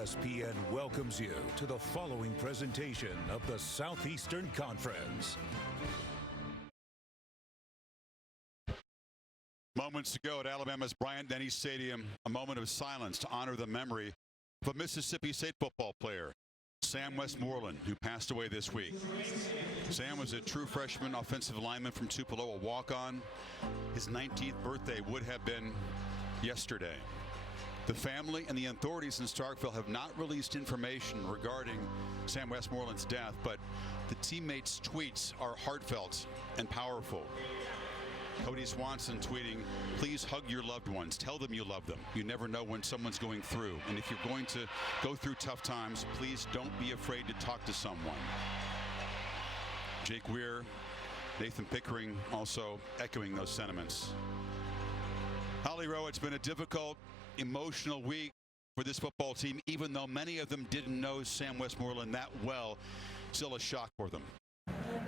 ESPN welcomes you to the following presentation of the Southeastern Conference. Moments ago at Alabama's Bryant-Denny Stadium, a moment of silence to honor the memory of a Mississippi State football player, Sam Westmoreland, who passed away this week. Sam was a true freshman offensive lineman from Tupelo, a walk-on. His 19th birthday would have been yesterday. The family and the authorities in Starkville have not released information regarding Sam Westmoreland's death, but the teammates' tweets are heartfelt and powerful. Cody Swanson tweeting, "Please hug your loved ones. Tell them you love them. You never know when someone's going through. And if you're going to go through tough times, please don't be afraid to talk to someone." Jake Weir, Nathan Pickering also echoing those sentiments. Holly Rowe, it's been a difficult, emotional week for this football team, even though many of them didn't know Sam Westmoreland that well. Still a shock for them.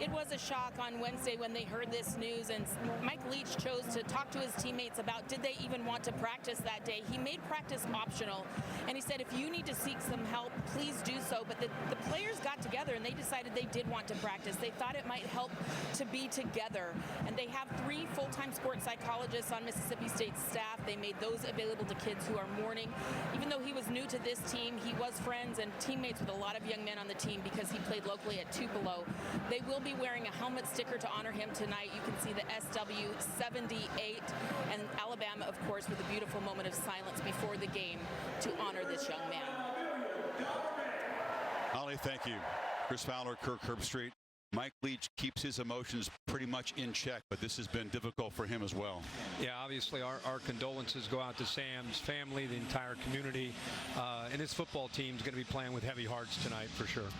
It was a shock on Wednesday when they heard this news, and Mike Leach chose to talk to his teammates about did they even want to practice that day. He made practice optional, and he said if you need to seek some help, please do so. But the players got together and they decided they did want to practice. They thought it might help to be together, and they have 3 full-time sports psychologists on Mississippi State staff. They made those available to kids who are mourning. Even though he was new to this team, he was friends and teammates with a lot of young men on the team because he played locally at Tupelo. They will be wearing a helmet sticker to honor him tonight. You can see the SW78, and Alabama, of course, with a beautiful moment of silence before the game to honor this young man. Holly, thank you. Chris Fowler, Kirk Herbstreit. Mike Leach keeps his emotions pretty much in check, but this has been difficult for him as well. Yeah, obviously our condolences go out to Sam's family, the entire community, and his football team's going to be playing with heavy hearts tonight for sure.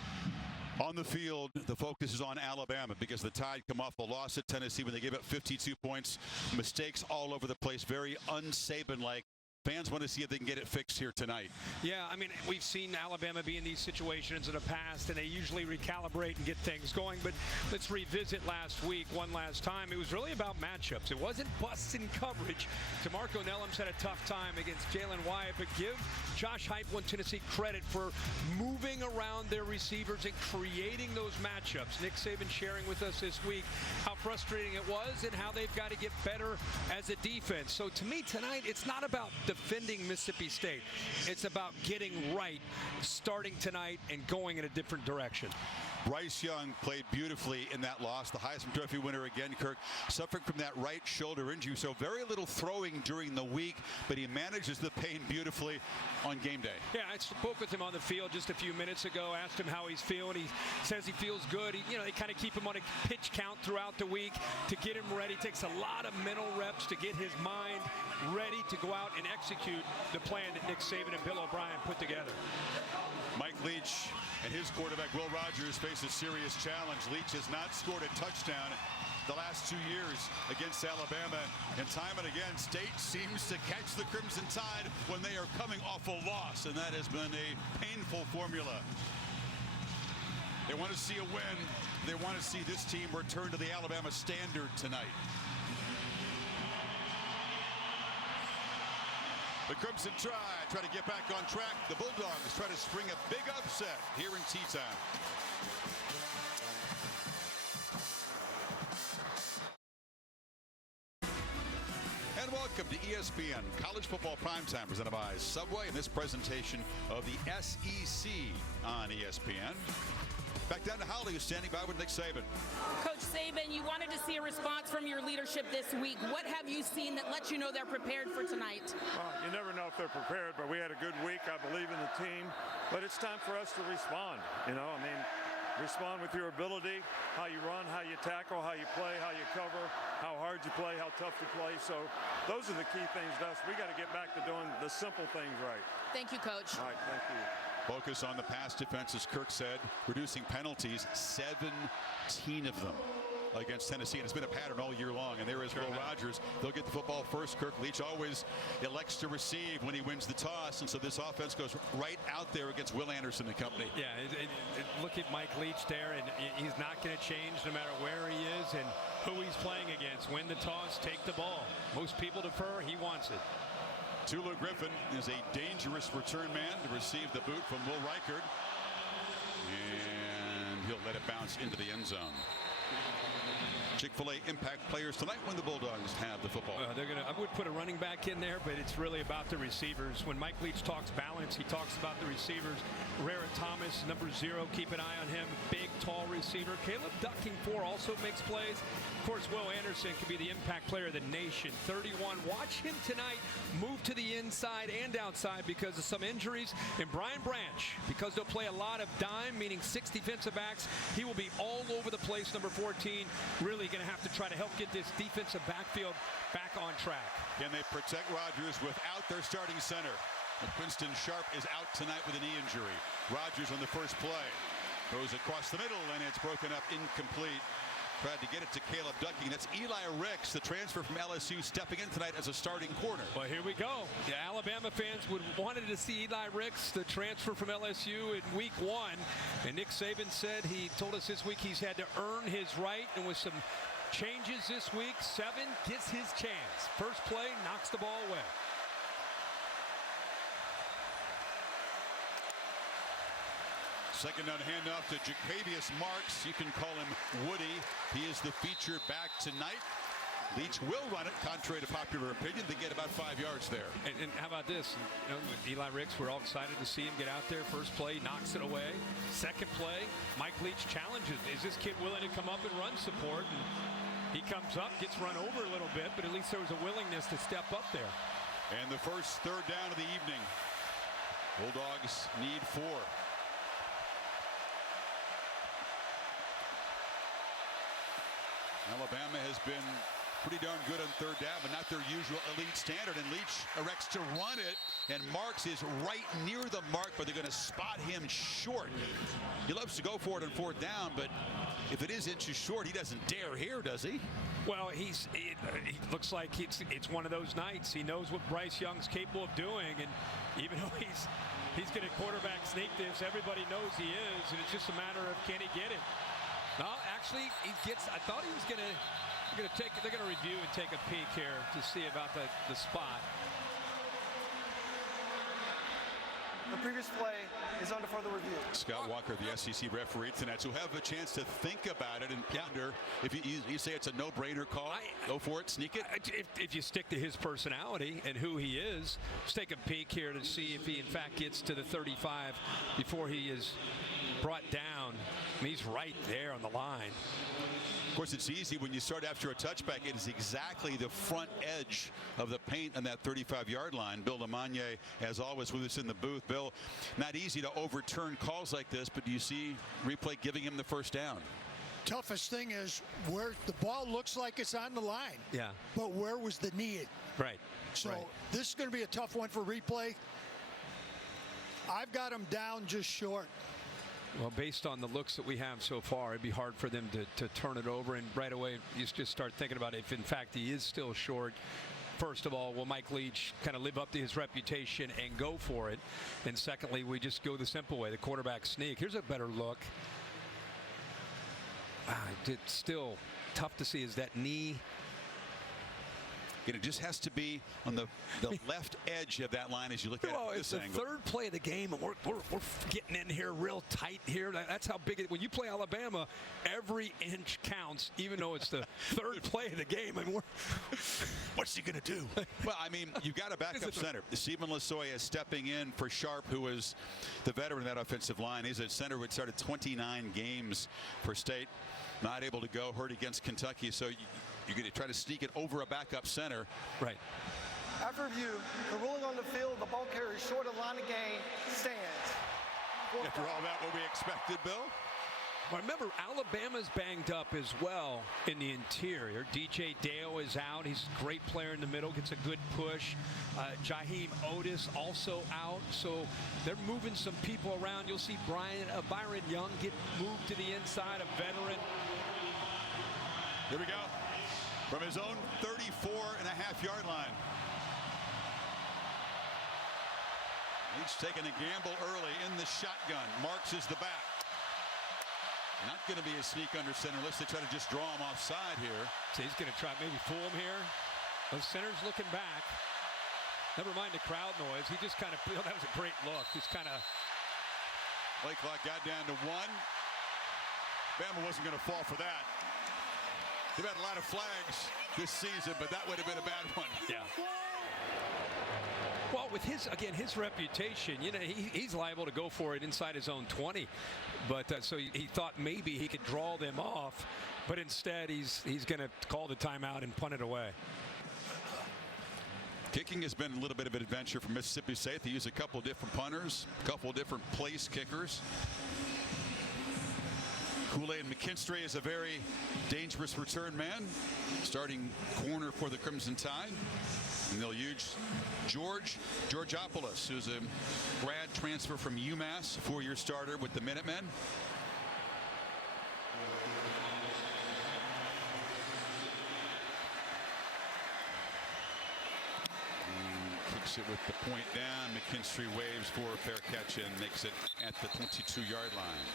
On the field, the focus is on Alabama because the Tide come off a loss at Tennessee when they gave up 52 points. Mistakes all over the place, very un-Saban-like. Fans want to see if they can get it fixed here tonight. Yeah, I mean, we've seen Alabama be in these situations in the past, and they usually recalibrate and get things going. But let's revisit last week one last time. It was really about matchups. It wasn't busts in coverage. DeMarco Nellums had a tough time against Jalen Wyatt, but give Josh Heupel and Tennessee credit for moving around their receivers and creating those matchups. Nick Saban sharing with us this week how frustrating it was and how they've got to get better as a defense. So to me tonight, it's not about defending Mississippi State. It's about getting right, starting tonight and going in a different direction. Bryce Young played beautifully in that loss. The Heisman Trophy winner again, Kirk, suffering from that right shoulder injury. So very little throwing during the week, but he manages the pain beautifully on game day. Yeah, I spoke with him on the field just a few minutes ago, asked him how he's feeling. He says he feels good. They kind of keep him on a pitch count throughout the week to get him ready. It takes a lot of mental reps to get his mind ready to go out and execute the plan that Nick Saban and Bill O'Brien put together. Mike Leach and his quarterback Will Rogers face a serious challenge. Leach has not scored a touchdown the last 2 years against Alabama, and time and again State seems to catch the Crimson Tide when they are coming off a loss, and that has been a painful formula. They want to see a win. They want to see this team return to the Alabama standard tonight. The Crimson try to get back on track. The Bulldogs try to spring a big upset here in T-Town. And welcome to ESPN College Football Primetime, presented by Subway, in this presentation of the SEC on ESPN. Back down to Holly, who's standing by with Nick Saban. Coach Saban, you wanted to see a response from your leadership this week. What have you seen that lets you know they're prepared for tonight? Well, you never know if they're prepared, but we had a good week. I believe in the team. But it's time for us to respond. Respond with your ability, how you run, how you tackle, how you play, how you cover, how hard you play, how tough you play. So those are the key things to us. We got to get back to doing the simple things right. Thank you, Coach. All right, thank you. Focus on the pass defense, as Kirk said, reducing penalties, 17 of them against Tennessee, and it's been a pattern all year long. And there is Will Rogers. They'll get the football first. Kirk Leach always elects to receive when he wins the toss, and so this offense goes right out there against Will Anderson and company. Yeah, look at Mike Leach there, and he's not going to change no matter where he is and who he's playing against. Win the toss, take the ball. Most people defer. He wants it. Tulu Griffin is a dangerous return man to receive the boot from Will Reichard. And he'll let it bounce into the end zone. Chick-fil-A impact players tonight when the Bulldogs have the football. I would put a running back in there, but it's really about the receivers. When Mike Leach talks balance, he talks about the receivers. Herrera Thomas, number 0, keep an eye on him. Big, tall receiver. Caleb Ducking-4 also makes plays. Of course, Will Anderson could be the impact player of the nation. 31. Watch him tonight move to the inside and outside because of some injuries. And Brian Branch, because they'll play a lot of dime, meaning 6 defensive backs, he will be all over the place, number 14. Really going to have to try to help get this defensive backfield back on track. Can they protect Rodgers without their starting center? Quinston Sharp is out tonight with a knee injury. Rodgers on the first play goes across the middle, and it's broken up incomplete. Tried to get it to Caleb Ducking. That's Eli Ricks, the transfer from LSU, stepping in tonight as a starting corner. Well, here we go. The Alabama fans wanted to see Eli Ricks, the transfer from LSU, in week 1. And Nick Saban said he told us this week he's had to earn his right, and with some changes this week, 7 gets his chance. First play, knocks the ball away. Second down handoff to Jacavius Marks. You can call him Woody. He is the feature back tonight. Leach will run it, contrary to popular opinion. They get about 5 yards there. And how about this? You know, with Eli Ricks, we're all excited to see him get out there. First play, knocks it away. Second play, Mike Leach challenges. Is this kid willing to come up and run support? And he comes up, gets run over a little bit, but at least there was a willingness to step up there. And the first third down of the evening. Bulldogs need 4. Alabama has been pretty darn good on third down, but not their usual elite standard. And Leach erects to run it, and Marks is right near the mark, but they're going to spot him short. He loves to go for it on fourth down, but if it is inches short, he doesn't dare here, does he? Well, he looks like it's one of those nights. He knows what Bryce Young's capable of doing, and even though he's going to quarterback sneak this, everybody knows he is, and it's just a matter of can he get it. No, actually, he gets. I thought he was going to. They're going to review and take a peek here to see about the spot. The previous play is under further review. Scott Walker, the SEC referee tonight, so have a chance to think about it and ponder. If you say it's a no-brainer call, go for it, sneak it. If you stick to his personality and who he is, let's take a peek here to see if he in fact gets to the 35 before he is brought down. I mean, he's right there on the line. Of course, it's easy when you start after a touchback. It is exactly the front edge of the paint on that 35-yard line. Bill LeMonnier, as always, with us in the booth. Bill, not easy to overturn calls like this, but do you see replay giving him the first down? Toughest thing is where the ball looks like it's on the line. Yeah. But where was the knee? Right. So right. This is going to be a tough one for replay. I've got him down just short. Well, based on the looks that we have so far, it'd be hard for them to turn it over. And right away, you just start thinking about if, in fact, he is still short. First of all, will Mike Leach kind of live up to his reputation and go for it? And secondly, we just go the simple way, the quarterback sneak. Here's a better look. It's still tough to see. Is that knee? And it just has to be on the left edge of that line as you look at it from this angle. It's the third play of the game, and we're getting in here real tight here. That's how big it is. When you play Alabama, every inch counts, even though it's the third play of the game. And what's he going to do? Well, I mean, you've got a backup center. Stephen Lasoya is stepping in for Sharp, who is the veteran of that offensive line. He's a center who had started 29 games for State. Not able to go, hurt against Kentucky. So you're going to try to sneak it over a backup center. Right. After review, the ruling on the field, the ball carrier short of line of game stands. After all that, what we expected, Bill? Well, remember, Alabama's banged up as well in the interior. DJ Dale is out. He's a great player in the middle, gets a good push. Jaheim Otis also out. So they're moving some people around. You'll see Byron Young get moved to the inside, a veteran. Here we go. From his own 34.5-yard line. He's taking a gamble early in the shotgun. Marks is the back. Not going to be a sneak under center unless they try to just draw him offside here. So he's going to try maybe fool him here. The center's looking back. Never mind the crowd noise. He just kind of, that was a great look. Just kind of. Play clock got down to 1. Bama wasn't going to fall for that. They've had a lot of flags this season, but that would have been a bad one. Yeah. Well, with his reputation, he's liable to go for it inside his own 20. But so he thought maybe he could draw them off, but instead he's going to call the timeout and punt it away. Kicking has been a little bit of an adventure for Mississippi State. They use a couple different punters, a couple different place kickers. Kool-Aid McKinstry is a very dangerous return man, starting corner for the Crimson Tide. And they'll use George Georgopoulos, who's a grad transfer from UMass, 4-year starter with the Minutemen. Kicks it with the point down. McKinstry waves for a fair catch and makes it at the 22-yard line.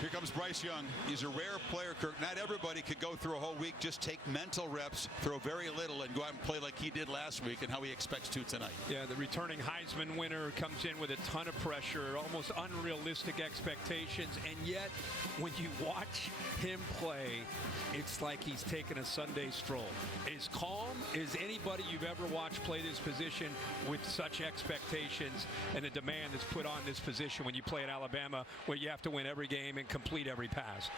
Here comes Bryce Young. He's a rare player, Kirk. Not everybody could go through a whole week, just take mental reps, throw very little, and go out and play like he did last week and how he expects to tonight. Yeah, the returning Heisman winner comes in with a ton of pressure, almost unrealistic expectations, and yet when you watch him play, it's like he's taking a Sunday stroll. As calm as anybody you've ever watched play this position with such expectations and the demand that's put on this position when you play at Alabama, where you have to win every game and complete every pass.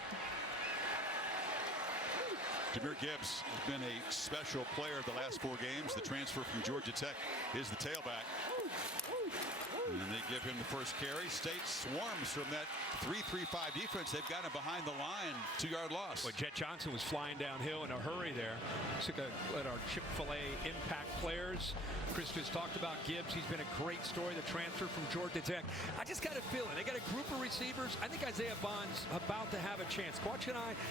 Jahmyr Gibbs has been a special player the last 4 games. The transfer from Georgia Tech is the tailback. And they give him the first carry. State swarms from that 3-3-5 defense. They've got him behind the line. 2-yard loss. Well, Jet Johnson was flying downhill in a hurry there. Let our Chick-fil-A impact players. Chris just talked about Gibbs. He's been a great story, the transfer from Georgia Tech. I just got a feeling they got a group of receivers. I think Isaiah Bond's about to have a chance.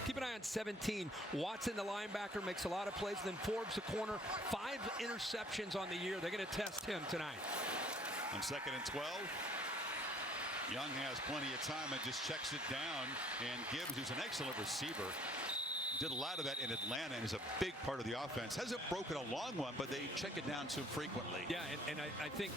Keep an eye on 17. Watson, the linebacker, makes a lot of plays. Then Forbes, the corner. 5 interceptions on the year. They're going to test him tonight. On 2nd and 12, Young has plenty of time and just checks it down. And Gibbs, who's an excellent receiver, did a lot of that in Atlanta and is a big part of the offense. Hasn't broken a long one, but they check it down too frequently. Yeah, and I think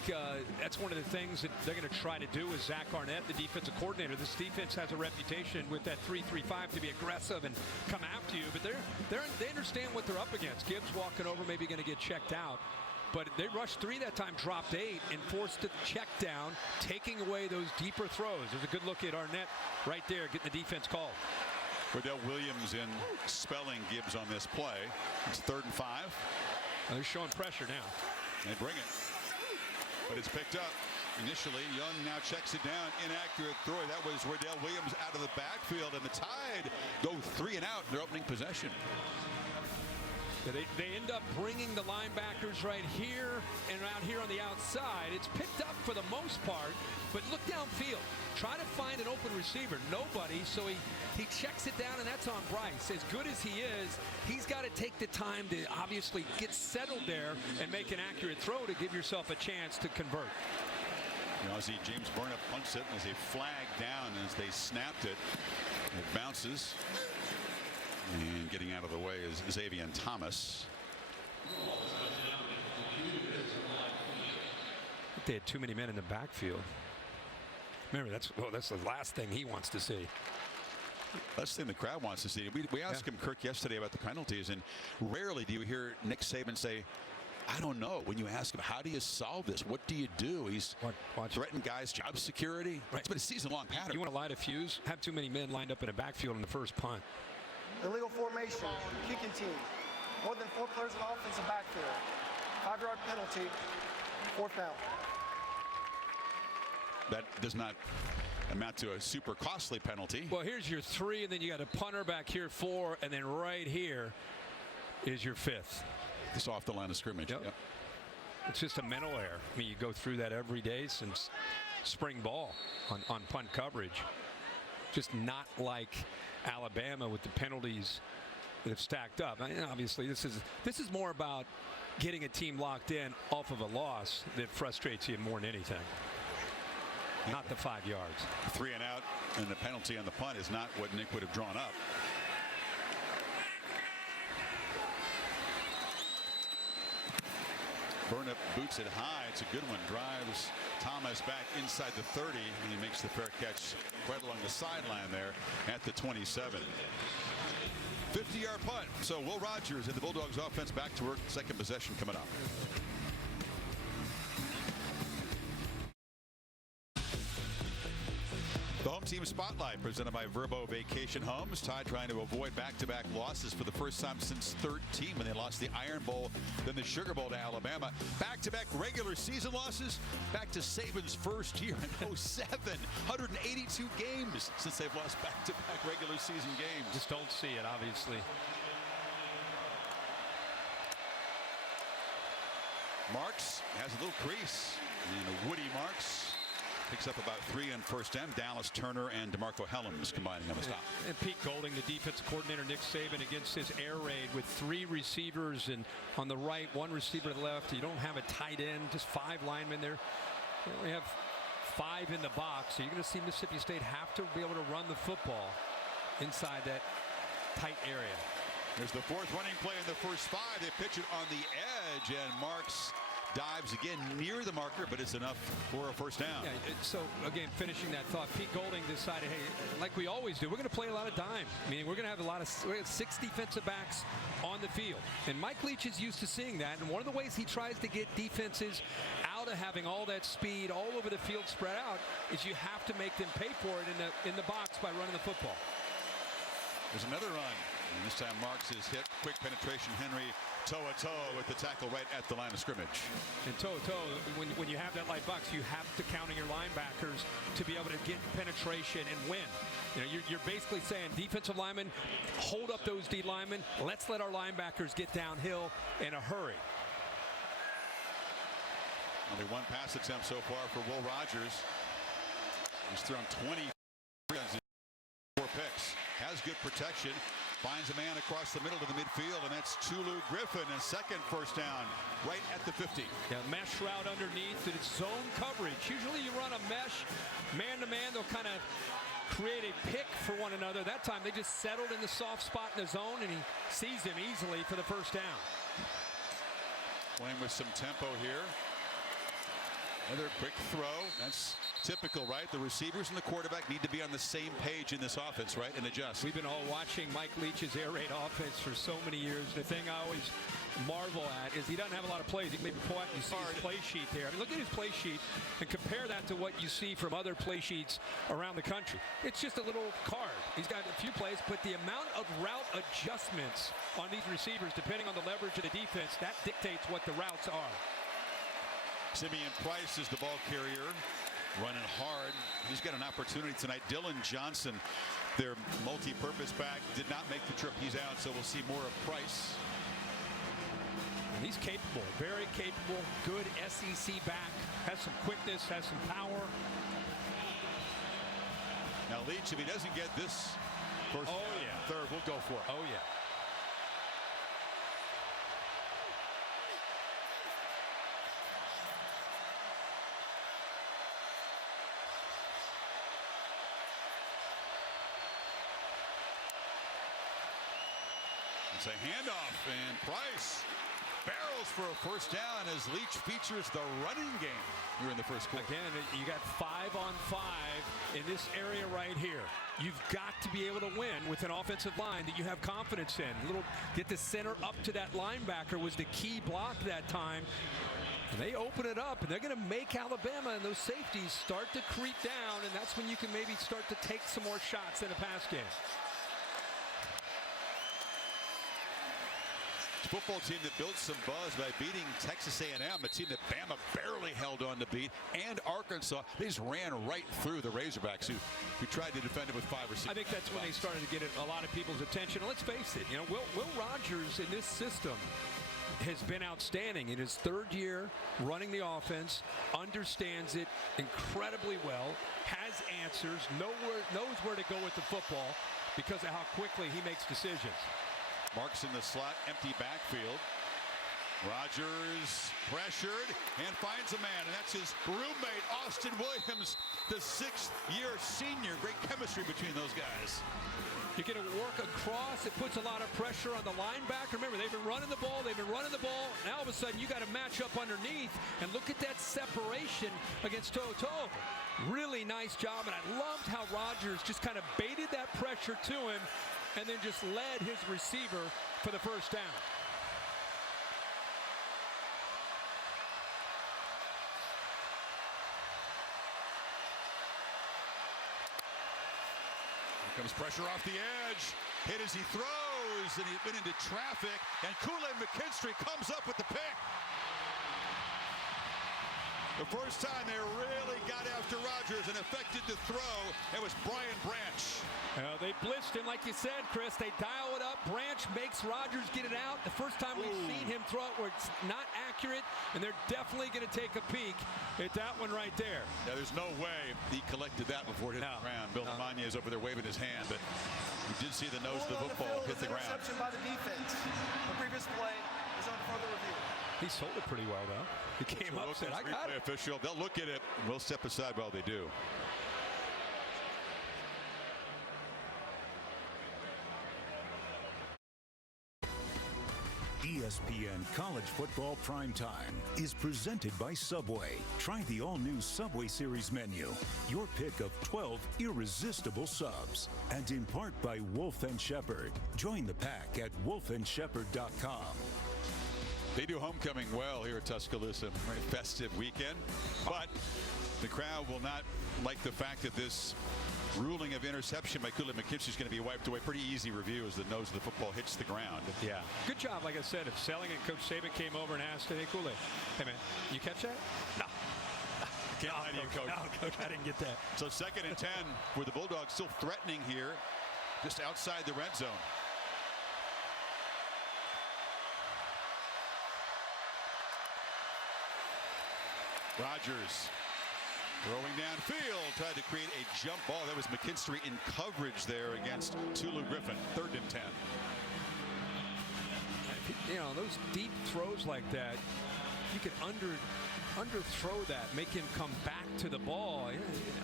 that's one of the things that they're going to try to do is Zach Arnett, the defensive coordinator. This defense has a reputation with that 3-3-5 to be aggressive and come after you, but they understand what they're up against. Gibbs walking over, maybe going to get checked out. But they rushed 3 that time, dropped 8, and forced the check down, taking away those deeper throws. There's a good look at Arnett right there, getting the defense called. Cordell Williams in spelling Gibbs on this play. It's 3rd and 5. They're showing pressure now. They bring it. But it's picked up. Initially, Young now checks it down. Inaccurate throw. That was Cordell Williams out of the backfield, and the Tide go 3 and out in their opening possession. They end up bringing the linebackers right here and out here on the outside. It's picked up for the most part, but look downfield. Try to find an open receiver. Nobody, so he checks it down, and that's on Bryce. As good as he is, he's got to take the time to obviously get settled there and make an accurate throw to give yourself a chance to convert. You know, see James Burnett punts it, and as they flag down as they snapped it, it bounces. And getting out of the way is Xavier Thomas. I think they had too many men in the backfield. Remember, that's the last thing he wants to see. That's the thing the crowd wants to see. We asked him, Kirk, yesterday about the penalties, and rarely do you hear Nick Saban say, I don't know. When you ask him, how do you solve this? What do you do? He's threatened guys' job security. Right. It's been a season-long pattern. You want to light a fuse? Have too many men lined up in a backfield in the first punt. Illegal formation, kicking team. More than 4 players in offensive backfield. 5-yard penalty, 4th down. That does not amount to a super costly penalty. Well, here's your 3, and then you got a punter back here, 4, and then right here is your 5th. This off the line of scrimmage. Yep. It's just a mental error. I mean, you go through that every day since spring ball on punt coverage. Just not like Alabama with the penalties that have stacked up. I mean, obviously, this is more about getting a team locked in off of a loss that frustrates you more than anything. Not the 5 yards. 3 and out, and the penalty on the punt is not what Nick would have drawn up. Burnip boots it high. It's a good one. Drives Thomas back inside the 30, and he makes the fair catch right along the sideline there at the 27. 50-yard punt. So Will Rogers and the Bulldogs offense back to work. Second possession coming up. The home team spotlight presented by Verbo Vacation Homes. Tide trying to avoid back-to-back losses for the first time since 13 when they lost the Iron Bowl, then the Sugar Bowl to Alabama. Back-to-back regular season losses back to Saban's first year in 07. 182 games since they've lost back-to-back regular season games. Just don't see it, obviously. Marks has a little crease. And Woody Marks picks up about 3 on first down. Dallas Turner and DeMarco Helms combining on the stop. And Pete Golding, the defensive coordinator, Nick Saban, against his air raid with 3 receivers and on the right, 1 receiver to the left. You don't have a tight end, just 5 linemen there. You only have 5 in the box, so you're going to see Mississippi State have to be able to run the football inside that tight area. There's the 4th running play in the first 5. They pitch it on the edge, and Marks dives again near the marker, but it's enough for a first down. Yeah, so again, finishing that thought, Pete Golding decided, hey, like we always do, we're going to play a lot of dime. Meaning we're going to have we have 6 defensive backs on the field. And Mike Leach is used to seeing that. And one of the ways he tries to get defenses out of having all that speed all over the field spread out is you have to make them pay for it in the box by running the football. There's another run. And this time Marks is hit. Quick penetration. Henry toe-to-toe with the tackle right at the line of scrimmage. And toe-to-toe, when you have that light box, you have to count on your linebackers to be able to get penetration and win. You know, you're basically saying, defensive linemen, hold up those D linemen. Let's let our linebackers get downhill in a hurry. Only 1 pass attempt so far for Will Rogers. He's thrown 20 4 picks. Has good protection. Finds a man across the middle to the midfield, and that's Tulu Griffin. And second first down right at the 50. Yeah, mesh route underneath, and it's zone coverage. Usually you run a mesh, man-to-man, they'll kind of create a pick for one another. That time they just settled in the soft spot in the zone, and he sees him easily for the first down. Playing with some tempo here. Another quick throw. That's typical, right? The receivers and the quarterback need to be on the same page in this offense, right? And adjust. We've been all watching Mike Leach's air raid offense for so many years. The thing I always marvel at is he doesn't have a lot of plays. He can maybe pull out, you see his play sheet there. I mean, look at his play sheet and compare that to what you see from other play sheets around the country. It's just a little card. He's got a few plays, but the amount of route adjustments on these receivers, depending on the leverage of the defense, that dictates what the routes are. Simeon Price is the ball carrier, running hard. He's got an opportunity tonight. Dylan Johnson, their multi-purpose back, did not make the trip. He's out, so we'll see more of Price. And he's capable, very capable, good SEC back, has some quickness, has some power. Now Leach, if he doesn't get this first third, we'll go for it. Oh, yeah. It's a handoff, and Price barrels for a first down as Leach features the running game here in the first quarter. Again, you got 5 on 5 in this area right here. You've got to be able to win with an offensive line that you have confidence in. Get the center up to that linebacker was the key block that time. And they open it up, and they're going to make Alabama and those safeties start to creep down, and that's when you can maybe start to take some more shots in a pass game. Football team that built some buzz by beating Texas A&M, a team that Bama barely held on to beat, and Arkansas. They just ran right through the Razorbacks, who tried to defend it with 5 or 6. I think that's when they started to get a lot of people's attention. And let's face it, you know, Will Rogers in this system has been outstanding in his 3rd year running the offense, understands it incredibly well, has answers, knows where to go with the football because of how quickly he makes decisions. Marks in the slot, empty backfield. Rodgers pressured and finds a man, and that's his roommate, Austin Williams, the sixth-year senior. Great chemistry between those guys. You're going to work across. It puts a lot of pressure on the linebacker. Remember, they've been running the ball. Now all of a sudden, you got to match up underneath. And look at that separation against Toto. Really nice job. And I loved how Rodgers just kind of baited that pressure to him and then just led his receiver for the first down. Comes pressure off the edge. Hit as he throws, and he's been into traffic. And Kool-Aid McKinstry comes up with the pick. The first time they really got after Rodgers and affected the throw, it was Brian Branch. They blitzed him, like you said, Chris. They dial it up. Branch makes Rodgers get it out. The first time we've seen him throw it where it's not accurate, and they're definitely going to take a peek at that one right there. Yeah, there's no way he collected that before it hit the ground. Bill Lamagna is over there waving his hand, but we did see the nose of the football hit the ground. Interception by the defense. The previous play is under further review. He sold it pretty well, though. He came up and said, I got it. Official. They'll look at it. We'll step aside while they do. ESPN College Football Primetime is presented by Subway. Try the all-new Subway Series menu. Your pick of 12 irresistible subs. And in part by Wolf & Shepherd. Join the pack at wolfandshepherd.com. They do homecoming well here at Tuscaloosa. Very festive weekend. But the crowd will not like the fact that this ruling of interception by Kool-Aid McKinstry is going to be wiped away. Pretty easy review as the nose of the football hits the ground. Yeah. Good job, like I said. If Selling and Coach Saban came over and asked, hey, Kool-Aid, hey, man, you catch that? No. Can't lie to you, Coach. No, Coach, I didn't get that. So 2nd and 10 for the Bulldogs, still threatening here, just outside the red zone. Rodgers throwing downfield, tried to create a jump ball. That was McKinstry in coverage there against Tulu Griffin. 3rd and 10. You know, those deep throws like that, you can underthrow that, make him come back to the ball.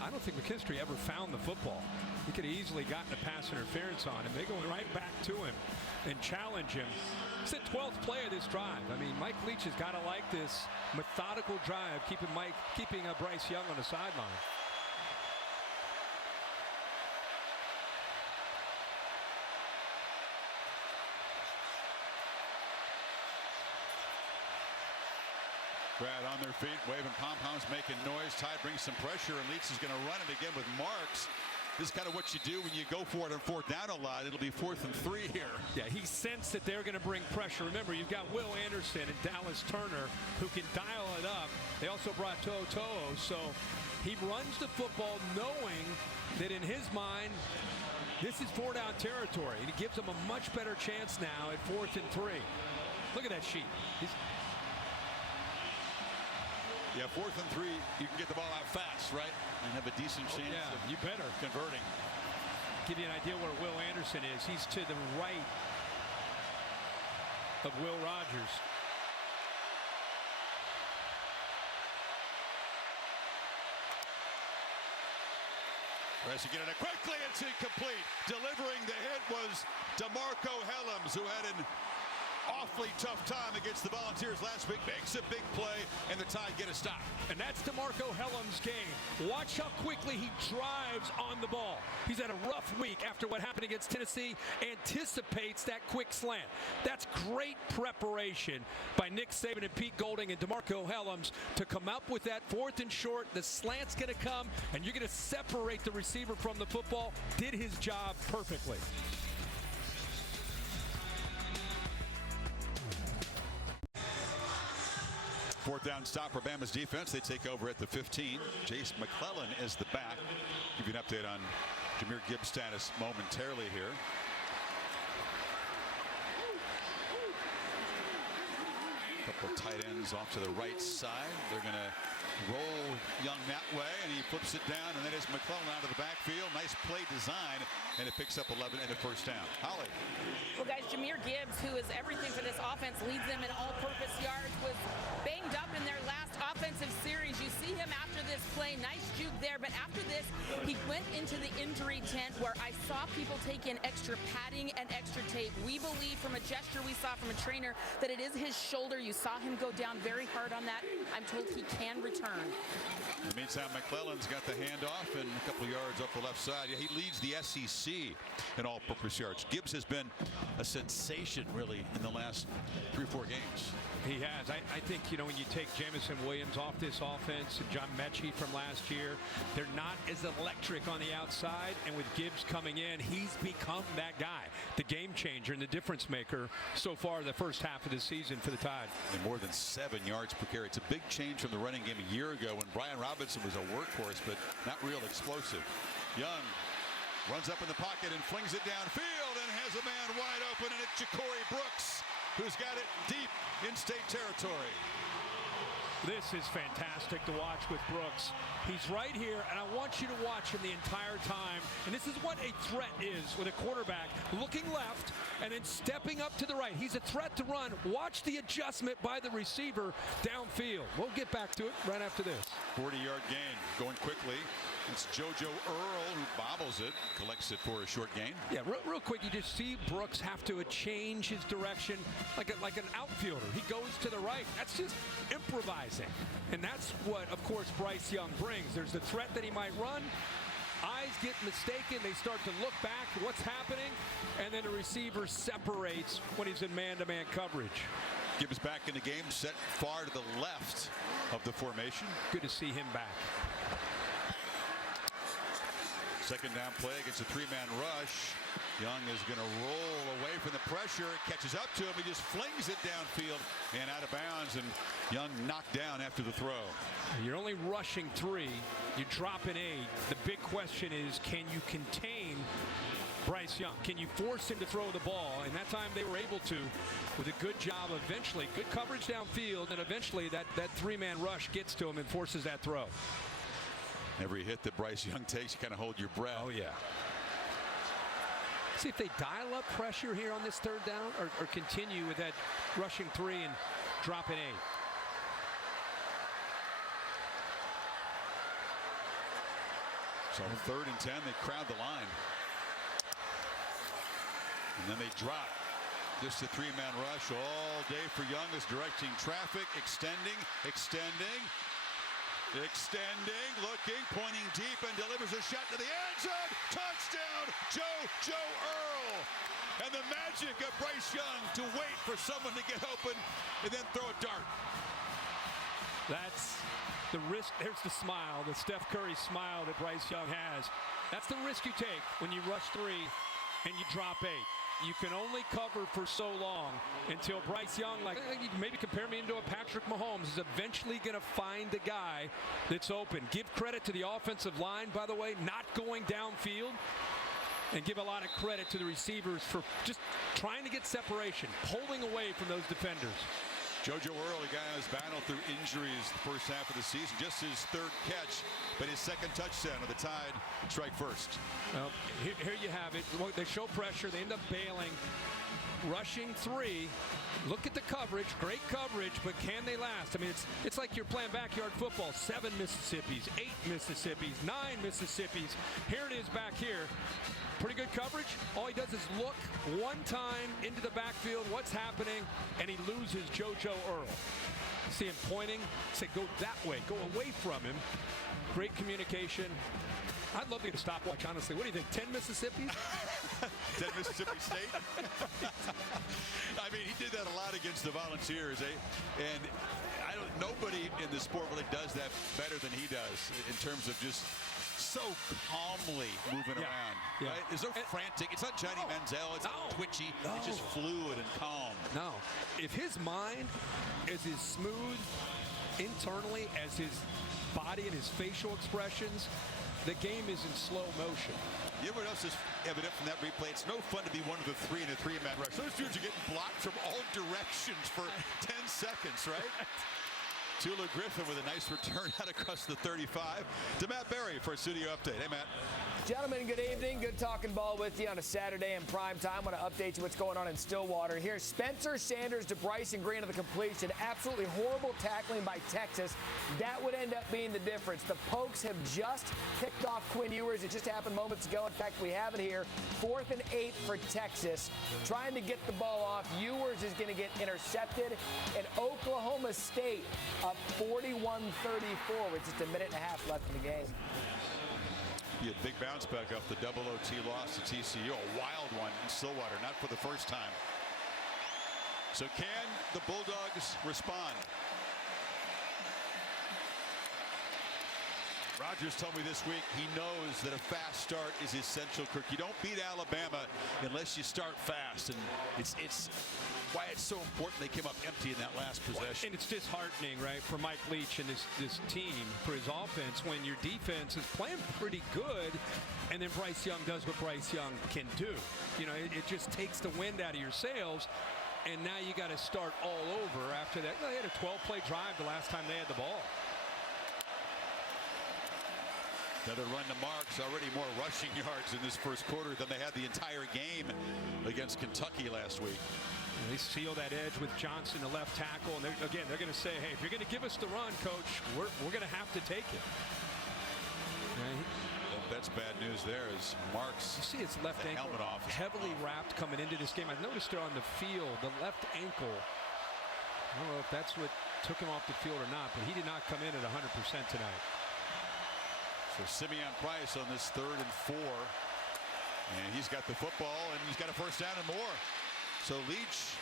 I don't think McKinstry ever found the football. He could have easily gotten a pass interference on him. They go right back to him and challenge him. It's the 12th play of this drive. I mean, Mike Leach has got to like this methodical drive, keeping Bryce Young on the sideline. Brad on their feet, waving pom-poms, making noise. Tide brings some pressure, and Leach is going to run it again with Marks. This is kind of what you do when you go for it on 4th down a lot. It'll be 4th and 3 here. Yeah, he sensed that they're going to bring pressure. Remember, you've got Will Anderson and Dallas Turner who can dial it up. They also brought Toto, so he runs the football knowing that in his mind, this is 4-down territory, and it gives them a much better chance now at 4th and 3. Look at that sheet. Yeah, 4th and 3, you can get the ball out fast, right? And have a decent chance of you better converting. Give you an idea where Will Anderson is. He's to the right of Will Rodgers. Tries to get it quickly. It's incomplete. Delivering the hit was DeMarco Helms, who had an awfully tough time against the Volunteers last week. Makes a big play, and the Tide get a stop. And that's DeMarco Helms' game. Watch how quickly he drives on the ball. He's had a rough week after what happened against Tennessee. Anticipates that quick slant. That's great preparation by Nick Saban and Pete Golding and DeMarco Helms to come up with that 4th and short. The slant's going to come, and you're going to separate the receiver from the football. Did his job perfectly. Fourth down stop for Bama's defense. They take over at the 15. Jace McClellan is the back. Give you an update on Jahmyr Gibbs' status momentarily here. Couple tight ends off to the right side. They're going to roll Young that way, and he flips it down, and then it's McClellan out of the backfield. Nice play design, and it picks up 11 and a first down. Holly. Well, guys, Jahmyr Gibbs, who is everything for this offense, leads them in all-purpose yards, was banged up in their last offensive series. You see him after this play. Nice juke there, but after this, he went into the injury tent where I saw people take in extra padding and extra tape. We believe from a gesture we saw from a trainer that it is his shoulder. You saw him go down very hard on that. I'm told he can return. In the meantime, McClellan's got the handoff and a couple yards up the left side. Yeah, he leads the SEC in all-purpose yards. Gibbs has been a sensation, really, in the last 3 or 4 games. He has. I think, you know, when you take Jamison Williams off this offense and John Mechie from last year, they're not as electric on the outside. And with Gibbs coming in, he's become that guy, the game changer and the difference maker so far the first half of the season for the Tide. And more than 7 yards per carry. It's a big change from the running game a year ago when Brian Robinson was a workhorse, but not real explosive. Young runs up in the pocket and flings it downfield and has a man wide open, and it's Ja'Corey Brooks, who's got it deep in state territory. This is fantastic to watch with Brooks. He's right here, and I want you to watch him the entire time. And this is what a threat is with a quarterback looking left and then stepping up to the right. He's a threat to run. Watch the adjustment by the receiver downfield. We'll get back to it right after this. 40-yard gain, going quickly. It's JoJo Earl who bobbles it, collects it for a short gain. Yeah, real quick, you just see Brooks have to change his direction like an outfielder. He goes to the right. That's just improvising. And that's what, of course, Bryce Young brings. There's the threat that he might run. Eyes get mistaken. They start to look back. What's happening? And then the receiver separates when he's in man-to-man coverage. Gibbs back in the game, set far to the left of the formation. Good to see him back. Second down play against a 3-man rush. Young is going to roll away from the pressure. It catches up to him. He just flings it downfield and out of bounds. And Young knocked down after the throw. You're only rushing 3. You drop an 8. The big question is, can you contain Bryce Young? Can you force him to throw the ball? And that time they were able to with a good job eventually. Good coverage downfield, and eventually that 3-man rush gets to him and forces that throw. Every hit that Bryce Young takes, you kind of hold your breath. Oh, yeah. See if they dial up pressure here on this third down or continue with that rushing 3 and drop an 8. So 3rd and 10, they crowd the line. And then they drop. Just a 3-man rush all day for Young is directing traffic, extending, looking, pointing deep, and delivers a shot to the end zone. Touchdown, JoJo Earl. And the magic of Bryce Young to wait for someone to get open and then throw a dart. That's the risk. There's the smile, the Steph Curry smile that Bryce Young has. That's the risk you take when you rush 3 and you drop 8. You can only cover for so long until Bryce Young, like you can maybe compare me into a Patrick Mahomes, is eventually going to find the guy that's open. Give credit to the offensive line, by the way, not going downfield. And give a lot of credit to the receivers for just trying to get separation, pulling away from those defenders. JoJo Earl, a guy who's battled through injuries the first half of the season, just his 3rd catch, but his 2nd touchdown of the Tide strike first. Well, here you have it. They show pressure. They end up bailing. Rushing 3. Look at the coverage. Great coverage, but can they last? I mean, it's like you're playing backyard football. 7 Mississippis, 8 Mississippis, 9 Mississippis. Here it is back here. Pretty good coverage. All he does is look one time into the backfield, what's happening, and he loses JoJo Earl. See him pointing, say go that way, go away from him. Great communication. I'd love to get a stopwatch, honestly. What do you think, 10 Mississippis? 10 Mississippi State? I mean, he did that a lot against the Volunteers, and nobody in the sport really does that better than he does in terms of just so calmly moving around. Yeah. Right? There's no frantic. It's not Johnny Manziel. It's not twitchy. It's just fluid and calm. No. If his mind is as smooth internally as his body and his facial expressions, the game is in slow motion. You know what else is evident from that replay? It's no fun to be one of the 3 in a 3-man rush. Those dudes are getting blocked from all directions for 10 seconds, right? Tulu Griffin with a nice return out across the 35 to Matt Berry for a studio update. Hey, Matt. Gentlemen, good evening. Good talking ball with you on a Saturday in prime time. I want to update you what's going on in Stillwater. Here's Spencer Sanders to Bryson Green to the completion. Absolutely horrible tackling by Texas. That would end up being the difference. The Pokes have just picked off Quinn Ewers. It just happened moments ago. In fact, we have it here. 4th and 8 for Texas. Trying to get the ball off. Ewers is going to get intercepted. And Oklahoma State up 41-34 with just a minute and a half left in the game. A big bounce back off the double OT loss to TCU. A wild one in Stillwater, not for the first time. So can the Bulldogs respond? Rogers told me this week he knows that a fast start is essential, Kirk. You don't beat Alabama unless you start fast, and it's why it's so important they came up empty in that last possession. And it's disheartening, right, for Mike Leach and this team, for his offense, when your defense is playing pretty good, and then Bryce Young does what Bryce Young can do. You know, it just takes the wind out of your sails, and now you got to start all over after that. They had a 12-play drive the last time they had the ball. Another run to Marks, already more rushing yards in this first quarter than they had the entire game against Kentucky last week. And they seal that edge with Johnson, the left tackle, and they're going to say, hey, if you're going to give us the run, coach, we're going to have to take it. Right? Well, that's bad news there as Marks, you see his left ankle helmet off, heavily wrapped coming into this game. I noticed there on the field, the left ankle, I don't know if that's what took him off the field or not, but he did not come in at 100% tonight. So Simeon Price on this 3rd and 4. And he's got the football, and he's got a first down and more. So Leach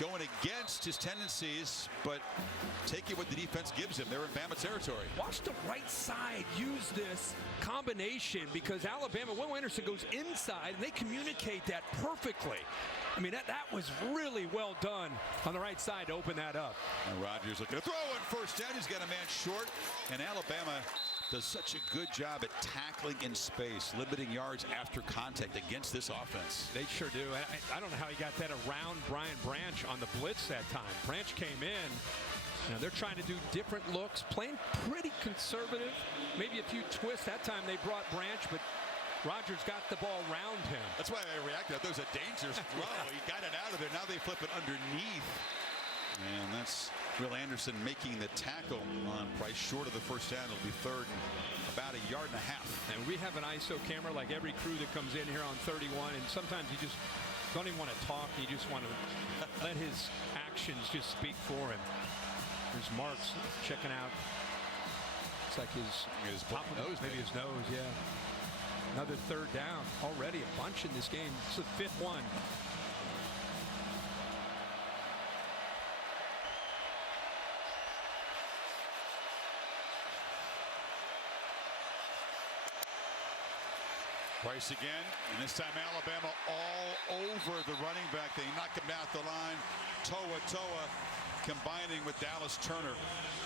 going against his tendencies, but taking what the defense gives him. They're in Bama territory. Watch the right side use this combination because Alabama, Will Anderson goes inside, and they communicate that perfectly. I mean, that was really well done on the right side to open that up. And Rogers looking to throw it first down. He's got a man short, and Alabama does such a good job at tackling in space, limiting yards after contact against this offense. They sure do. I don't know how he got that around Brian Branch on the blitz that time. Branch came in. You know, they're trying to do different looks, playing pretty conservative. Maybe a few twists. That time they brought Branch, but Rogers got the ball around him. That's why I reacted. There was a dangerous throw. He got it out of there. Now they flip it underneath. And that's Will Anderson making the tackle on Price short of the first down. It'll be 3rd and about 1.5 yards. And we have an ISO camera like every crew that comes in here on 31. And sometimes you just don't even want to talk. You just want to let his actions just speak for him. There's Marks checking out. It's like his top of nose, maybe his nose, yeah. Another 3rd down. Already a bunch in this game. It's the 5th one. Price again, and this time Alabama all over the running back. They knock him down the line. Toa combining with Dallas Turner.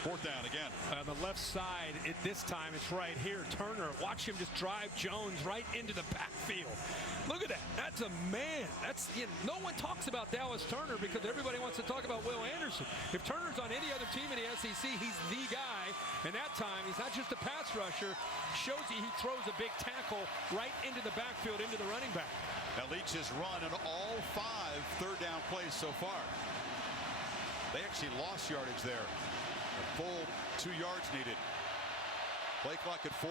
4th down again. On the left side, this time it's right here. Turner, watch him just drive Jones right into the backfield. Look at that. That's a man. That's no one talks about Dallas Turner because everybody wants to talk about Will Anderson. If Turner's on any other team in the SEC, he's the guy. And that time, he's not just a pass rusher. Shows you he throws a big tackle right into the backfield, into the running back. Now Leach has run on all 5 third down plays so far. They actually lost yardage there. A full 2 yards needed. Play clock at 4.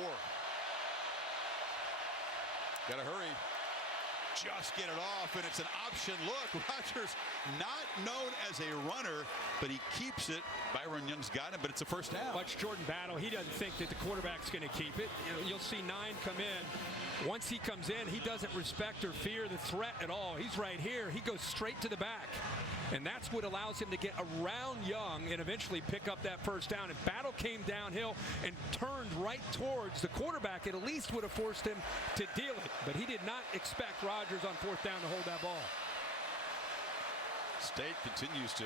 Got to hurry. Just get it off, and it's an option look. Rogers not known as a runner, but he keeps it. Byron Young's got him, but it's a first down. Watch Jordan Battle. He doesn't think that the quarterback's going to keep it. You'll see 9 come in. Once he comes in, he doesn't respect or fear the threat at all. He's right here. He goes straight to the back. And that's what allows him to get around Young and eventually pick up that first down. And Battle came downhill and turned right towards the quarterback. It at least would have forced him to deal it. But he did not expect Rogers on 4th down to hold that ball. State continues to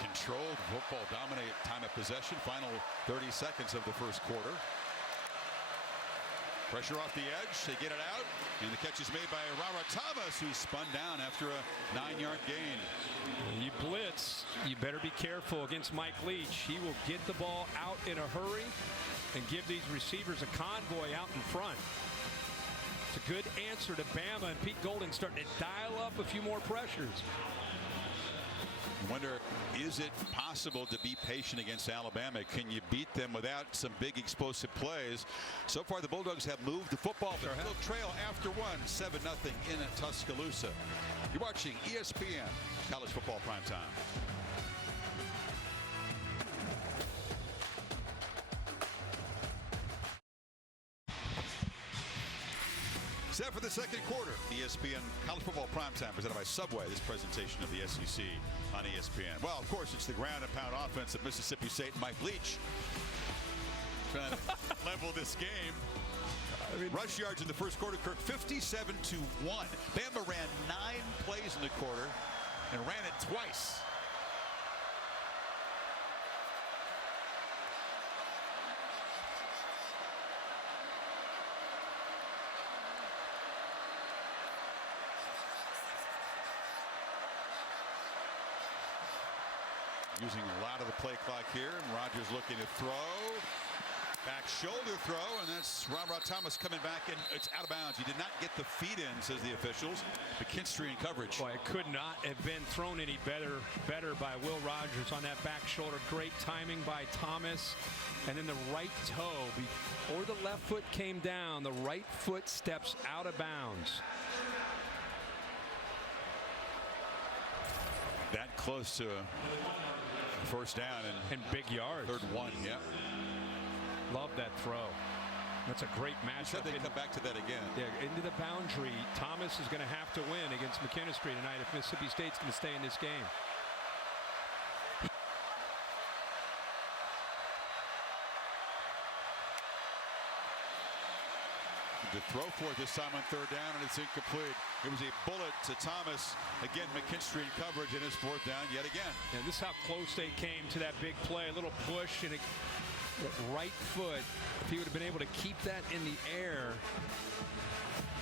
control the football, dominate time of possession. Final 30 seconds of the first quarter. Pressure off the edge. They get it out. And the catch is made by Rara Thomas, who spun down after a 9-yard gain. You blitz, you better be careful against Mike Leach. He will get the ball out in a hurry and give these receivers a convoy out in front. It's a good answer to Bama, and Pete Golding starting to dial up a few more pressures. I wonder, is it possible to be patient against Alabama? Can you beat them without some big explosive plays? So far, the Bulldogs have moved the football, but they'll trail after one, 7-0 in Tuscaloosa. You're watching ESPN College Football Primetime. Set for the second quarter. ESPN College Football Primetime presented by Subway. This presentation of the SEC on ESPN. Well, of course, it's the ground and pound offense of Mississippi State and Mike Leach trying to level this game. Rush yards in the first quarter, Kirk, 57-1. Bama ran 9 plays in the quarter and ran it twice. Using a lot of the play clock here, and Rogers looking to throw. Back shoulder throw, and that's Rara Thomas coming back, and it's out of bounds. He did not get the feet in, says the officials. McKinstry in coverage. Boy, it could not have been thrown any better by Will Rogers on that back shoulder. Great timing by Thomas. And then the right toe, before the left foot came down, the right foot steps out of bounds. That close to a first down and big yards. Third one, yeah. Love that throw. That's a great matchup. They come back to that again. Yeah, into the boundary. Thomas is going to have to win against McKinstry tonight if Mississippi State's going to stay in this game. To throw for it this time on third down, and it's incomplete. It was a bullet to Thomas. Again, McKinstry in coverage, and his fourth down yet again. And this is how close they came to that big play. A little push, and that right foot, if he would have been able to keep that in the air,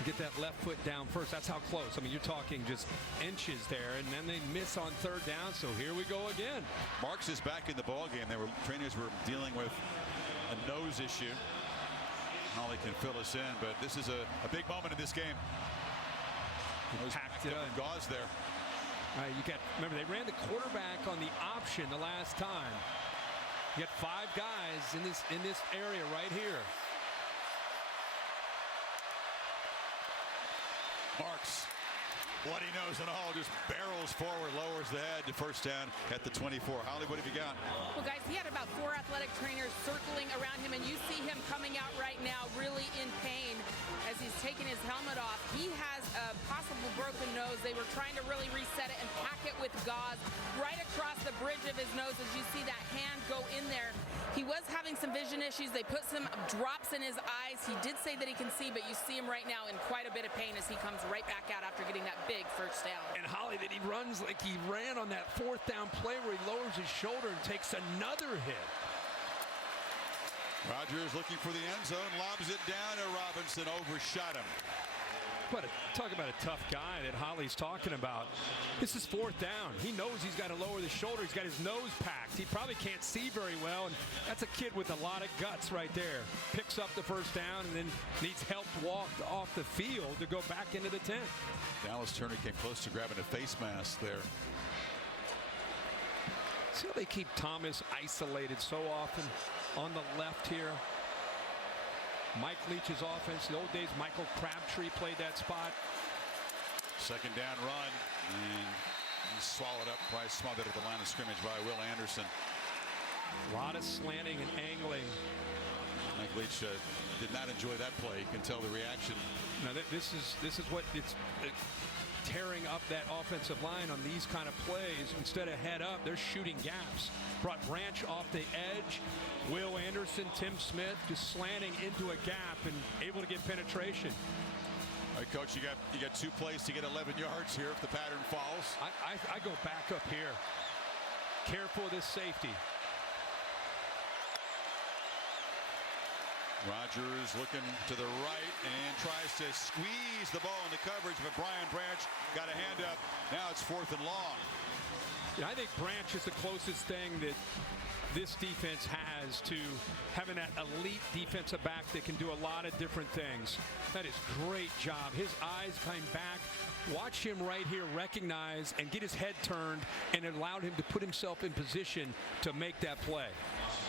get that left foot down first. That's how close. I mean, you're talking just inches there, and then they miss on third down, so here we go again. Marks is back in the ballgame. Trainers were dealing with a nose issue. Holly can fill us in, but this is a big moment in this game. Packed it up. Gauze there. Remember, they ran the quarterback on the option the last time. You got 5 guys in this area right here. Marks, bloody nose and all, just barrels forward, lowers the head to first down at the 24. Holly, what have you got? Well, guys, he had about 4 athletic trainers circling around him, and you see him coming out right now really in pain as he's taking his helmet off. He has a possible broken nose. They were trying to really reset it and pack it with gauze right across the bridge of his nose as you see that hand go in there. He was having some vision issues. They put some drops in his eyes. He did say that he can see, but you see him right now in quite a bit of pain as he comes right back out after getting that big first down. And Holly, that he runs like he ran on that fourth down play where he lowers his shoulder and takes another hit. Rogers looking for the end zone, lobs it down to Robinson, overshot him. But talk about a tough guy that Holly's talking about. This is fourth down. He knows he's got to lower the shoulder. He's got his nose packed. He probably can't see very well, and that's a kid with a lot of guts right there. Picks up the first down and then needs help walk off the field to go back into the tent. Dallas Turner came close to grabbing a face mask there. See how they keep Thomas isolated so often on the left here. Mike Leach's offense, the old days, Michael Crabtree played that spot. Second down run, and he swallowed up, probably smothered at the line of scrimmage by Will Anderson. A lot of slanting and angling. Mike Leach did not enjoy that play. You can tell the reaction. Now this is what it's tearing up that offensive line on these kind of plays. Instead of head up, they're shooting gaps. Brought Branch off the edge. Will Anderson, Tim Smith just slanting into a gap and able to get penetration. All right, Coach, you got 2 plays to get 11 yards here if the pattern falls. I go back up here. Careful of this safety. Rodgers looking to the right and tries to squeeze the ball into coverage, but Brian Branch got a hand up. Now it's 4th and long. Yeah, I think Branch is the closest thing that this defense has to having that elite defensive back that can do a lot of different things. That is great job. His eyes came back. Watch him right here recognize and get his head turned, and it allowed him to put himself in position to make that play.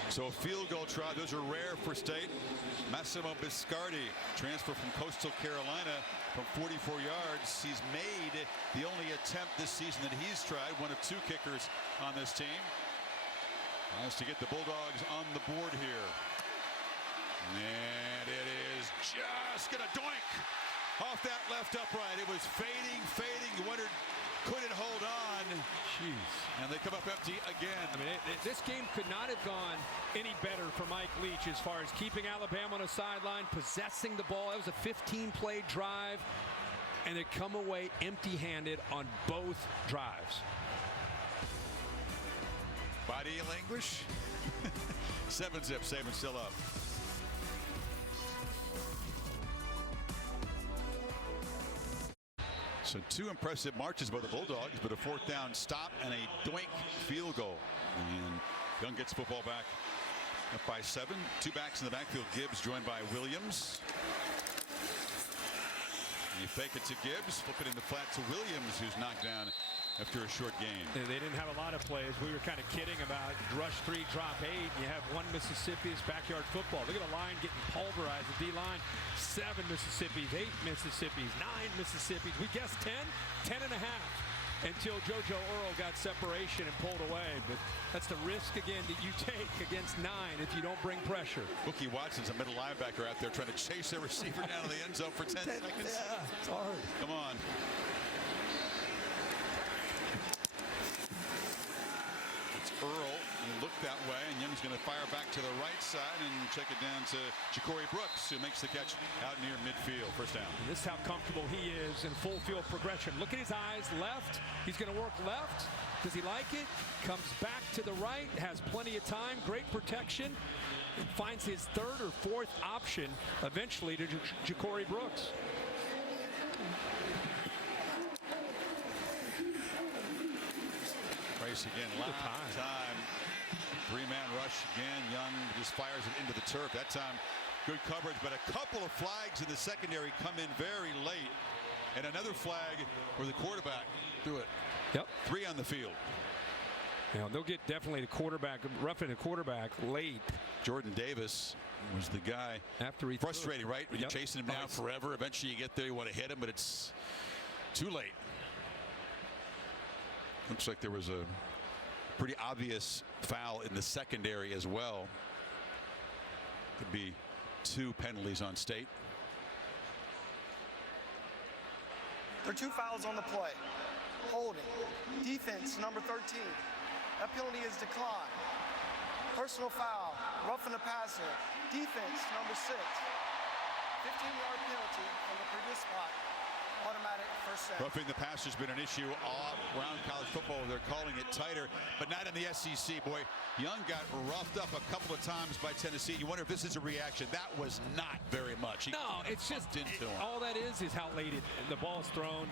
So a field goal try. Those are rare for State. Massimo Biscardi, transfer from Coastal Carolina from 44 yards. He's made the only attempt this season that he's tried. One of 2 kickers on this team. Tries to get the Bulldogs on the board here. And it is just going to doink off that left upright. It was fading. You wondered, could it hold on? Jeez. And they come up empty again. I mean, this game could not have gone any better for Mike Leach as far as keeping Alabama on the sideline, possessing the ball. That was a 15-play drive, and they come away empty-handed on both drives. Body language. 7-zip, Saban still up. So 2 impressive marches by the Bulldogs, but a 4th down stop and a doink field goal. And Young gets football back up by 7. 2 backs in the backfield. Gibbs joined by Williams. And you fake it to Gibbs, flip it in the flat to Williams, who's knocked down after a short gain. They didn't have a lot of plays. We were kind of kidding about rush 3, drop 8. You have 1 Mississippi's backyard football. Look at the line getting pulverized. The D-line, 7 Mississippi's, 8 Mississippi's, 9 Mississippi's. We guessed 10, 10 and a half until JoJo Earl got separation and pulled away. But that's the risk, again, that you take against 9 if you don't bring pressure. Bookie Watson's a middle linebacker out there trying to chase a receiver down to the end zone for 10 seconds. Yeah, it's hard. Come on. Earl looked that way, and Young's going to fire back to the right side and check it down to Ja'Cory Brooks, who makes the catch out near midfield. 1st down. And this is how comfortable he is in full field progression. Look at his eyes left. He's going to work left. Does he like it? Comes back to the right, has plenty of time, great protection, and finds his 3rd or 4th option eventually to Ja'Cory Brooks. Price again, last time. 3-man rush again. Young just fires it into the turf. That time, good coverage, but a couple of flags in the secondary come in very late. And another flag where the quarterback threw it. Yep. 3 on the field. Now, they'll get definitely the quarterback, roughing the quarterback late. Jordan Davis was the guy. After he frustrating, right? When you're chasing him down Nice. forever. Eventually you get there, you want to hit him, but it's too late. Looks like there was a pretty obvious foul in the secondary as well. Could be 2 penalties on State. There are 2 fouls on the play. Holding. Defense, number 13. That penalty is declined. Personal foul. Roughing the passer. Defense, number 6. 15-yard penalty from the previous spot. Automatic 1st down. Roughing the passer has been an issue all around college football. They're calling it tighter, but not in the SEC. Boy, Young got roughed up a couple of times by Tennessee. You wonder if this is a reaction. That was not very much. No, it's just all that is how late the ball's thrown.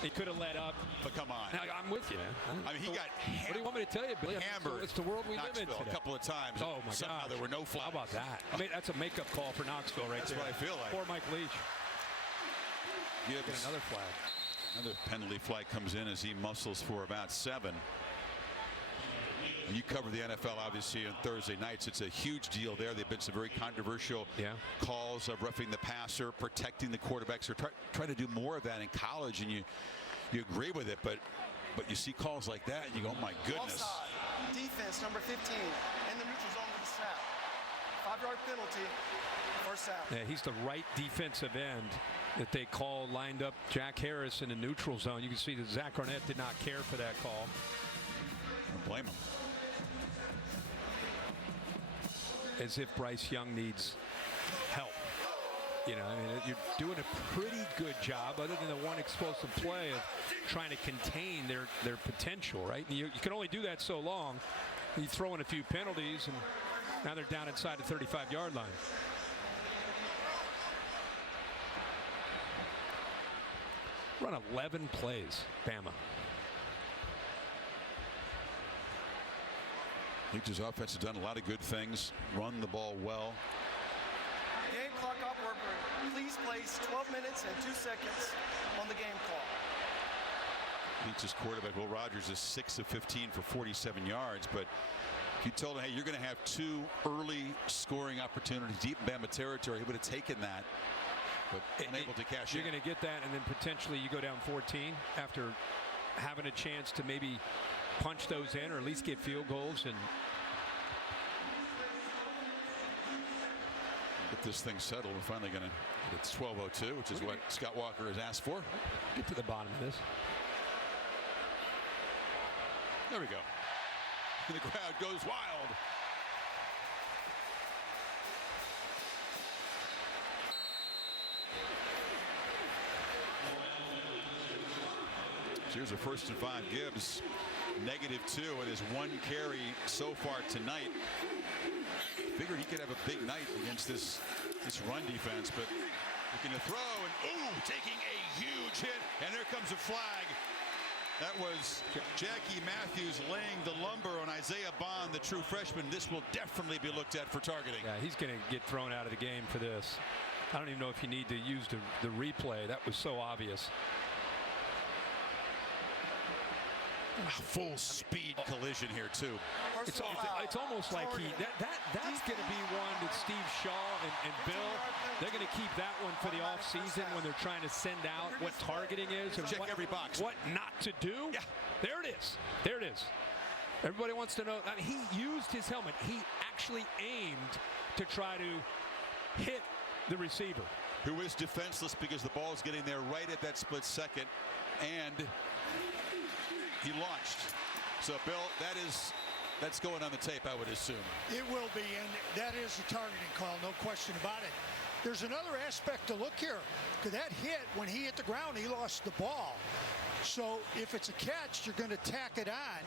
He could have let up. But come on. Now, I'm with you, man. I mean, he got What do you want me to tell you, Billy? hammered. It's the world we live in Knoxville today. a couple of times. Oh, my Somehow God. there were no flags. How about that? I mean, that's a makeup call for Knoxville right there. That's what I feel like. Poor Mike Leach. Gibbs. Get another flag. Another penalty flag comes in as he muscles for about 7. You cover the NFL obviously on Thursday nights. It's a huge deal there. They've been some very controversial calls of roughing the passer, protecting the quarterbacks. They're trying to do more of that in college, and you agree with it, but you see calls like that and you go, oh my goodness. Offside. Defense, number 15, in the neutral zone with the snap. 5-yard penalty. 1st down. Yeah, he's the right defensive end that they call lined up Jack Harris in the neutral zone. You can see that Zach Arnett did not care for that call. I don't blame him. As if Bryce Young needs help. You know, I mean, you're doing a pretty good job, other than the one explosive play, of trying to contain their potential, right? And you can only do that so long. You throw in a few penalties, and now they're down inside the 35-yard line. Run 11 plays, Bama. Leach's offense has done a lot of good things, run the ball well. Game clock upward. Please place 12 minutes and 2 seconds on the game clock. Leach's quarterback, Will Rogers, is 6 of 15 for 47 yards, but if you told him, hey, you're going to have 2 early scoring opportunities deep in Bama territory, he would have taken that, but unable to cash You're in. going to get that, and then potentially you go down 14 after having a chance to maybe punch those in or at least get field goals and get this thing settled. We're finally going to, it's 12:02, which is what Scott Walker has asked for. Get to the bottom of this. There we go. And the crowd goes wild. So here's a 1st and 5. Gibbs, -2 in his 1 carry so far tonight. Figured he could have a big night against this run defense, but looking to throw and taking a huge hit, and there comes a flag. That was Jackie Matthews laying the lumber on Isaiah Bond, the true freshman. This will definitely be looked at for targeting. Yeah, he's going to get thrown out of the game for this. I don't even know if you need to use the replay. That was so obvious. Full speed collision here too. It's almost like that's going to be one that Steve Shaw and Bill, they're going to keep that one for the offseason when they're trying to send out what targeting is and check every box. What not to do. Yeah. There it is. There it is. Everybody wants to know. I mean, he used his helmet. He actually aimed to try to hit the receiver, who is defenseless because the ball is getting there right at that split second, and he launched. So, Bill, that's going on the tape, I would assume. It will be, and that is a targeting call, no question about it. There's another aspect to look here. Because that hit, when he hit the ground, he lost the ball. So if it's a catch, you're going to tack it on.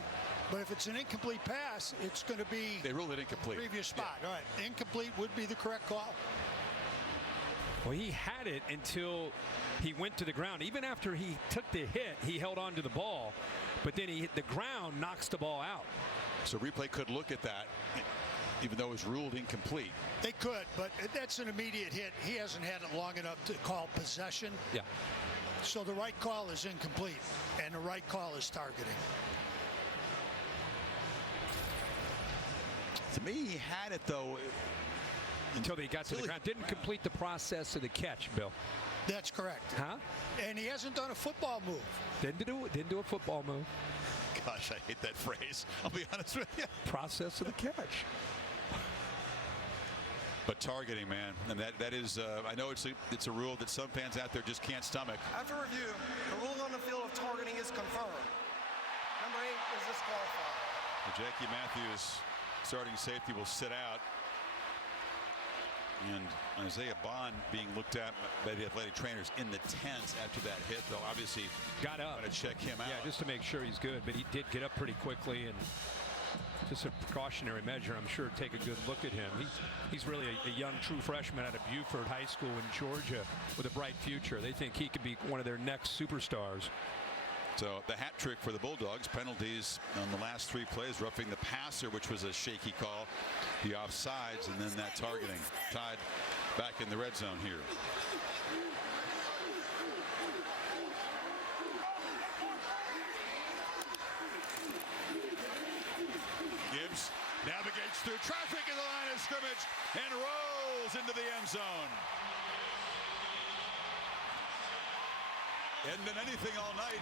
But if it's an incomplete pass, it's going to be they ruled it incomplete. Previous spot. Yeah. All right, incomplete would be the correct call. Well, he had it until he went to the ground. Even after he took the hit, he held on to the ball. But then he hit the ground, knocks the ball out. So replay could look at that, even though it was ruled incomplete. They could, but that's an immediate hit. He hasn't had it long enough to call possession. Yeah. So the right call is incomplete, and the right call is targeting. To me, he had it, though. Until he got to the ground. Didn't complete the process of the catch, Bill. That's correct. Huh? And he hasn't done a football move. Didn't do a football move. Gosh, I hate that phrase. I'll be honest with you. Process of the catch. But targeting, man, and that is, I know it's a rule that some fans out there just can't stomach. After review, the ruling on the field of targeting is confirmed. Number 8 is disqualified. Jackie Matthews, starting safety, will sit out. And Isaiah Bond being looked at by the athletic trainers in the tents after that hit. They'll obviously got up to check him out. Yeah, just to make sure he's good. But he did get up pretty quickly, and just a precautionary measure. I'm sure take a good look at him. He's really a young true freshman out of Buford High School in Georgia with a bright future. They think he could be one of their next superstars. So the hat trick for the Bulldogs, penalties on the last 3 plays, roughing the passer, which was a shaky call, the offsides, and then that targeting. Tied back in the red zone here. Gibbs navigates through traffic in the line of scrimmage and rolls into the end zone. Hadn't done anything all night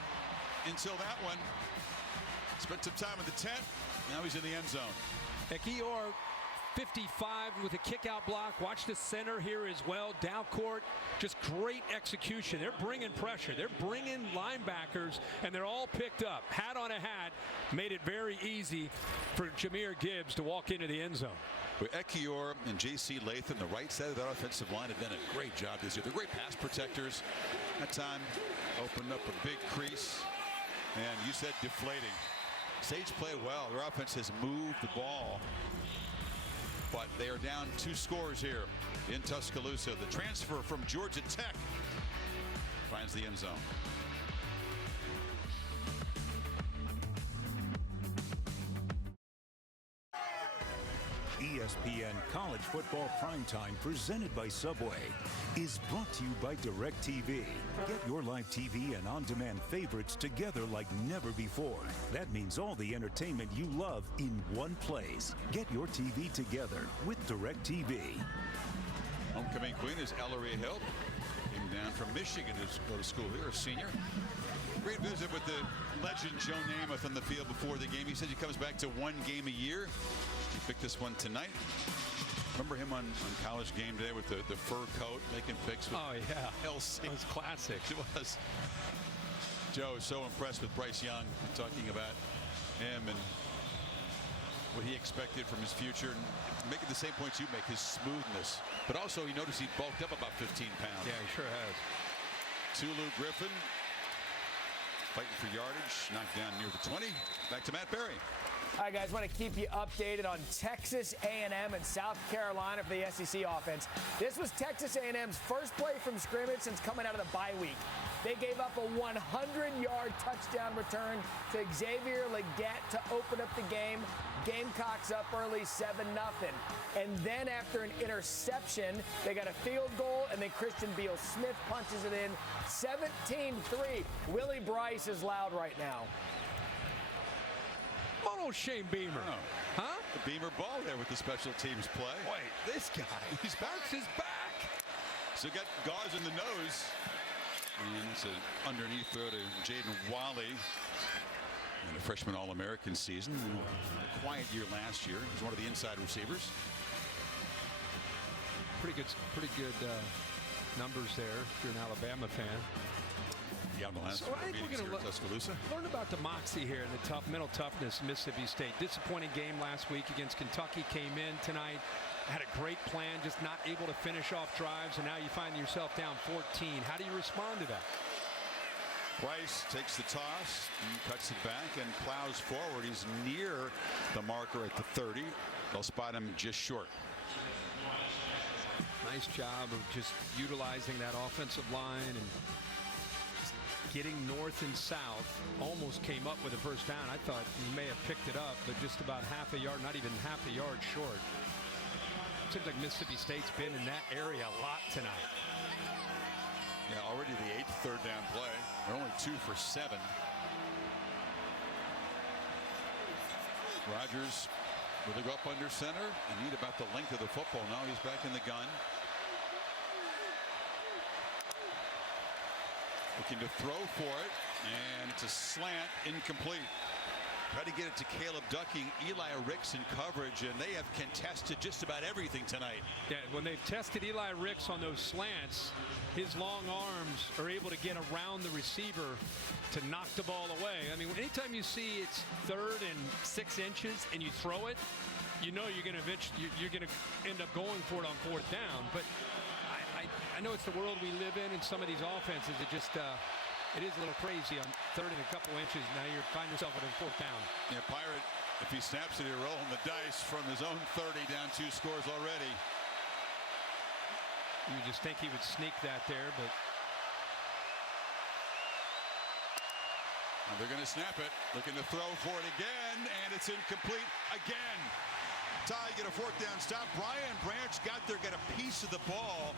until that one. Spent some time in the tent. Now he's in the end zone. Ekiyor, 55 with a kick-out block. Watch the center here as well. Down court, just great execution. They're bringing pressure. They're bringing linebackers, and they're all picked up. Hat on a hat made it very easy for Jahmyr Gibbs to walk into the end zone. With Ekiyor and J.C. Latham, the right side of that offensive line, have done a great job this year. They're great pass protectors. That time opened up a big crease, and you said deflating. Sage played well. Their offense has moved the ball, but they are down 2 scores here in Tuscaloosa. The transfer from Georgia Tech finds the end zone. ESPN College Football Primetime, presented by Subway, is brought to you by DirecTV. Get your live TV and on-demand favorites together like never before. That means all the entertainment you love in one place. Get your TV together with DirecTV. Homecoming queen is Ellery Hill. Came down from Michigan to go to school here, a senior. Great visit with the legend Joe Namath on the field before the game. He said he comes back to one game a year. He picked this one tonight. Remember him on College Game Day with the fur coat, making picks with LC. That was classic. It was. Joe is so impressed with Bryce Young, talking about him and what he expected from his future, and making the same points you make, his smoothness. But also, he noticed he bulked up about 15 pounds. Yeah, he sure has. Tulu Griffin fighting for yardage, knocked down near the 20. Back to Matt Berry. All right, guys, want to keep you updated on Texas A&M and South Carolina for the SEC offense. This was Texas A&M's first play from scrimmage since coming out of the bye week. They gave up a 100-yard touchdown return to Xavier Legette to open up the game. Gamecocks up early 7-0. And then after an interception, they got a field goal, and then Christian Beal-Smith punches it in. 17-3. Willie Bryce is loud right now. Oh, Shane Beamer. Oh. Huh? The Beamer ball there with the special teams play. Wait, this guy. He's back. His back. So got gauze in the nose. And it's an underneath throw to Jaden Wally. In a freshman All-American season. A quiet year last year. He's one of the inside receivers. Pretty good numbers there if you're an Alabama fan. Yeah, the last So I think we're going to Tuscaloosa. learn about the moxie here and the mental toughness of Mississippi State. Disappointing game last week against Kentucky. Came in tonight, had a great plan, just not able to finish off drives, and now you find yourself down 14. How do you respond to that? Bryce takes the toss and cuts it back and plows forward. He's near the marker at the 30. They'll spot him just short. Nice job of just utilizing that offensive line and just getting north and south. Almost came up with a first down. I thought he may have picked it up, but just about half a yard, not even half a yard short. Seems like Mississippi State's been in that area a lot tonight. Yeah, already the 8th third down play. They're only 2 for 7. Rodgers will they go up under center and need about the length of the football. Now he's back in the gun. Looking to throw for it, and it's a slant, incomplete. Try to get it to Caleb Ducking, Eli Ricks in coverage, and they have contested just about everything tonight. Yeah, when they've tested Eli Ricks on those slants, his long arms are able to get around the receiver to knock the ball away. I mean, anytime you see it's 3rd and 6 inches and you throw it, you know you're going to end up going for it on 4th down. But I know it's the world we live in some of these offenses. It just it is a little crazy on 3rd and a couple inches. Now you find yourself at a 4th down. Yeah, Pirate, if he snaps it, he'll rolling the dice from his own 30 down 2 scores already. You would just think he would sneak that there, but and they're going to snap it, looking to throw for it again, and it's incomplete again. Ty, get a 4th down stop. Brian Branch got there, got a piece of the ball.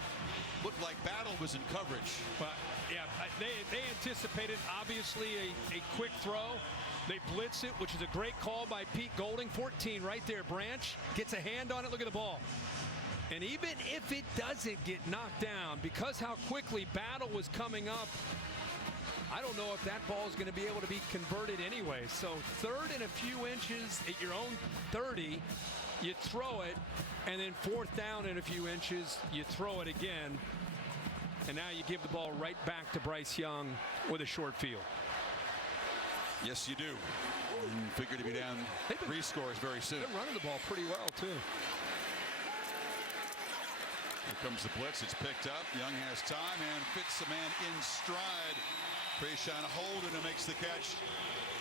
Looked like Battle was in coverage. Well, yeah, they anticipated obviously a quick throw. They blitz it, which is a great call by Pete Golding. 14 right there. Branch gets a hand on it. Look at the ball. And even if it doesn't get knocked down, because how quickly Battle was coming up, I don't know if that ball is going to be able to be converted anyway. So 3rd and a few inches at your own 30, you throw it, and then 4th down in a few inches, you throw it again. And now you give the ball right back to Bryce Young with a short field. Yes, you do. Figure to be down 3 scores very soon. They're running the ball pretty well, too. Here comes the blitz. It's picked up. Young has time and fits the man in stride. Trayshawn Holden who makes the catch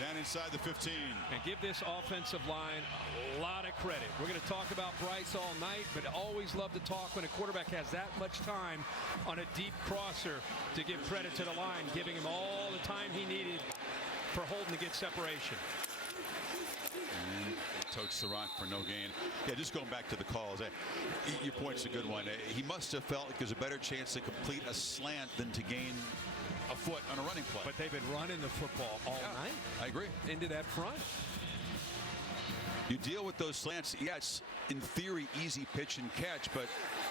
down inside the 15. And give this offensive line a lot of credit. We're going to talk about Bryce all night, but I always love to talk when a quarterback has that much time on a deep crosser to give credit to the line, giving him all the time he needed for Holden to get separation. And totes the rock for no gain. Yeah, just going back to the calls. Your point's a good one. He must have felt like there's a better chance to complete a slant than to gain a foot on a running play. But they've been running the football all night. I agree. Into that front. You deal with those slants. Yeah, it's in theory easy pitch and catch, but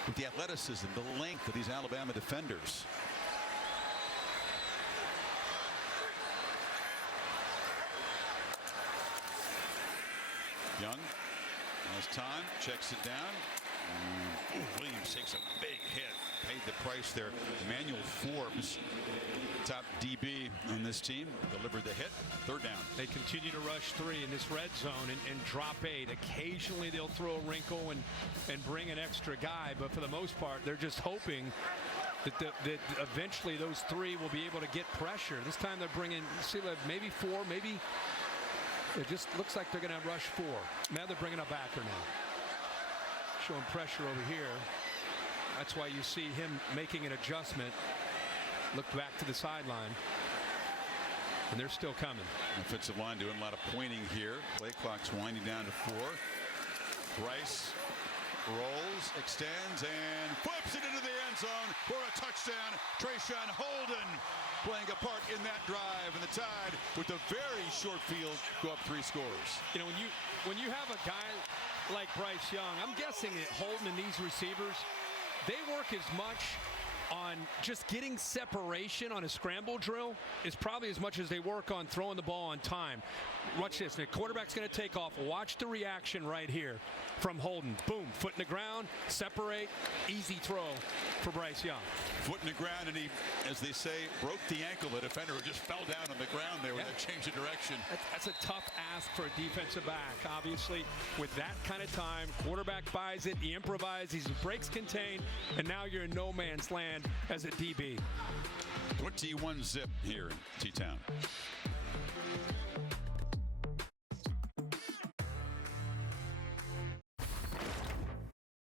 with the athleticism, the length of these Alabama defenders. Young has time, checks it down. Williams takes a big hit, paid the price there. Emmanuel Forbes, top DB on this team, delivered the hit. Third down. They continue to rush 3 in this red zone and drop 8. Occasionally they'll throw a wrinkle and bring an extra guy, but for the most part they're just hoping that eventually those 3 will be able to get pressure. This time they're bringing maybe 4, maybe. It just looks like they're going to rush 4. Now they're bringing a backer now. Showing pressure over here. That's why you see him making an adjustment. Look back to the sideline. And they're still coming. Offensive line doing a lot of pointing here. Play clock's winding down to 4. Bryce rolls, extends, and flips it into the end zone for a touchdown. Trayshawn Holden playing a part in that drive, and the Tide with a very short field go up 3 scores. You know, when you have a guy like Bryce Young, I'm guessing that Holden and these receivers, they work as much on just getting separation on a scramble drill is probably as much as they work on throwing the ball on time. Watch this. The quarterback's going to take off. Watch the reaction right here from Holden. Boom. Foot in the ground. Separate. Easy throw for Bryce Young. Foot in the ground, and he, as they say, broke the ankle. The defender just fell down on the ground there when they changed the direction. That's a tough ask for a defensive back. Obviously, with that kind of time, quarterback buys it. He improvises. His breaks contained, and now you're in no man's land as a DB. 21-zip here in T-Town.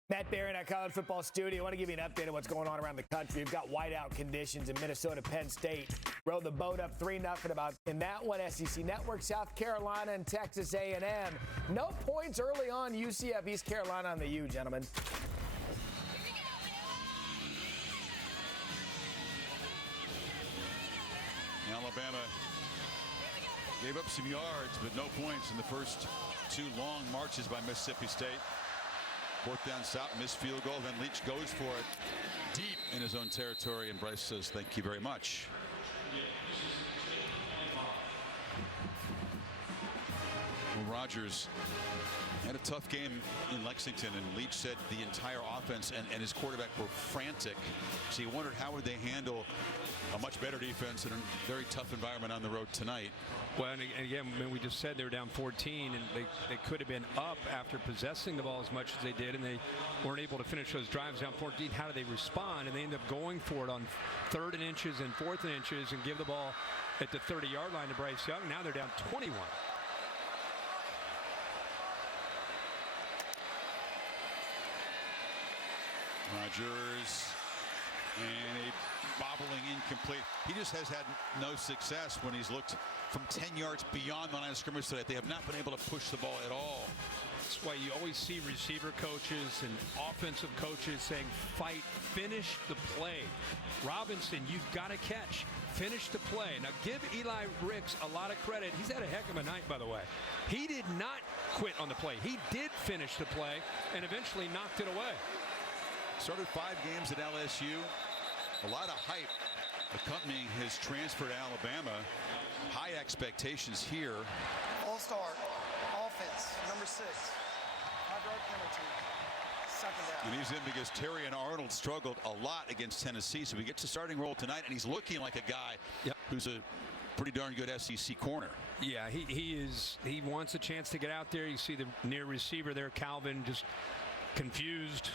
Matt Barron at College Football Studio. I want to give you an update on what's going on around the country. We've got whiteout conditions in Minnesota. Penn State rode the boat up 3-0 in that one. SEC Network, South Carolina, and Texas A&M. No points early on. UCF, East Carolina on the U, gentlemen. Alabama gave up some yards, but no points in the first 2 long marches by Mississippi State. 4th down stop, missed field goal, then Leach goes for it deep in his own territory, and Bryce says thank you very much. Well, Rodgers had a tough game in Lexington, and Leach said the entire offense and his quarterback were frantic. So he wondered how would they handle a much better defense in a very tough environment on the road tonight. Well, and again, we just said they were down 14, and they could have been up after possessing the ball as much as they did, and they weren't able to finish those drives down 14. How do they respond? And they end up going for it on 3rd and inches and 4th and inches and give the ball at the 30-yard line to Bryce Young. Now they're down 21. Rodgers, and a bobbling incomplete. He just has had no success when he's looked from 10 yards beyond the line of scrimmage today. They have not been able to push the ball at all. That's why you always see receiver coaches and offensive coaches saying, fight, finish the play. Robinson, you've got to catch. Finish the play. Now, give Eli Ricks a lot of credit. He's had a heck of a night, by the way. He did not quit on the play. He did finish the play and eventually knocked it away. Started 5 games at LSU. A lot of hype accompanying his transfer to Alabama. High expectations here. All-star offense, number 6. 5-yard penalty. 2nd down. And he's in because Terrion Arnold struggled a lot against Tennessee, so he gets a starting role tonight, and he's looking like a guy who's a pretty darn good SEC corner. Yeah, he wants a chance to get out there. You see the near receiver there, Calvin, just confused.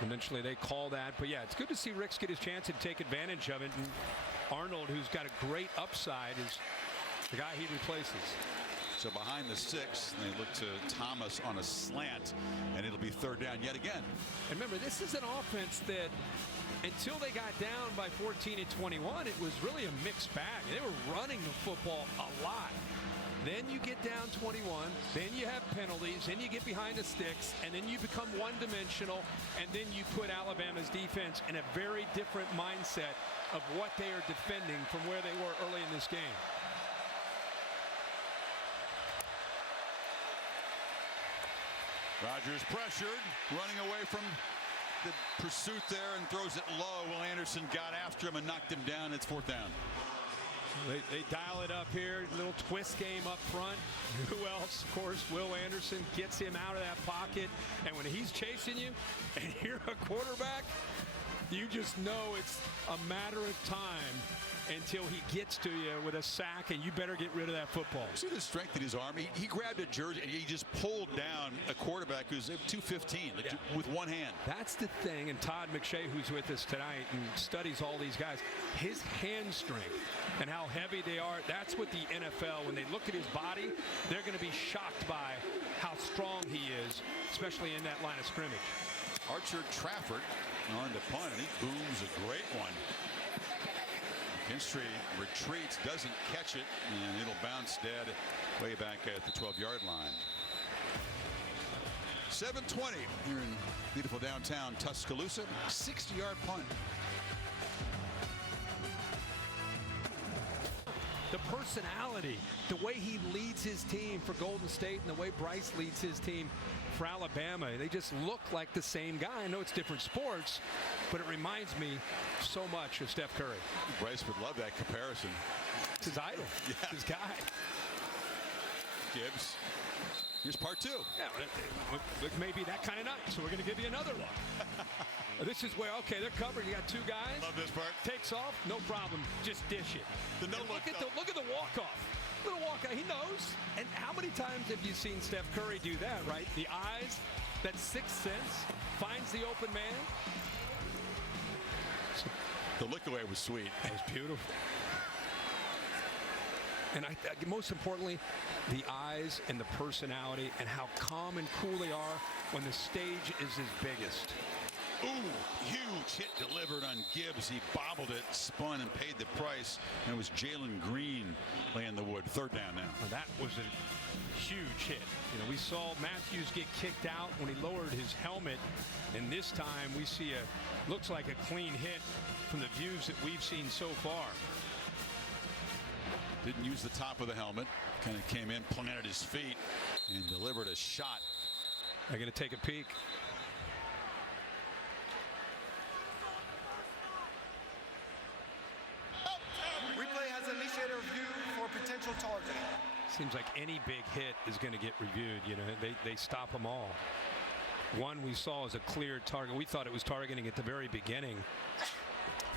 Eventually they call that, but yeah, it's good to see Ricks get his chance and take advantage of it. And Arnold, who's got a great upside, is the guy he replaces. So behind the 6, they look to Thomas on a slant, and it'll be 3rd down yet again. And remember, this is an offense that until they got down by 14 and 21, it was really a mixed bag. They were running the football a lot. Then you get down 21. Then you have penalties. Then you get behind the sticks. And then you become one-dimensional. And then you put Alabama's defense in a very different mindset of what they are defending from where they were early in this game. Rodgers pressured, running away from the pursuit there and throws it low. Will Anderson got after him and knocked him down. It's 4th down. They dial it up here, little twist game up front. Who else? Of course, Will Anderson gets him out of that pocket. And when he's chasing you and you're a quarterback, you just know it's a matter of time until he gets to you with a sack, and you better get rid of that football. See the strength in his arm? He grabbed a jersey and he just pulled down a quarterback who's 215 with one hand. That's the thing, and Todd McShay, who's with us tonight and studies all these guys, his hand strength and how heavy they are, that's what the NFL, when they look at his body, they're going to be shocked by how strong he is, especially in that line of scrimmage. Archer Trafford on to punt, and he booms a great one. McKinstry retreats, doesn't catch it, and it'll bounce dead way back at the 12-yard line. 7:20 here in beautiful downtown Tuscaloosa. 60-yard punt. The personality, the way he leads his team for Golden State and the way Bryce leads his team for Alabama, they just look like the same guy. I know it's different sports, but it reminds me so much of Steph Curry. Bryce would love that comparison. It's his idol. Yeah. It's his guy. Gibbs. Here's part 2. Yeah, it may be that kind of night, so we're going to give you another one. This is where, okay, they're covered. You got 2 guys. Love this part. Takes off, no problem. Just dish it. The no look at the walk-off. Little walk-off. He knows. And how many times have you seen Steph Curry do that, right? The eyes, that sixth sense, finds the open man. The look away was sweet. It was beautiful. And most importantly, the eyes and the personality and how calm and cool they are when the stage is his biggest. Ooh, huge hit delivered on Gibbs. He bobbled it, spun, and paid the price. And it was Jalen Green laying the wood. 3rd down now. Well, that was a huge hit. You know, we saw Matthews get kicked out when he lowered his helmet. And this time we see looks like a clean hit from the views that we've seen so far. Didn't use the top of the helmet. Kind of came in, planted his feet, and delivered a shot. They're going to take a peek. Replay has initiated a review for potential targeting. Seems like any big hit is going to get reviewed. You know, they stop them all. One we saw as a clear target. We thought it was targeting at the very beginning.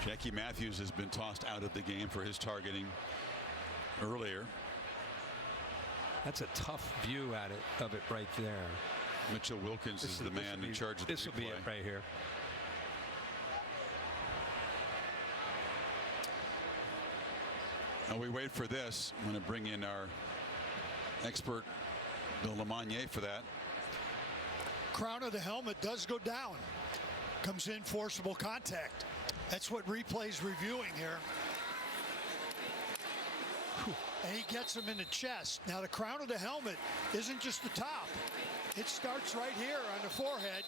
Jackie Matthews has been tossed out of the game for his targeting earlier. That's a tough view of it right there. Mitchell Wilkins is the man in charge of the replay. This will be it right here. Now we wait for this. I'm going to bring in our expert, Bill LeMonnier, for that. Crown of the helmet does go down. Comes in forcible contact. That's what replay's reviewing here. And he gets him in the chest. Now the crown of the helmet isn't just the top. It starts right here on the forehead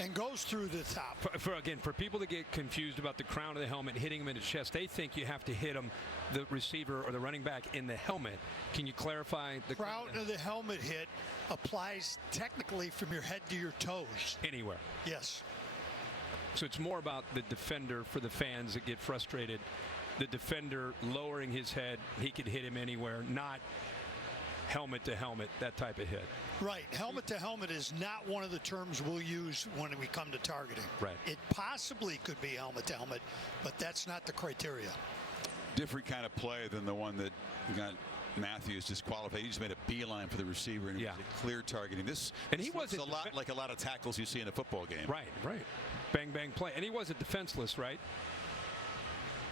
and goes through the top. For people that get confused about the crown of the helmet hitting him in the chest, they think you have to hit him, the receiver or the running back, in the helmet. Can you clarify? The crown of the helmet hit applies technically from your head to your toes. Anywhere. Yes. So it's more about the defender, for the fans that get frustrated. The defender lowering his head, he could hit him anywhere, not helmet to helmet, that type of hit. Right. Helmet to helmet is not one of the terms we'll use when we come to targeting. Right. It possibly could be helmet to helmet, but that's not the criteria. Different kind of play than the one that got Matthews disqualified. He just made a beeline for the receiver, and it was a clear targeting. This wasn't a lot like a lot of tackles you see in a football game. Right. Bang, bang, play. And he wasn't defenseless, right?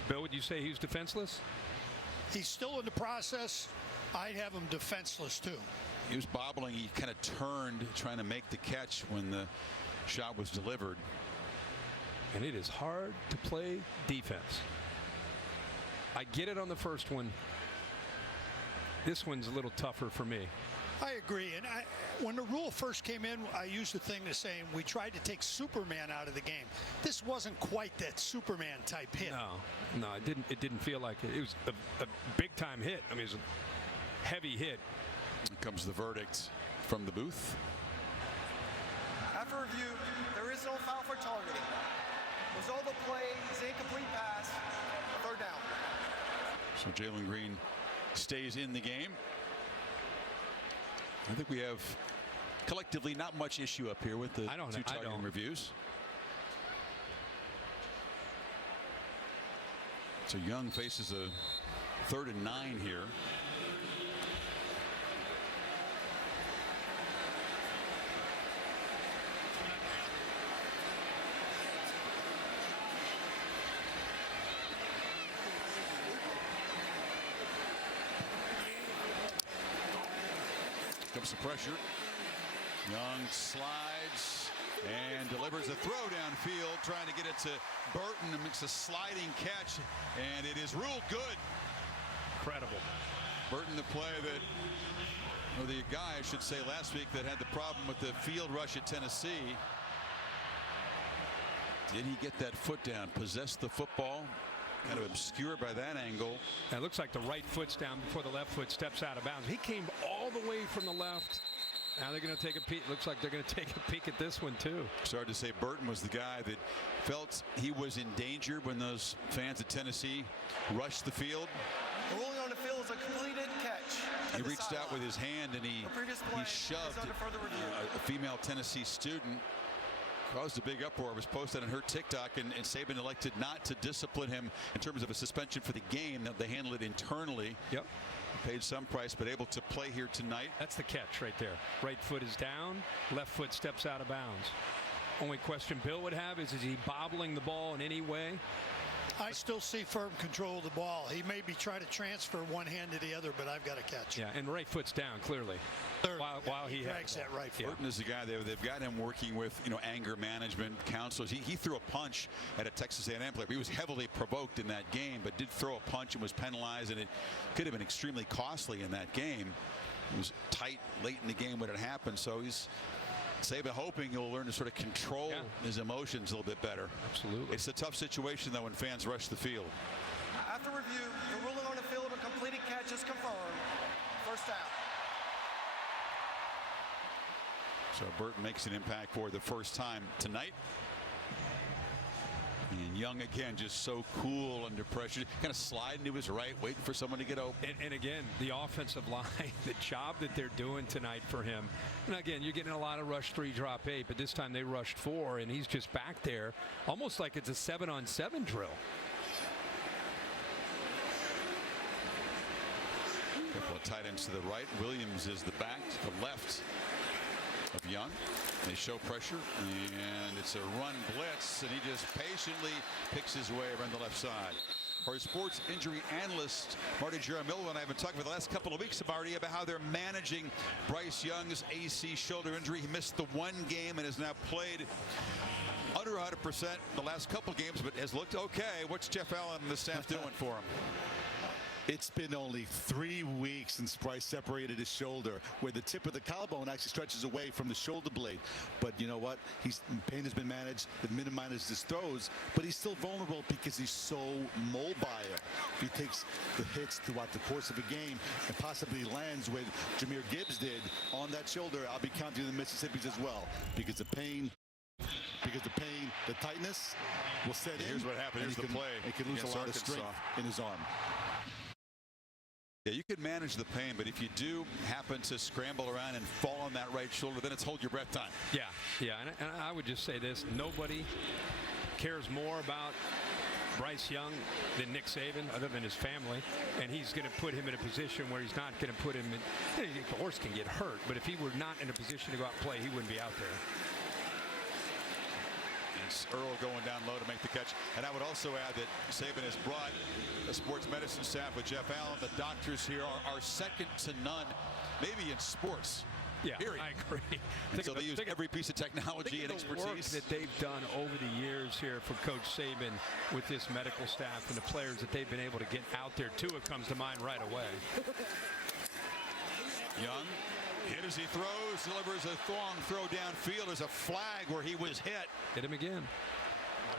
Bill, would you say he was defenseless? He's still in the process. I'd have him defenseless, too. He was bobbling. He kind of turned, trying to make the catch when the shot was delivered. And it is hard to play defense. I get it on the first one. This one's a little tougher for me. I agree. And when the rule first came in, I used the thing to saying we tried to take Superman out of the game. This wasn't quite that Superman type hit. No, it didn't feel like it. It was a big time hit. I mean, it was a heavy hit. Here comes the verdict from the booth. After review, there is no foul for targeting. Result of the play is incomplete pass, 3rd down. So Jalen Green stays in the game. I think we have collectively not much issue up here with the two targeting reviews. So Young faces a 3rd and 9 here. Comes the pressure. Young slides and delivers a throw downfield, trying to get it to Burton, and makes a sliding catch, and it is ruled good. Incredible. Burton, the play that, or the guy, I should say, last week that had the problem with the field rush at Tennessee. Did he get that foot down? Possessed the football. Kind of obscured by that angle. And it looks like the right foot's down before the left foot steps out of bounds. He came all the way from the left. Now they're going to take a peek. Looks like they're going to take a peek at this one too. It's hard to say Burton was the guy that felt he was in danger when those fans at Tennessee rushed the field. The ruling on the field is a completed catch. He reached out with his hand and he shoved a female Tennessee student. Caused a big uproar. It was posted on her TikTok, and Saban elected not to discipline him in terms of a suspension for the game. They handled it internally. Yep. Paid some price, but able to play here tonight. That's the catch right there. Right foot is down, left foot steps out of bounds. Only question Bill would have is he bobbling the ball in any way? I still see firm control of the ball. He may be trying to transfer one hand to the other, but I've got to catch. Yeah, and right foot's down clearly. While he drags that right foot. Burton is the guy they've got him working with, anger management counselors. He threw a punch at a Texas A&M player. He was heavily provoked in that game, but did throw a punch and was penalized, and it could have been extremely costly in that game. It was tight late in the game when it happened, so Saban hoping he'll learn to sort of control his emotions a little bit better. Absolutely. It's a tough situation, though, when fans rush the field. After review, the ruling on the field, a completed catch is confirmed. 1st down. So Burton makes an impact for the first time tonight. And Young, again, just so cool under pressure. Kind of sliding to his right, waiting for someone to get open. And again, the offensive line, the job that they're doing tonight for him. And again, you're getting a lot of rush 3, drop 8, but this time they rushed 4, and he's just back there, almost like it's a 7-on-7 drill. A couple of tight ends to the right. Williams is the back to the left of Young. They show pressure, and it's a run blitz, and he just patiently picks his way around the left side. Our sports injury analyst, Marty Jaramillo, and I have been talking for the last couple of weeks, Marty, about how they're managing Bryce Young's AC shoulder injury. He missed the 1 game and has now played under 100% the last couple games, but has looked okay. What's Jeff Allen and the staff doing for him? It's been only 3 weeks since Bryce separated his shoulder, where the tip of the collarbone actually stretches away from the shoulder blade. But you know what? Pain has been managed. They've minimized his throws, but he's still vulnerable because he's so mobile. He takes the hits throughout the course of a game and possibly lands where Jahmyr Gibbs did on that shoulder. I'll be counting the Mississippi's as well because the pain. The tightness will set in. Here's what happened. Here's the play. He can lose a lot of strength in his arm. Yeah, you could manage the pain, but if you do happen to scramble around and fall on that right shoulder, then it's hold your breath time. Yeah, and I would just say this. Nobody cares more about Bryce Young than Nick Saban, other than his family, and he's going to put him in a position where he's not going to put him in. The horse can get hurt, but if he were not in a position to go out and play, he wouldn't be out there. It's Earl going down low to make the catch. And I would also add that Saban has brought the sports medicine staff with Jeff Allen. The doctors here are second to none, maybe in sports. Yeah, period. I agree. So they use every piece of technology and expertise. The work that they've done over the years here for Coach Saban with this medical staff and the players that they've been able to get out there. Tua comes to mind right away. Young hit as he throws, delivers a long throw downfield. There's a flag where he was hit. Hit him again.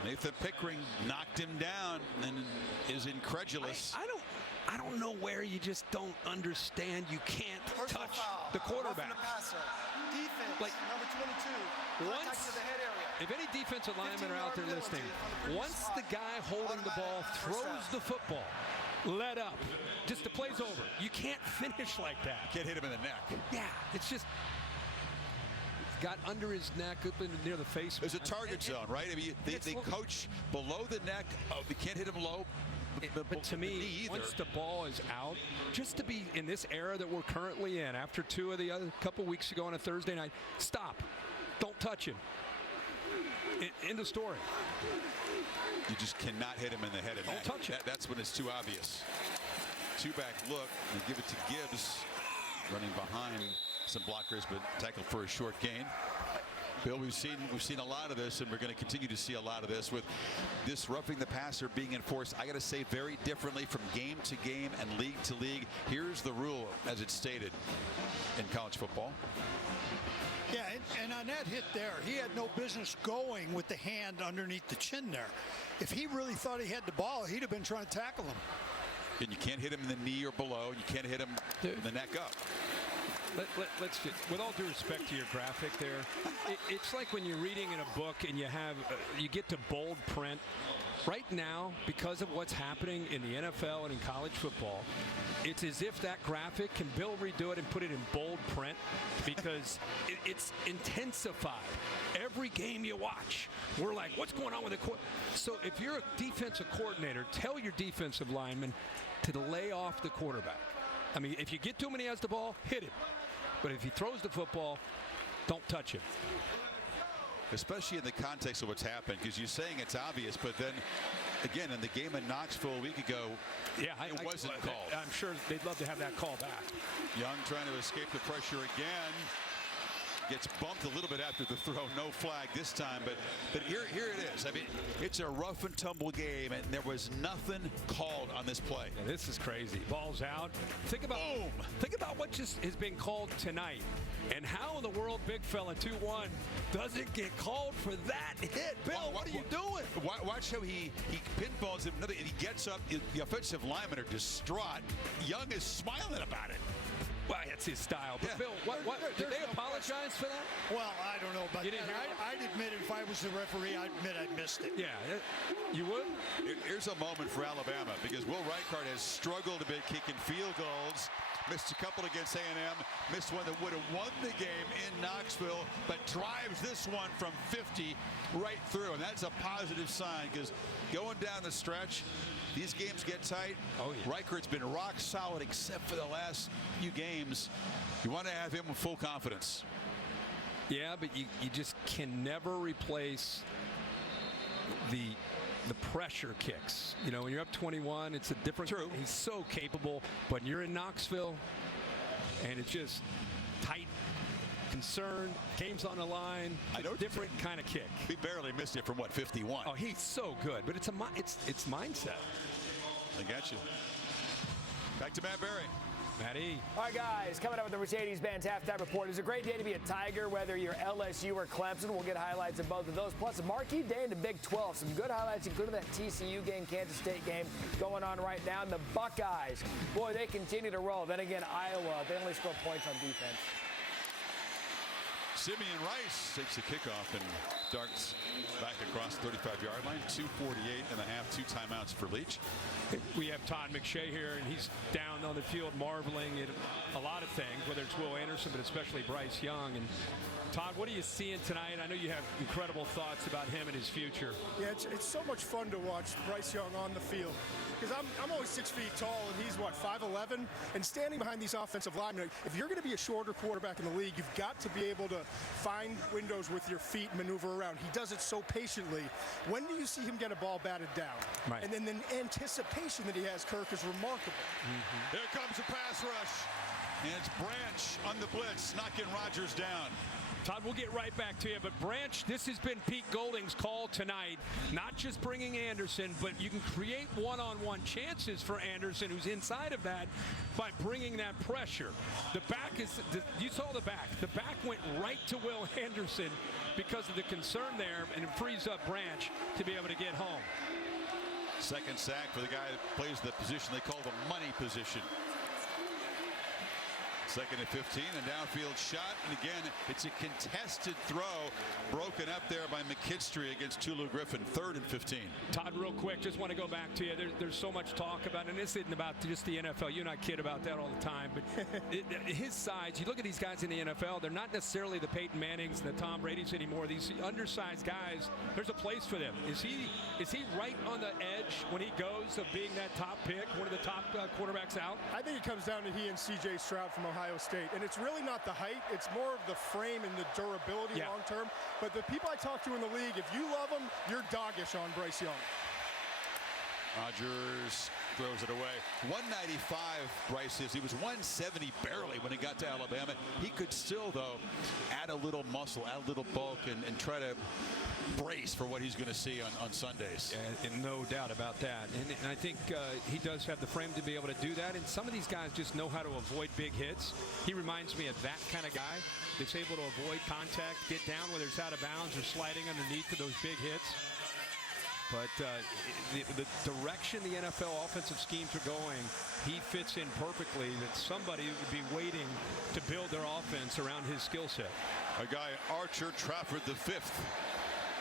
Nathan Pickering knocked him down and is incredulous. I don't know where you just don't understand. You can't Personal touch foul. the quarterback. Roughing the passer. Defense, Like, number 22. Contact once- to the head area. If any defensive linemen are out there 15-yard listening, penalty on the once the spot. guy holding the ball Automatic first throws down. the football, let up. Just the play's over. You can't finish like that. Can't hit him in the neck. Yeah, it's just got under his neck, up in near the face. There's a target zone, right? I mean, they coach below the neck. Oh, they can't hit him low. But to me, once the ball is out, just to be in this era that we're currently in, after two of the other couple weeks ago on a Thursday night, stop. Don't touch him. End of story. You just cannot hit him in the head and Don't neck. touch it. That's when it's too obvious. Two-back look. They give it to Gibbs, running behind some blockers, but tackled for a short gain. Bill, we've seen a lot of this, and we're going to continue to see a lot of this with this roughing the passer being enforced. I got to say, very differently from game to game and league to league. Here's the rule as it's stated in college football. Yeah, and on that hit there, he had no business going with the hand underneath the chin there. If he really thought he had the ball, he'd have been trying to tackle him. And you can't hit him in the knee or below. You can't hit him in the neck up. Let's just, with all due respect to your graphic there, it's like when you're reading in a book and you have you get to bold print. Right now, because of what's happening in the NFL and in college football, it's as if that graphic, can Bill redo it and put it in bold print, because it's intensified. Every game you watch, we're like, what's going on with the court? So if you're a defensive coordinator, tell your defensive lineman to lay off the quarterback. I mean, if you get to him and he has the ball, hit him. But if he throws the football, don't touch him. Especially in the context of what's happened, because you're saying it's obvious, but then again in the game in Knoxville a week ago, it wasn't called. I'm sure they'd love to have that call back. Young trying to escape the pressure again. Gets bumped a little bit after the throw. No flag this time, but here it is. I mean, it's a rough and tumble game, and there was nothing called on this play. Yeah, this is crazy. Ball's out. Think about what just has been called tonight, and how in the world Big Fella 2-1 doesn't get called for that hit. Bill, what are you doing? Watch how he pinballs him, and he gets up. The offensive linemen are distraught. Young is smiling about it. Well, that's his style. But Yeah. Bill, did they apologize for that? Well, I don't know about You didn't that. hear I'd admit if I was the referee, I'd admit I missed it. Yeah, you would? Here's a moment for Alabama, because Will Reichard has struggled a bit kicking field goals. Missed a couple against A&M. Missed one that would have won the game in Knoxville, but drives this one from 50 right through. And that's a positive sign, because going down the stretch, these games get tight. Oh, yeah. Reichard's been rock solid except for the last few games. You want to have him with full confidence. Yeah, but you just can never replace the pressure kicks. You know, when you're up 21, it's a different. True. He's so capable, but you're in Knoxville, and it's just tight, concerned, game's on the line. I know. Different kind of kick. He barely missed it from, what, 51? Oh, he's so good, but it's mindset. I got you. Back to Matt Berry. Matty. All right, guys, coming up with the Mercedes-Benz halftime report. It's a great day to be a Tiger, whether you're LSU or Clemson. We'll get highlights of both of those, plus a marquee day in the Big 12. Some good highlights, including that TCU game, Kansas State game going on right now. And the Buckeyes, boy, they continue to roll. Then again, Iowa, they only score points on defense. Simeon Rice takes the kickoff and darts back across the 35-yard line. 2:48 and a half, 2 timeouts for Leach. We have Todd McShay here, and he's down on the field marveling at a lot of things, whether it's Will Anderson, but especially Bryce Young. And Todd, what are you seeing tonight? I know you have incredible thoughts about him and his future. Yeah, it's so much fun to watch Bryce Young on the field, because I'm only 6 feet tall and he's, what, 5'11", and standing behind these offensive linemen. If you're going to be a shorter quarterback in the league, you've got to be able to find windows with your feet, maneuver around. He does it so patiently. When do you see him get a ball batted down? Right. And then the anticipation that he has, Kirk, is remarkable. Here comes the pass rush. And it's Branch on the blitz, knocking Rodgers down. Todd, we'll get right back to you, but Branch, this has been Pete Golding's call tonight. Not just bringing Anderson, but you can create one-on-one chances for Anderson, who's inside of that, by bringing that pressure. The back you saw the back. The back went right to Will Anderson because of the concern there, and it frees up Branch to be able to get home. Second sack for the guy that plays the position they call the money position. Second and 15, and downfield shot, and again, it's a contested throw, broken up there by McKinstry against Tulu Griffin. 3rd and 15. Todd, real quick, just want to go back to you. There's so much talk about, and this isn't about just the NFL. You and I kid about that all the time, but his size, you look at these guys in the NFL, they're not necessarily the Peyton Mannings and the Tom Bradys anymore. These undersized guys, there's a place for them. Is he right on the edge when he goes of being that top pick, one of the top quarterbacks out? I think it comes down to he and C.J. Stroud from Ohio State, and it's really not the height, it's more of the frame and the durability long term. But the people I talk to in the league, if you love them, you're doggish on Bryce Young. Rodgers throws it away. 195 Bryce is. He was 170 barely when he got to Alabama. He could still, though, add a little muscle, add a little bulk, and try to brace for what he's going to see on Sundays. And no doubt about that. And I think he does have the frame to be able to do that. And some of these guys just know how to avoid big hits. He reminds me of that kind of guy that's able to avoid contact, get down whether it's out of bounds or sliding underneath to those big hits. But the direction the NFL offensive schemes are going, he fits in perfectly. That somebody would be waiting to build their offense around his skill set. A guy, Archer Trafford the 5th,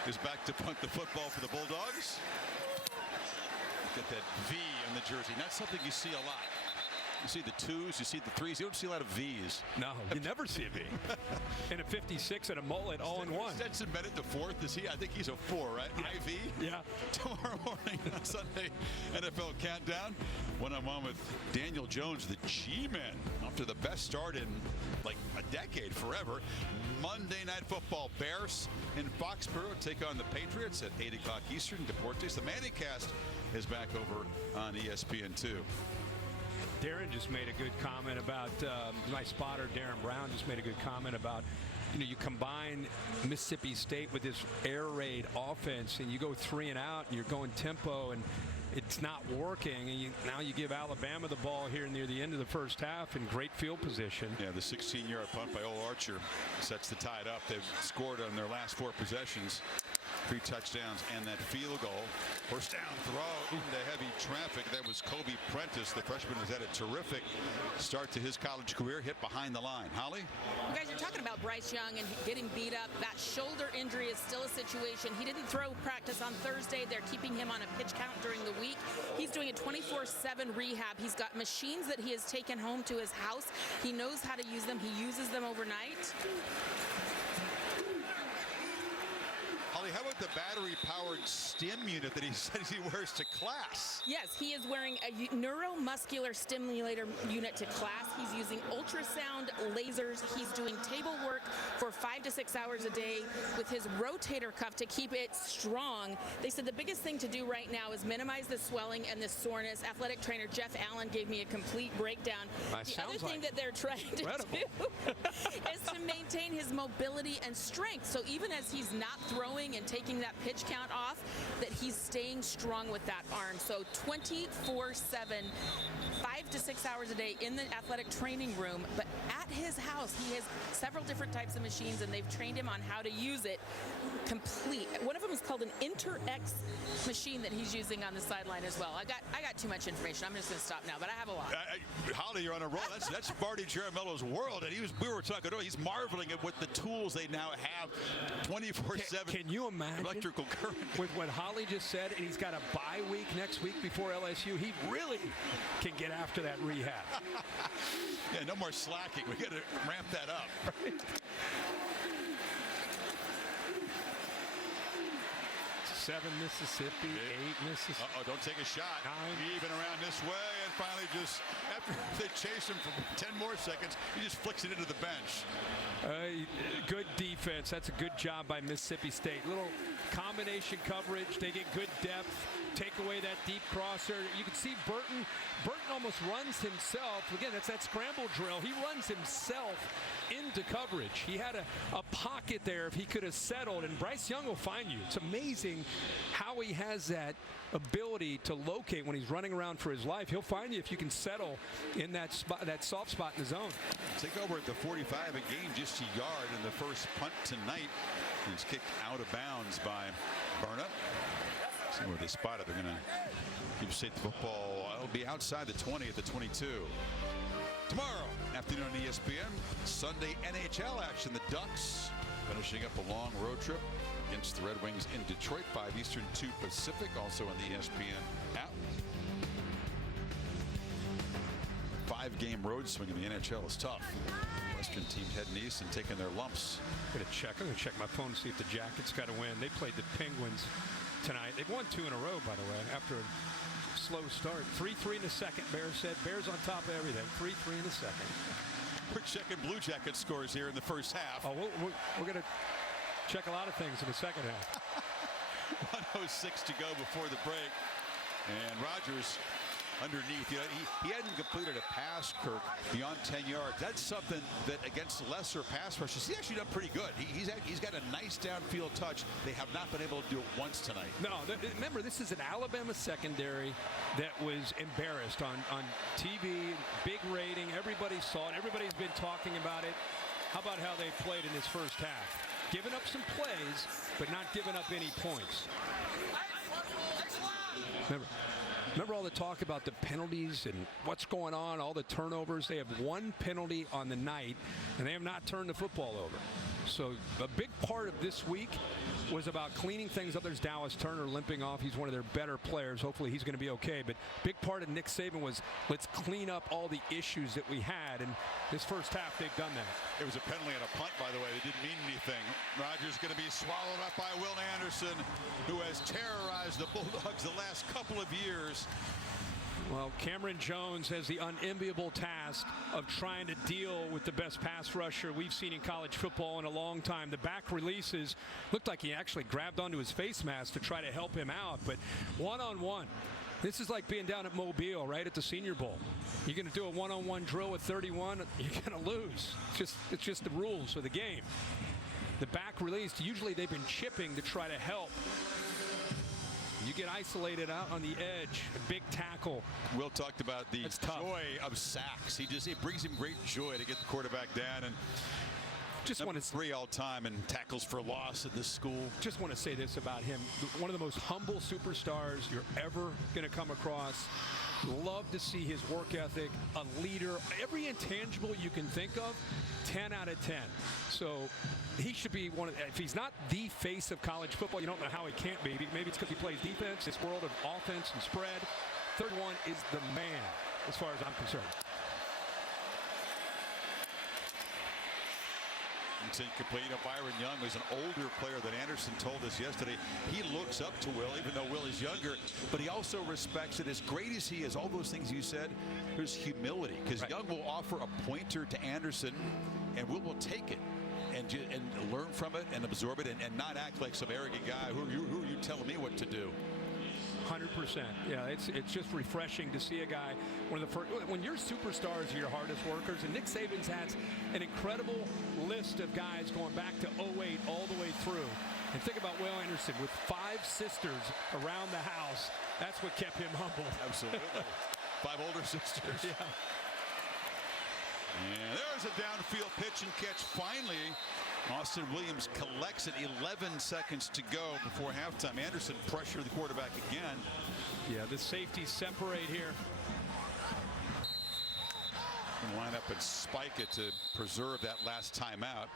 is back to punt the football for the Bulldogs. Get that V on the jersey. Not something you see a lot. You see the 2s, you see the 3s. You don't see a lot of Vs. No, you never see a V. And a 56 and a mullet all in one. Stetson Bennett the 4th. Is he? I think he's a 4, right? Yeah. IV? Yeah. Tomorrow morning on Sunday NFL Countdown. One-on-one with Daniel Jones, the G-Men. After the best start in like a decade, forever. Monday Night Football. Bears in Foxborough take on the Patriots at 8 o'clock Eastern. Deportes. The Manningcast is back over on ESPN2. Darren just made a good comment about, my spotter, Darren Brown, just made a good comment about, you combine Mississippi State with this air raid offense, and you go 3 and out, and you're going tempo, and it's not working. And now you give Alabama the ball here near the end of the first half in great field position. Yeah, the 16-yard punt by Ole Archer sets the tide up. They've scored on their last 4 possessions. 3 touchdowns and that field goal. First down throw into heavy traffic. That was Kobe Prentice. The freshman has had a terrific start to his college career. Hit behind the line. Holly? You guys are talking about Bryce Young and getting beat up. That shoulder injury is still a situation. He didn't throw practice on Thursday. They're keeping him on a pitch count during the week. He's doing a 24/7 rehab. He's got machines that he has taken home to his house. He knows how to use them. He uses them overnight. How about the battery-powered stim unit that he says he wears to class? Yes, he is wearing a neuromuscular stimulator unit to class. He's using ultrasound lasers. He's doing table work for 5 to 6 hours a day with his rotator cuff to keep it strong. They said the biggest thing to do right now is minimize the swelling and the soreness. Athletic trainer Jeff Allen gave me a complete breakdown. The other thing that they're trying to do is to maintain his mobility and strength. So even as he's not throwing and taking that pitch count off, that he's staying strong with that arm. So 24/7, 5 to 6 hours a day in the athletic training room, but at his house he has several different types of machines, and they've trained him on how to use it complete. One of them is called an Inter-X machine that he's using on the sideline as well. I got too much information. I'm just going to stop now, but I have a lot. Holly, you're on a roll. That's Marty Jaramello's world, and we were talking earlier. He's marveling at what the tools they now have 24/7. Can you imagine electrical current with what Holly just said? And he's got a bye week next week before LSU. He really can get after that rehab. Yeah, no more slacking. We got to ramp that up. Right. 7 Mississippi, 8 Mississippi. Uh-oh, don't take a shot. 9. Even around this way, and finally just, after they chase him for 10 more seconds, he just flicks it into the bench. Good defense. That's a good job by Mississippi State. Little combination coverage. They get good depth. Take away that deep crosser. You can see Burton almost runs himself. Again, that's that scramble drill. He runs himself into coverage. He had a pocket there if he could have settled, and Bryce Young will find you. It's amazing how he has that ability to locate when he's running around for his life. He'll find you if you can settle in that spot, that soft spot in the zone. Take over at the 45, a game just a yard in the first punt tonight. He's kicked out of bounds by Burnett. See where they spot it. They're going to keep state football. It'll be outside the 20 at the 22. Tomorrow afternoon on ESPN, Sunday NHL action. The Ducks finishing up a long road trip against the Red Wings in Detroit, 5 Eastern, 2 Pacific, also on the ESPN app. 5-game road swing in the NHL is tough. Western team heading east and taking their lumps. I'm going to check my phone to see if the Jackets got a win. They played the Penguins tonight. They've won 2 in a row, by the way, after a slow start. 3-3 in the second, Bears said. Bears on top of everything. 3-3 in the second. We're checking Blue Jacket scores here in the first half. Oh, we're going to check a lot of things in the second half. 1:06 to go before the break. And Rogers underneath. You know, he hadn't completed a pass, Kirk, beyond 10 yards. That's something that against the lesser pass rushers, he's actually done pretty good. He's got a nice downfield touch. They have not been able to do it once tonight. No, remember, this is an Alabama secondary that was embarrassed on TV, big rating. Everybody saw it. Everybody's been talking about it. How about how they played in this first half? Giving up some plays, but not giving up any points. Remember all the talk about the penalties and what's going on, all the turnovers? They have 1 penalty on the night, and they have not turned the football over. So a big part of this week was about cleaning things up. There's Dallas Turner limping off. He's one of their better players. Hopefully he's going to be okay. But big part of Nick Saban was let's clean up all the issues that we had. And this first half, they've done that. It was a penalty and a punt, by the way. It didn't mean anything. Rogers going to be swallowed up by Will Anderson, who has terrorized the Bulldogs the last couple of years. Well, Cameron Jones has the unenviable task of trying to deal with the best pass rusher we've seen in college football in a long time. The back releases looked like he actually grabbed onto his face mask to try to help him out, but one-on-one. This is like being down at Mobile, right, at the Senior Bowl. You're going to do a one-on-one drill with 31, you're going to lose. It's just the rules of the game. The back release, usually they've been chipping to try to help. You get isolated out on the edge, a big tackle. Will talked about the joy of sacks. It brings him great joy to get the quarterback down. And just want to 3 all-time in tackles for loss at this school. Just want to say this about him. One of the most humble superstars you're ever going to come across. Love to see his work ethic, a leader. Every intangible you can think of, 10 out of 10. So he should be one of, if he's not the face of college football, you don't know how he can't be. Maybe it's because he plays defense, this world of offense and spread. 31 is the man, as far as I'm concerned. It's incomplete. Byron Young was an older player than Anderson told us yesterday. He looks up to Will, even though Will is younger, but he also respects it. As great as he is, all those things you said, there's humility, because Young will offer a pointer to Anderson, and Will take it and learn from it and absorb it and not act like some arrogant guy. Who are you telling me what to do? 100%. Yeah, it's just refreshing to see a guy, one of the first, when your superstars are your hardest workers, and Nick Saban's has an incredible list of guys going back to 08 all the way through. And think about Will Anderson with 5 sisters around the house. That's what kept him humble. Absolutely. 5 older sisters. Yeah. And there's a downfield pitch and catch finally. Austin Williams collects it. 11 seconds to go before halftime. Anderson pressured the quarterback again. Yeah, the safeties separate here. And line up and spike it to preserve that last timeout.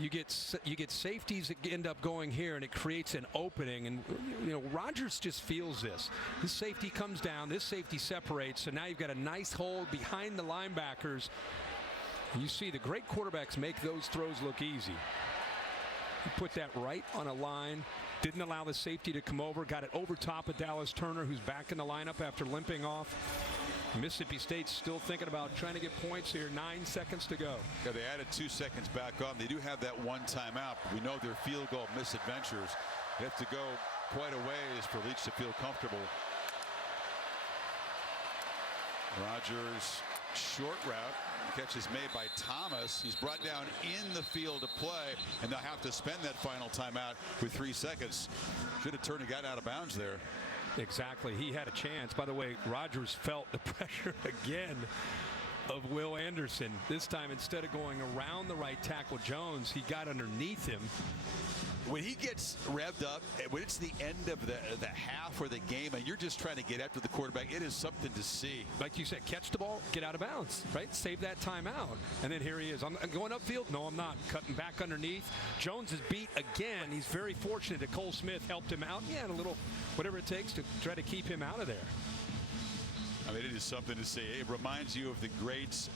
You get safeties that end up going here, and it creates an opening. And you know, Rogers just feels this. This safety comes down. This safety separates. So now you've got a nice hole behind the linebackers. You see the great quarterbacks make those throws look easy. He put that right on a line. Didn't allow the safety to come over. Got it over top of Dallas Turner, who's back in the lineup after limping off. Mississippi State's still thinking about trying to get points here. 9 seconds to go. Yeah, they added 2 seconds back on. They do have that one timeout. We know their field goal misadventures. They have to go quite a ways for Leach to feel comfortable. Rodgers, short route. Catch is made by Thomas. He's brought down in the field of play, and they'll have to spend that final timeout with 3 seconds. Should have turned and got out of bounds there. Exactly. He had a chance. By the way, Rodgers felt the pressure again of Will Anderson. This time, instead of going around the right tackle Jones, he got underneath him. When he gets revved up, when it's the end of the half or the game, and you're just trying to get after the quarterback, it is something to see. Like you said, catch the ball, get out of bounds, right? Save that timeout. And then here he is. I'm going upfield. No, I'm not. Cutting back underneath. Jones is beat again. He's very fortunate that Cole Smith helped him out. He had a little whatever it takes to try to keep him out of there. I mean, it is something to see. It reminds you of the greats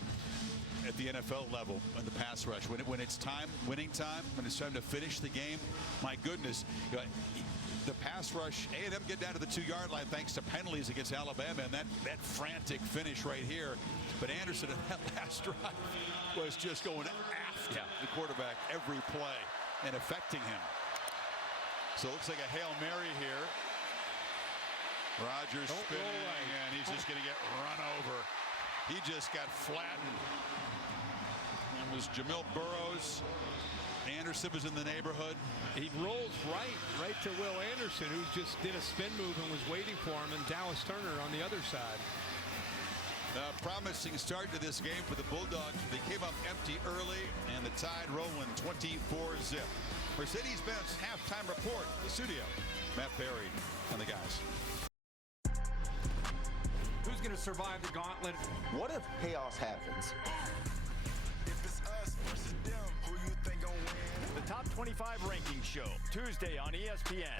at the NFL level in the pass rush. When it's time, winning time, when it's time to finish the game, my goodness, the pass rush, A&M get down to the 2-yard line thanks to penalties against Alabama, and that frantic finish right here. But Anderson in that last drive was just going after the quarterback every play and affecting him. So it looks like a Hail Mary here. Rodgers spinning, and he's just going to get run over. He just got flattened. It was Jamil Burroughs. Anderson was in the neighborhood. He rolls right to Will Anderson, who just did a spin move and was waiting for him, and Dallas Turner on the other side. Promising start to this game for the Bulldogs. They came up empty early, and the Tide rolling 24-zip. Mercedes-Benz halftime report. The studio. Matt Berry and the guys. Who's going to survive the gauntlet? What if chaos happens? If it's us versus them, who you think gon' win? The Top 25 Ranking Show, Tuesday on ESPN.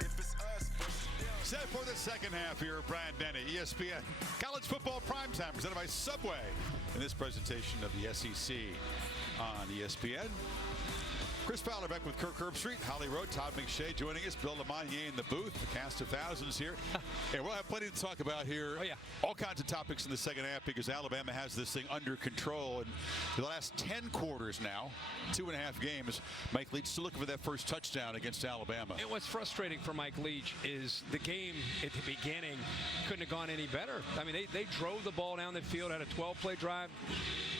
If it's us versus them. Set for the second half here, Brian Denny, ESPN. College football primetime presented by Subway. In this presentation of the SEC on ESPN. Chris Fowler back with Kirk Herbstreit, Holly Rowe, Todd McShay joining us, Bill LeMonnier in the booth, the cast of thousands here. And we'll have plenty to talk about here. Oh, yeah. All kinds of topics in the second half because Alabama has this thing under control. And for the last 10 quarters now, 2.5 games, Mike Leach still looking for that first touchdown against Alabama. And what's frustrating for Mike Leach is the game at the beginning couldn't have gone any better. I mean, they drove the ball down the field, had a 12-play drive,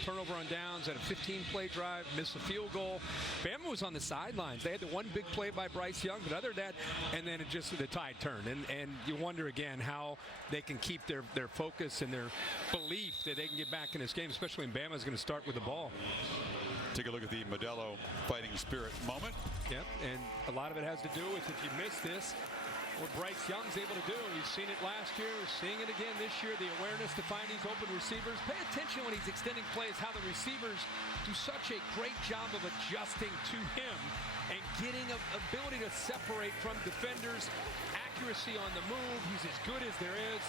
turnover on downs, had a 15-play drive, missed a field goal. Bama was on the sidelines. They had the one big play by Bryce Young, but other than that, and then it just the tide turned. And you wonder again how they can keep their focus and their belief that they can get back in this game, especially when Bama's going to start with the ball. Take a look at the Modelo fighting spirit moment. Yep, and a lot of it has to do with, if you miss this, what Bryce Young's able to do. We've seen it last year, we're seeing it again this year, the awareness to find these open receivers. Pay attention when he's extending plays, how the receivers do such a great job of adjusting to him and getting an ability to separate from defenders, accuracy on the move. He's as good as there is.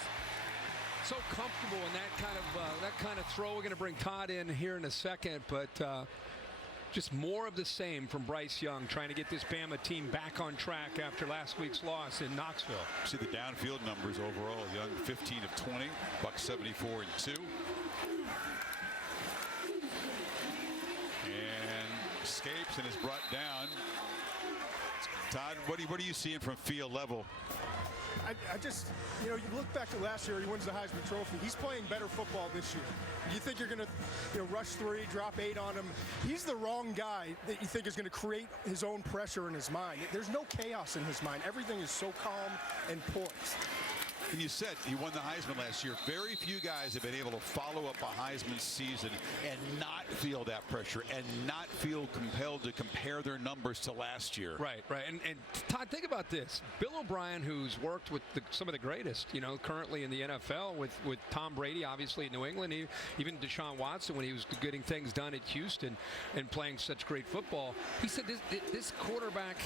So comfortable in that kind of throw. We're going to bring Todd in here in a second, but just more of the same from Bryce Young, trying to get this Bama team back on track after last week's loss in Knoxville. See the downfield numbers overall. Young 15 of 20, buck 74 and 2. And escapes and is brought down. Todd, what are you seeing from field level? I just, you look back to last year, he wins the Heisman Trophy. He's playing better football this year. You think you're going to, rush 3, drop 8 on him. He's the wrong guy that you think is going to create his own pressure in his mind. There's no chaos in his mind. Everything is so calm and poised. And you said he won the Heisman last year. Very few guys have been able to follow up a Heisman season and not feel that pressure and not feel compelled to compare their numbers to last year. Right. And Todd, think about this. Bill O'Brien, who's worked with some of the greatest, currently in the NFL with Tom Brady, obviously in New England, even Deshaun Watson when he was getting things done at Houston and playing such great football. He said this quarterback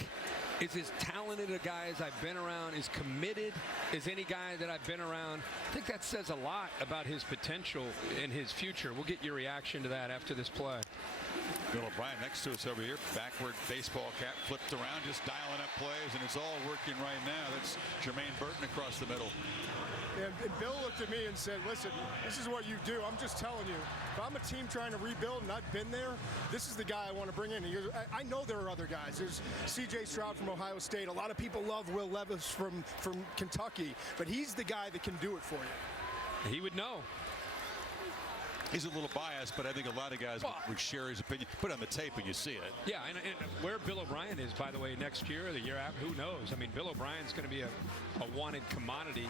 is as talented a guy as I've been around, as committed as any guy that I've been around. I think that says a lot about his potential and his future. We'll get your reaction to that after this play. Bill O'Brien next to us over here, backward baseball cap flipped around, just dialing up plays, and it's all working right now. That's Jermaine Burton across the middle. And Bill looked at me and said, listen, this is what you do. I'm just telling you, if I'm a team trying to rebuild and I've been there, this is the guy I want to bring in. He goes, I know there are other guys. There's C.J. Stroud from Ohio State. A lot of people love Will Levis from Kentucky, but he's the guy that can do it for you. He would know. He's a little biased, but I think a lot of guys would share his opinion. Put it on the tape and you see it. Yeah, and where Bill O'Brien is, by the way, next year or the year after, who knows? I mean, Bill O'Brien's going to be a wanted commodity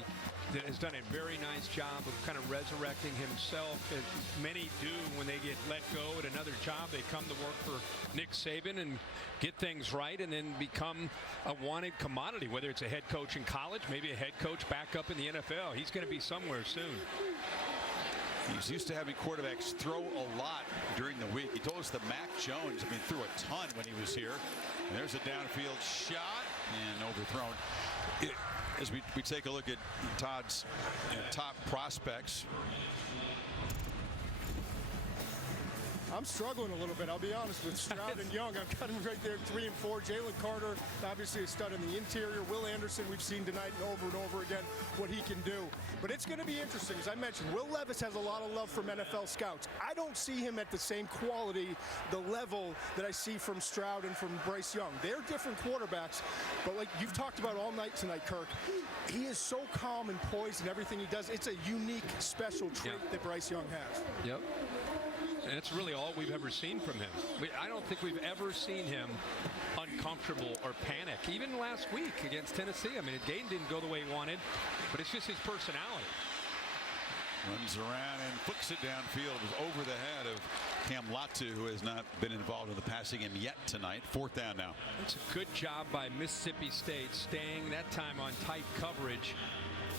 that has done a very nice job of kind of resurrecting himself, as many do when they get let go at another job. They come to work for Nick Saban and get things right and then become a wanted commodity, whether it's a head coach in college, maybe a head coach back up in the NFL. He's going to be somewhere soon. He's used to having quarterbacks throw a lot during the week. He told us that Mac Jones, threw a ton when he was here. And there's a downfield shot and overthrown. As we take a look at Todd's top prospects. I'm struggling a little bit, I'll be honest, with Stroud and Young. I've got them right there, 3 and 4. Jalen Carter, obviously a stud in the interior. Will Anderson, we've seen tonight and over again what he can do. But it's going to be interesting. As I mentioned, Will Levis has a lot of love from NFL scouts. I don't see him at the same quality, the level that I see from Stroud and from Bryce Young. They're different quarterbacks, but like you've talked about all night tonight, Kirk, he is so calm and poised in everything he does. It's a unique, special trait that Bryce Young has. Yep. And it's really all we've ever seen from him. I don't think we've ever seen him uncomfortable or panic. Even last week against Tennessee. The game didn't go the way he wanted, but it's just his personality. Runs around and flicks it downfield. It was over the head of Cam Latu, who has not been involved in the passing game yet tonight. 4th down now. It's a good job by Mississippi State, staying that time on tight coverage.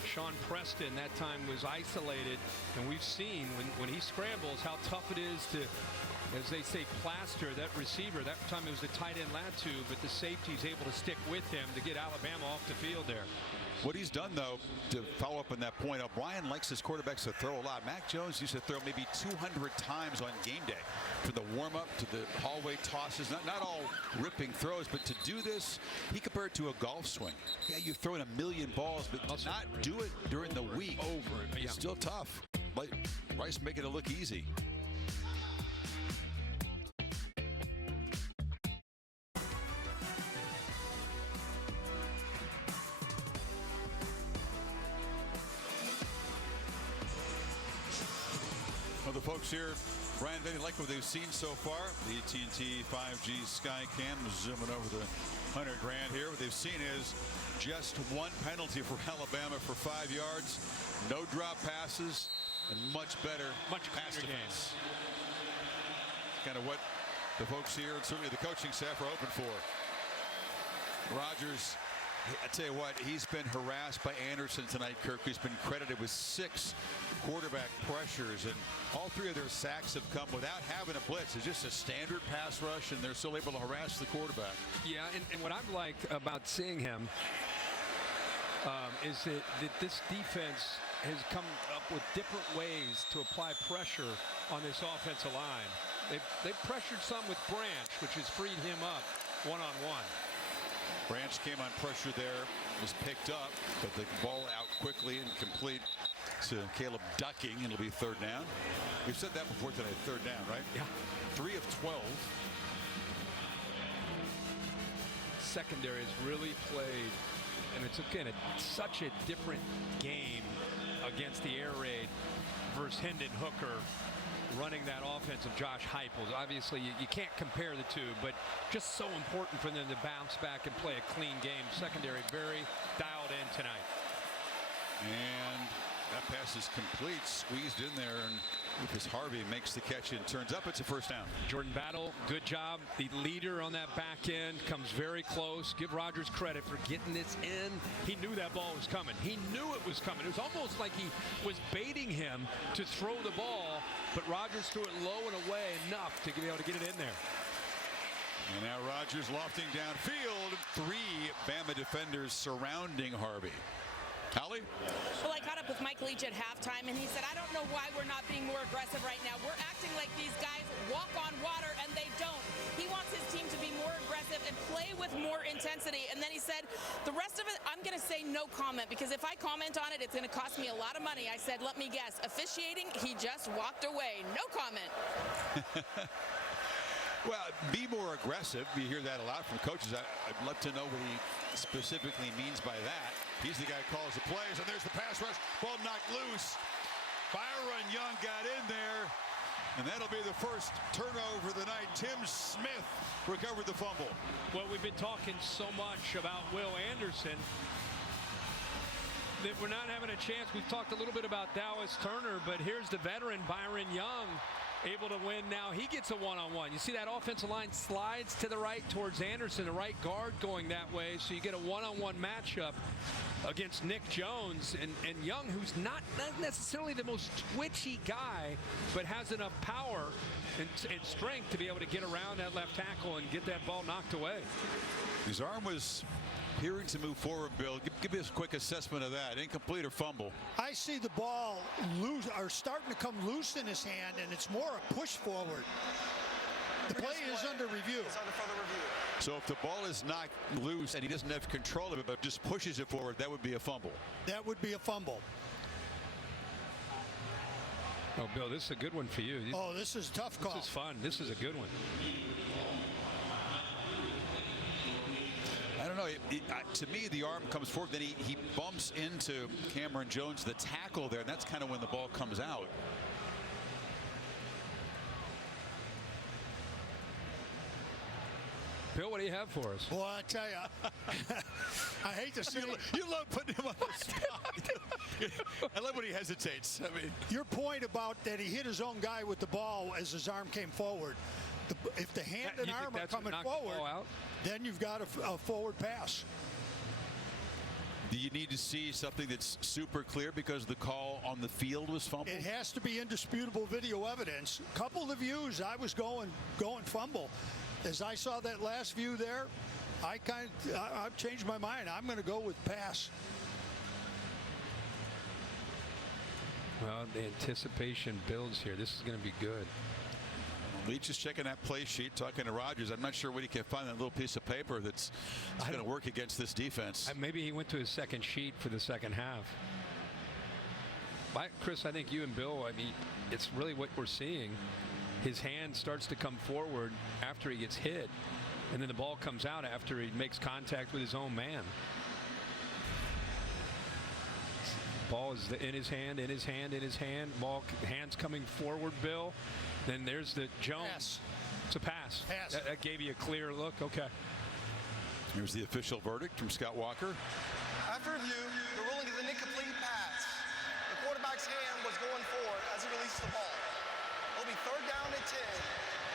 Sean Preston that time was isolated, and we've seen when he scrambles how tough it is to, as they say, plaster that receiver. That time it was the tight end Latu, but the safety's able to stick with him to get Alabama off the field there. What he's done, though, to follow up on that point, O'Brien likes his quarterbacks to throw a lot. Mac Jones used to throw maybe 200 times on game day, from the warm-up to the hallway tosses. Not all ripping throws, but to do this, he compared it to a golf swing. Yeah, you're throwing 1,000,000 balls, but to not do it during the week, it's still tough. Like Bryce making it look easy. Well, the folks here, Brian, they like what they've seen so far. The AT&T 5G Skycam zooming over the $100,000 here. What they've seen is just one penalty for Alabama for 5 yards, no drop passes, and much better pass defense. Kind of what the folks here and certainly the coaching staff are hoping for. Rodgers, I tell you what, he's been harassed by Anderson tonight, Kirk. He's been credited with 6 quarterback pressures, and all 3 of their sacks have come without having a blitz. It's just a standard pass rush, and they're still able to harass the quarterback. Yeah, and what I've liked about seeing him is that this defense has come up with different ways to apply pressure on this offensive line. They've pressured some with Branch, which has freed him up one-on-one. Branch came on pressure there, was picked up, but the ball out quickly and complete to Caleb Ducking. It'll be 3rd down. We've said that before today, 3rd down, right? Yeah. 3 of 12. Secondary has really played, and it's again such a different game against the air raid versus Hendon Hooker running that offense of Josh Heupel. Obviously, you can't compare the two, but just so important for them to bounce back and play a clean game. Secondary very dialed in tonight. And that pass is complete, squeezed in there, and Lucas Harvey makes the catch and turns up. It's a 1st down. Jordan Battle, good job. The leader on that back end comes very close. Give Rodgers credit for getting this in. He knew that ball was coming. He knew it was coming. It was almost like he was baiting him to throw the ball, but Rodgers threw it low and away enough to be able to get it in there. And now Rodgers lofting downfield. 3 Bama defenders surrounding Harvey. Holly? Well, I caught up with Mike Leach at halftime, and he said, I don't know why we're not being more aggressive right now. We're acting like these guys walk on water, and they don't. He wants his team to be more aggressive and play with more intensity. And then he said, the rest of it, I'm going to say no comment, because if I comment on it, it's going to cost me a lot of money. I said, let me guess. Officiating, he just walked away. No comment. Well, be more aggressive. You hear that a lot from coaches. I'd love to know what he specifically means by that. He's the guy who calls the plays, and there's the pass rush. Ball knocked loose. Byron Young got in there, and that'll be the first turnover of the night. Tim Smith recovered the fumble. Well, we've been talking so much about Will Anderson that we're not having a chance. We've talked a little bit about Dallas Turner, but here's the veteran Byron Young able to win now. He gets a one-on-one. You see that offensive line slides to the right towards Anderson, the right guard going that way, so you get a one-on-one matchup against Nick Jones, and Young, who's not necessarily the most twitchy guy, but has enough power and strength to be able to get around that left tackle and get that ball knocked away. His arm was appearing to move forward, Bill. Give me a quick assessment of that. Incomplete or fumble? I see the ball loose, or starting to come loose in his hand, and it's more a push forward. The play is under review. It's under further review. So if the ball is not loose and he doesn't have control of it, but just pushes it forward, that would be a fumble. That would be a fumble. Oh, Bill, this is a good one for you. Oh, this is a tough call. This is fun. This is a good one. I don't know. To me, the arm comes forward. Then he bumps into Cameron Jones, the tackle there, and that's kind of when the ball comes out. Bill, what do you have for us? Well, I tell you, I hate to say it. You love putting him on the spot. I love when he hesitates. I mean, your point about that he hit his own guy with the ball as his arm came forward. If the hand and arm are coming forward, then you've got a forward pass. Do you need to see something that's super clear because the call on the field was fumble? It has to be indisputable video evidence. A couple of views, I was going fumble. As I saw that last view there, I've changed my mind. I'm going to go with pass. Well, the anticipation builds here. This is going to be good. Leach is checking that play sheet, talking to Rodgers. I'm not sure when he can find that little piece of paper that's going to work against this defense. Maybe he went to his second sheet for the second half. Chris, I think you and Bill, I mean, it's really what we're seeing. His hand starts to come forward after he gets hit, and then the ball comes out after he makes contact with his own man. Ball is in his hand, in his hand, in his hand. Ball, hands coming forward, Bill. Then there's the Jones. Pass. It's a pass. Pass. That gave you a clear look. Okay. Here's the official verdict from Scott Walker. After review, the ruling is an incomplete pass. The quarterback's hand was going forward as he released the ball. It'll be 3rd down and 10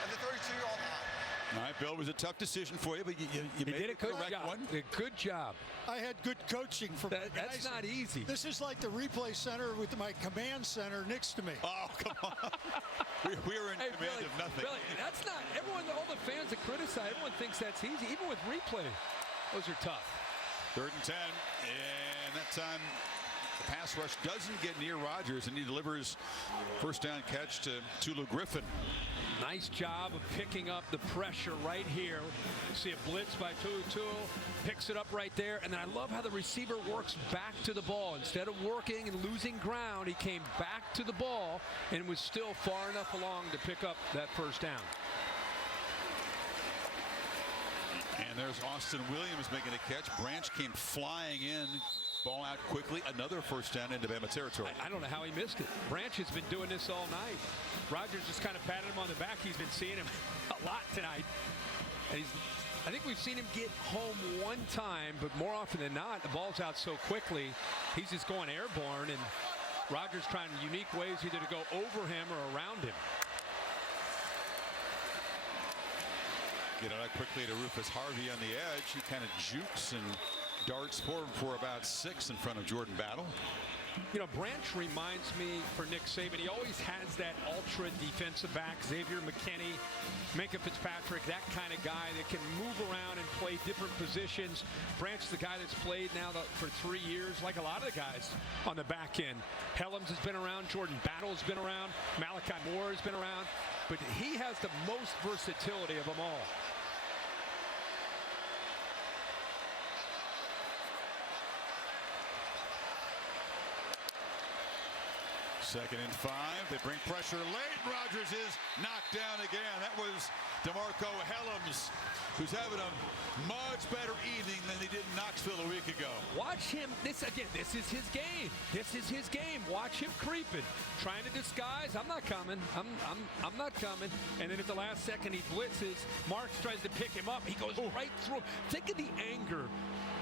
at the 32-yard line. All right, Bill, it was a tough decision for you, but you made did a good correct job. one. A good job. I had good coaching from That's guys. not easy. This is like the replay center with my command center next to me. Oh, come on. we are in command of nothing. Billy, that's not everyone. All the fans that criticize, everyone thinks that's easy. Even with replay, those are tough. 3rd and 10, and that time the pass rush doesn't get near Rodgers, and he delivers first down catch to Tulu Griffin. Nice job of picking up the pressure right here. You see a blitz by Tulu, picks it up right there, and then I love how the receiver works back to the ball. Instead of working and losing ground, he came back to the ball and was still far enough along to pick up that first down. And there's Austin Williams making a catch. Branch came flying in. Ball out quickly. Another first down into Bama territory. I don't know how he missed it. Branch has been doing this all night. Rodgers just kind of patted him on the back. He's been seeing him a lot tonight. And I think we've seen him get home one time, but more often than not, the ball's out so quickly, he's just going airborne, and Rodgers trying unique ways either to go over him or around him. Get it out quickly to Rufus Harvey on the edge. He kind of jukes and darts forward for about 6 in front of Jordan Battle. You know, Branch reminds me for Nick Saban, he always has that ultra defensive back, Xavier McKinney, Minkah Fitzpatrick, that kind of guy that can move around and play different positions. Branch is the guy that's played now for 3 years, like a lot of the guys on the back end. Helms has been around, Jordan Battle has been around, Malachi Moore has been around, but he has the most versatility of them all. 2nd and 5. They bring pressure late. Rodgers is knocked down again. That was DeMarco Hellams, who's having a much better evening than he did in Knoxville a week ago. Watch him. This is his game. This is his game. Watch him creeping, trying to disguise. I'm not coming. I'm not coming. And then at the last second, he blitzes. Marks tries to pick him up. He goes right through him. Think of the anger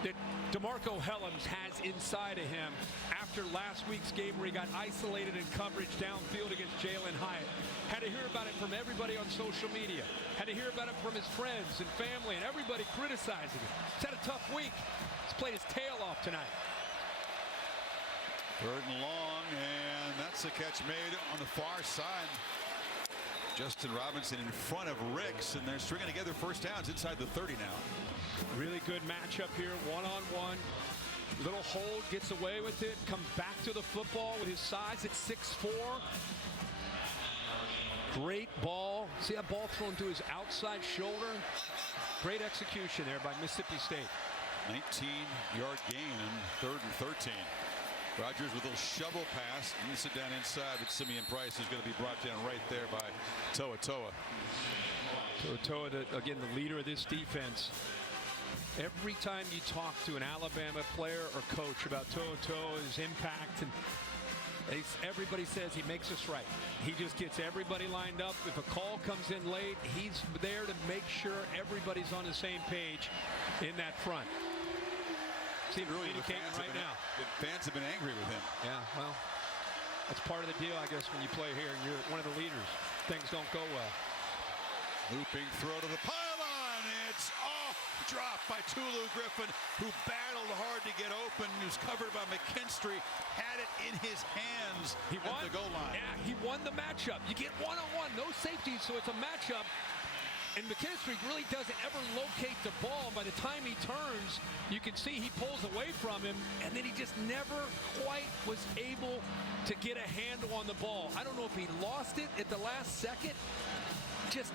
that DeMarco Hellams has inside of him after last week's game where he got isolated in coverage downfield against Jalen Hyatt. Had to hear about it from everybody on social media. Had to hear about it from his friends and family and everybody criticizing him. He's had a tough week. He's played his tail off tonight. 3rd and long, and that's a catch made on the far side. Justin Robinson in front of Ricks, and they're stringing together first downs inside the 30 now. Really good matchup here, one-on-one. Little hold, gets away with it, comes back to the football with his size at 6'4". Great ball. See that ball thrown to his outside shoulder? Great execution there by Mississippi State. 19-yard gain and 3rd and 13. Rodgers with a little shovel pass. He sit down inside, but Simeon Price is going to be brought down right there by Toa Toa. Toa, again, the leader of this defense. Every time you talk to an Alabama player or coach about Toa Toa's impact, and everybody says he makes us right. He just gets everybody lined up. If a call comes in late, he's there to make sure everybody's on the same page in that front. See, really right now. Fans have been angry with him. Yeah, well, that's part of the deal, I guess, when you play here and you're one of the leaders. Things don't go well. Looping throw to the pylon. It's off. Dropped by Tulu Griffin, who battled hard to get open. He was covered by McKinstry. Had it in his hands at the goal line. Yeah, he won the matchup. You get one-on-one, no safety, so it's a matchup. And McKinstry really doesn't ever locate the ball. By the time he turns, you can see he pulls away from him, and then he just never quite was able to get a handle on the ball. I don't know if he lost it at the last second. Just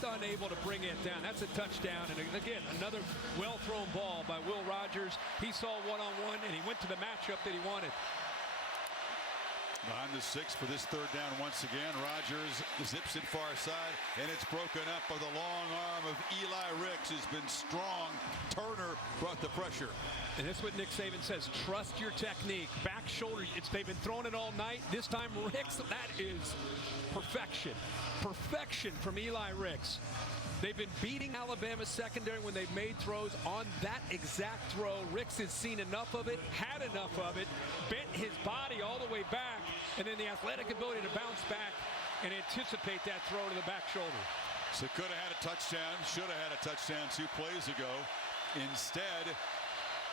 unable to bring it down. That's a touchdown. And again, another well-thrown ball by Will Rogers. He saw one-on-one, and he went to the matchup that he wanted. Behind the 6 for this 3rd down once again. Rodgers zips it far side, and it's broken up by the long arm of Eli Ricks. Has been strong. Turner brought the pressure. And that's what Nick Saban says. Trust your technique. Back shoulder. They've been throwing it all night. This time, Ricks, that is perfection. Perfection from Eli Ricks. They've been beating Alabama's secondary when they've made throws on that exact throw. Ricks has seen enough of it, had enough of it, bent his body all the way back, and then the athletic ability to bounce back and anticipate that throw to the back shoulder. So could have had a touchdown, should have had a touchdown 2 plays ago. Instead,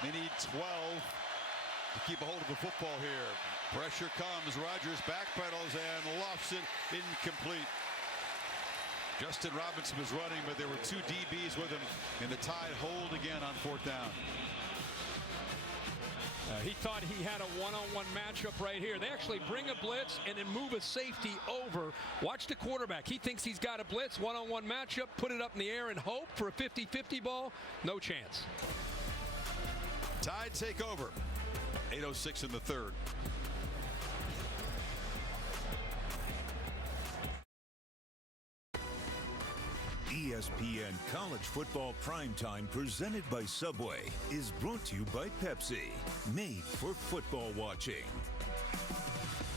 they need 12 to keep a hold of the football here. Pressure comes. Rodgers backpedals and lofts it incomplete. Justin Robinson was running, but there were 2 DBs with him, and the Tide hold again on 4th down. He thought he had a one-on-one matchup right here. They actually bring a blitz and then move a safety over. Watch the quarterback. He thinks he's got a blitz, one-on-one matchup, put it up in the air and hope for a 50-50 ball. No chance. Tide take over. 8:06 in the 3rd. ESPN College Football Primetime, presented by Subway, is brought to you by Pepsi, made for football watching.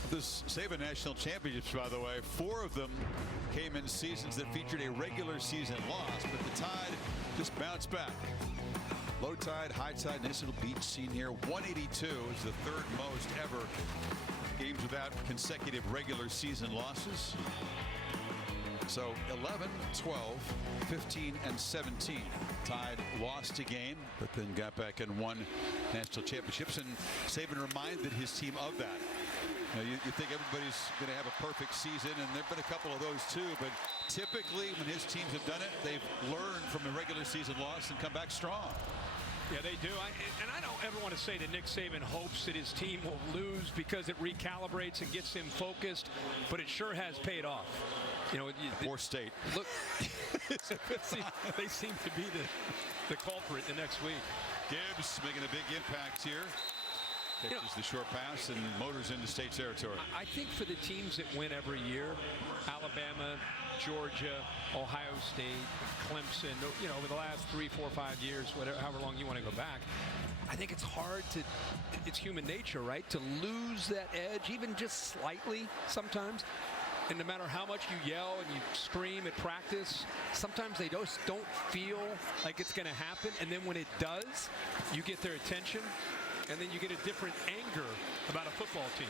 The Saban National Championships, by the way, 4 of them came in seasons that featured a regular season loss, but the Tide just bounced back. Low Tide, High Tide, nice little beach scene here. 182 is the 3rd most ever games without consecutive regular season losses. So 11, 12, 15, and 17. Tide lost a game, but then got back and won national championships. And Saban reminded his team of that. You think everybody's going to have a perfect season, and there have been a couple of those too, but typically when his teams have done it, they've learned from the regular season loss and come back strong. Yeah, they do. And I don't ever want to say that Nick Saban hopes that his team will lose because it recalibrates and gets him focused, but it sure has paid off. You know, poor State. Look, they seem to be the culprit the next week. Gibbs making a big impact here. Catches the short pass and motors into state territory. I think for the teams that win every year, Alabama, Georgia, Ohio State, Clemson, over the last 3, 4, 5 years, however long you want to go back, I think it's hard it's human nature, right? To lose that edge, even just slightly sometimes. And no matter how much you yell and you scream at practice, sometimes they just don't feel like it's going to happen. And then when it does, you get their attention, and then you get a different anger about a football team.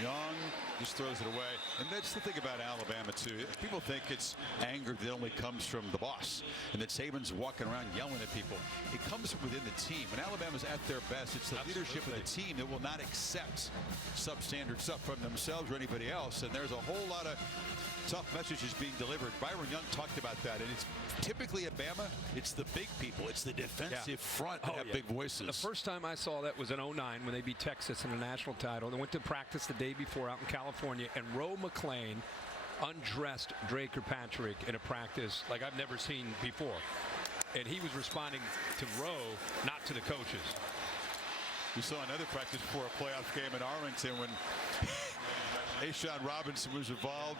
Young just throws it away. And that's the thing about Alabama, too. People think it's anger that only comes from the boss and that Saban's walking around yelling at people. It comes from within the team. When Alabama's at their best, it's the leadership of the team that will not accept substandard stuff from themselves or anybody else. And there's a whole lot of tough messages being delivered. Byron Young talked about that. And it's typically at Bama, it's the big people. It's the defensive front that have big voices. The first time I saw that was in 2009 when they beat Texas in the national title. They went to practice the day before out in California, and Roe McClain undressed Dre Kirkpatrick in a practice like I've never seen before. And he was responding to Roe, not to the coaches. We saw another practice before a playoff game in Arlington when Ashawn Robinson was involved.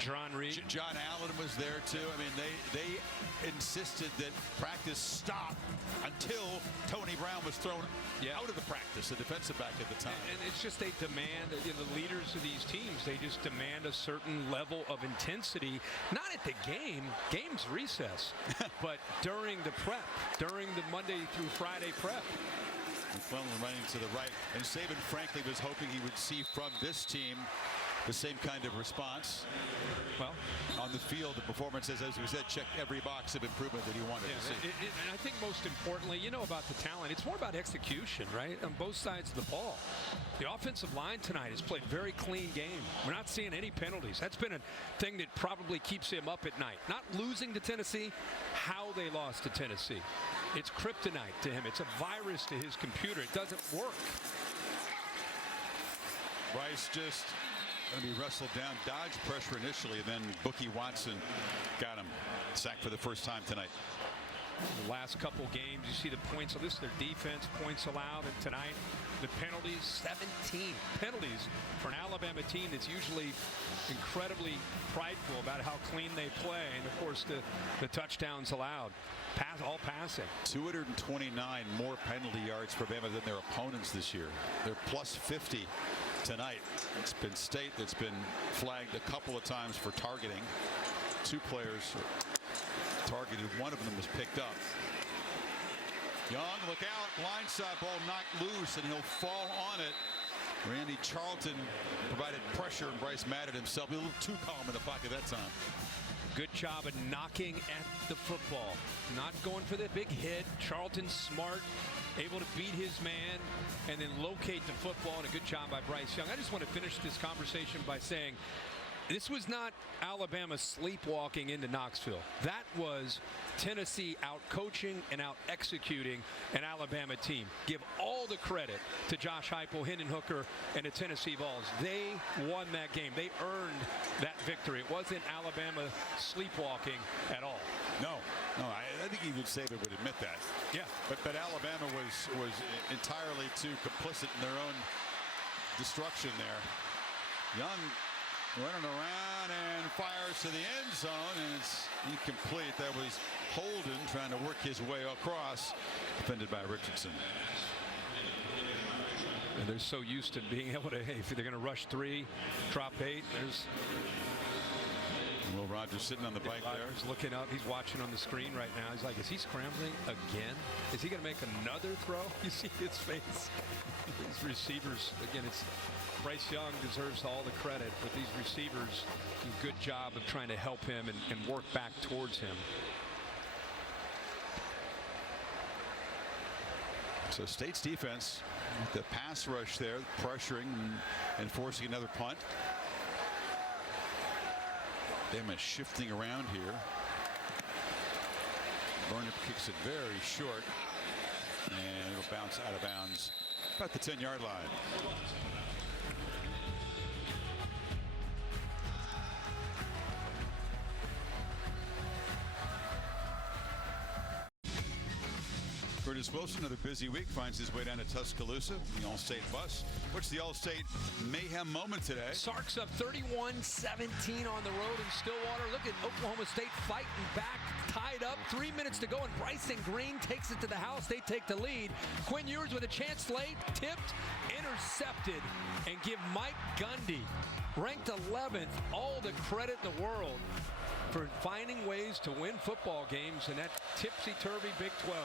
John Reed. John Allen was there too. I mean, they insisted that practice stop until Tony Brown was thrown out of the practice, the defensive back at the time. And it's just they demand, the leaders of these teams, they just demand a certain level of intensity, not at the game, game's recess, but during the prep, during the Monday through Friday prep. McClellan running to the right, and Saban frankly was hoping he would see from this team the same kind of response. Well, on the field, the performance, as we said, checked every box of improvement that he wanted to see. And I think most importantly, about the talent, it's more about execution, right, on both sides of the ball. The offensive line tonight has played very clean game. We're not seeing any penalties. That's been a thing that probably keeps him up at night. Not losing to Tennessee, how they lost to Tennessee. It's kryptonite to him. It's a virus to his computer. It doesn't work. Rice just going to be wrestled down, dodged pressure initially, and then Bookie Watson got him. Sacked for the first time tonight. The last couple games, you see the points. So this is their defense, points allowed, and tonight the penalties, 17 penalties for an Alabama team that's usually incredibly prideful about how clean they play, and of course the touchdowns allowed. All passing. 229 more penalty yards for Bama than their opponents this year. They're plus 50 tonight. It's been State that's been flagged a couple of times for targeting. 2 players targeted. One of them was picked up. Young, look out. Blindside ball knocked loose, and he'll fall on it. Randy Charlton provided pressure, and Bryce Madden himself. A little too calm in the pocket that time. Good job of knocking at the football. Not going for the big hit. Charlton smart, able to beat his man, and then locate the football, and a good job by Bryce Young. I just want to finish this conversation by saying this was not Alabama sleepwalking into Knoxville. That was Tennessee out-coaching and out-executing an Alabama team. Give all the credit to Josh Heupel, Hendon Hooker, and the Tennessee Vols. They won that game. They earned that victory. It wasn't Alabama sleepwalking at all. No, I think even Saban would admit that. Yeah. But Alabama was entirely too complicit in their own destruction there. Young running around and fires to the end zone, and it's incomplete. That was Holden trying to work his way across, defended by Richardson. And they're so used to being able to, if they're going to rush 3, drop 8, there's Will Rogers sitting on the bike there. He's looking up. He's watching on the screen right now. He's like, is he scrambling again? Is he going to make another throw? You see his face. These receivers, again, it's Bryce Young deserves all the credit, but these receivers do a good job of trying to help him and work back towards him. So State's defense, the pass rush there, pressuring and forcing another punt. Bama shifting around here. Burnip kicks it very short, and it'll bounce out of bounds about the 10-yard line. Curtis Wilson, another busy week, finds his way down to Tuscaloosa, the All-State bus. What's the All-State mayhem moment today? Sarks up 31-17 on the road in Stillwater. Look at Oklahoma State fighting back, tied up, 3 minutes to go, and Bryson Green takes it to the house. They take the lead. Quinn Ewers with a chance late, tipped, intercepted, and give Mike Gundy, ranked 11th, all the credit in the world for finding ways to win football games in that tipsy-turvy Big 12.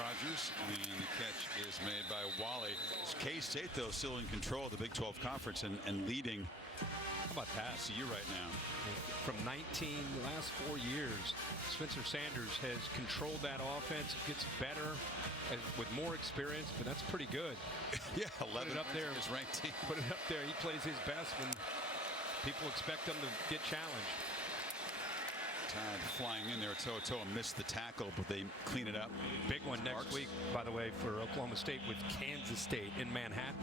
Rogers, and the catch is made by Wally. K-State, though, still in control of the Big 12 Conference and leading. How about that? CU right now. From 19, the last 4 years, Spencer Sanders has controlled that offense, gets better with more experience, but that's pretty good. Yeah, 11 put it up there. His ranked team. Put it up there. He plays his best when people expect him to get challenged. Tide flying in there. Toa missed the tackle, but they clean it up. Big one next week, by the way, for Oklahoma State with Kansas State in Manhattan.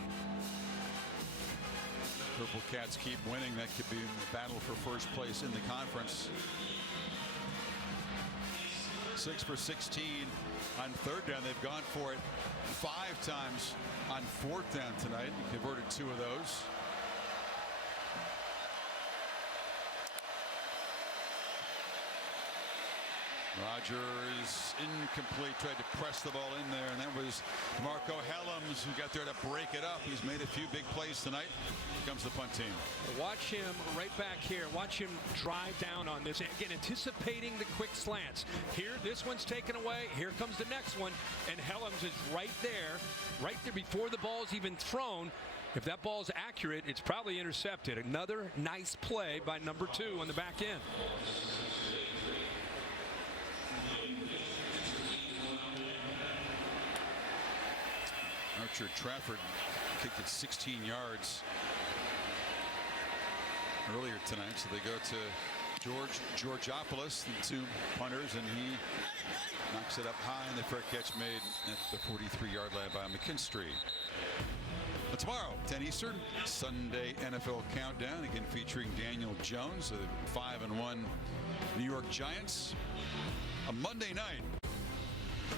Purple Cats keep winning. That could be in the battle for first place in the conference. 6 for 16 on third down. They've gone for it 5 times on fourth down tonight. Converted 2 of those. Rogers incomplete, tried to press the ball in there, and that was Marco Helms who got there to break it up. He's made a few big plays tonight. Here comes the punt team. Watch him right back here. Watch him drive down on this. Again, anticipating the quick slants. Here, this one's taken away. Here comes the next one, and Helms is right there before the ball's even thrown. If that ball's accurate, it's probably intercepted. Another nice play by number 2 on the back end. Archer Trafford kicked it 16 yards earlier tonight, so they go to George Georgopoulos, the 2 punters, and he knocks it up high, and the fair catch made at the 43-yard line by McKinstry. But tomorrow, 10 Eastern, Sunday NFL Countdown, again featuring Daniel Jones, the 5-1 New York Giants. A Monday night.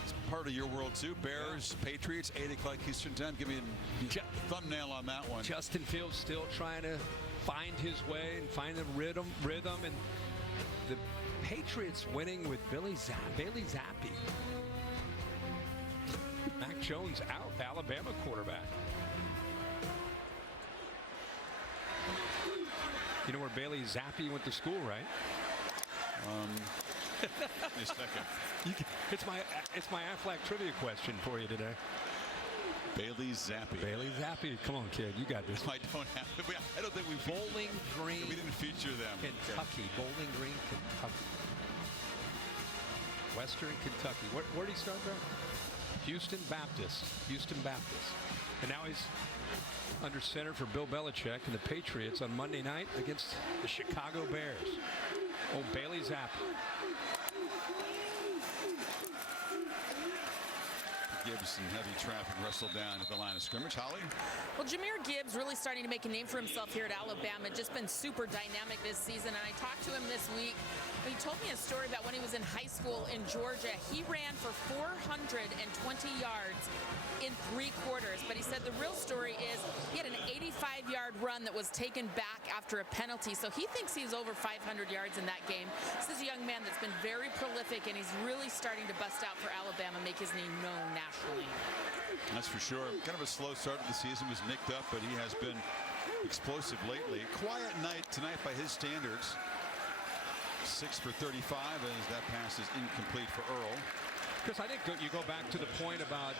It's part of your world too. Bears, Patriots, 8 o'clock Eastern time. Give me a thumbnail on that one. Justin Fields still trying to find his way and find the rhythm, and the Patriots winning with Bailey Zappi. Mac Jones out, Alabama quarterback. You know where Bailey Zappi went to school, right? In a second. It's my Aflac trivia question for you today. Bailey Zappi. Bailey Zappi. Come on, kid. You got this. I don't have it. I don't think we Bowling Green. We didn't feature them. Kentucky. Okay. Bowling Green, Kentucky. Western Kentucky. Where did he start there? Houston Baptist. And now he's under center for Bill Belichick and the Patriots on Monday night against the Chicago Bears. Oh, Bailey Zappi. Gibbs in heavy traffic wrestled down at the line of scrimmage. Holly? Well, Jahmyr Gibbs really starting to make a name for himself here at Alabama. Just been super dynamic this season. And I talked to him this week. He told me a story about when he was in high school in Georgia. He ran for 420 yards in 3 quarters. But he said the real story is he had an 85-yard run that was taken back after a penalty. So he thinks he's over 500 yards in that game. This is a young man that's been very prolific, and he's really starting to bust out for Alabama, make his name known nationally. That's for sure. Kind of a slow start of the season, was nicked up, but he has been explosive lately. Quiet night tonight by his standards. 6 for 35 as that pass is incomplete for Earl. Chris, I think you go back to the point about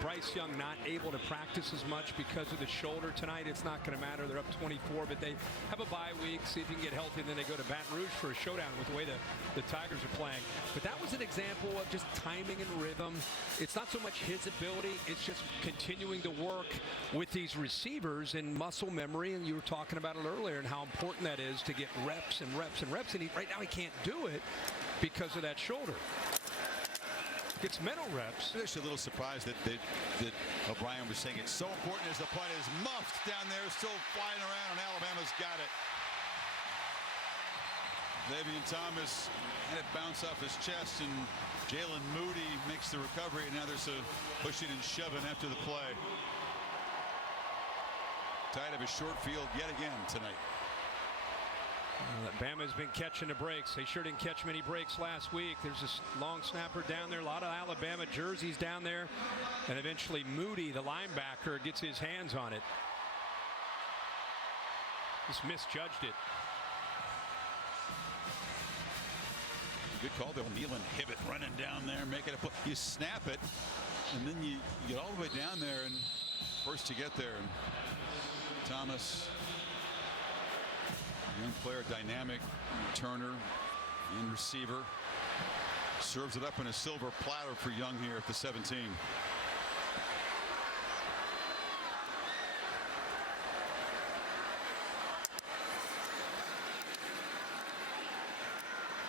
Bryce Young not able to practice as much because of the shoulder tonight. It's not going to matter. They're up 24, but they have a bye week, see if he can get healthy, and then they go to Baton Rouge for a showdown with the way the Tigers are playing. But that was an example of just timing and rhythm. It's not so much his ability. It's just continuing to work with these receivers and muscle memory, and you were talking about it earlier and how important that is to get reps and reps and reps, and right now he can't do it because of that shoulder. Gets mental reps. I'm actually a little surprised that O'Brien was saying it's so important as the punt is muffed down there, still flying around, and Alabama's got it. Davian Thomas had it bounce off his chest, and Jalen Moody makes the recovery, and now there's a pushing and shoving after the play. Tight of a short field yet again tonight. Bama's been catching the breaks. They sure didn't catch many breaks last week. There's this long snapper down there, a lot of Alabama jerseys down there, and eventually Moody, the linebacker, gets his hands on it. Just misjudged it. Good call there. Nealon Hibbett running down there, making a play. You snap it, and then you get all the way down there, and first to get there. And Thomas, young player, dynamic returner and receiver, serves it up in a silver platter for Young here at the 17.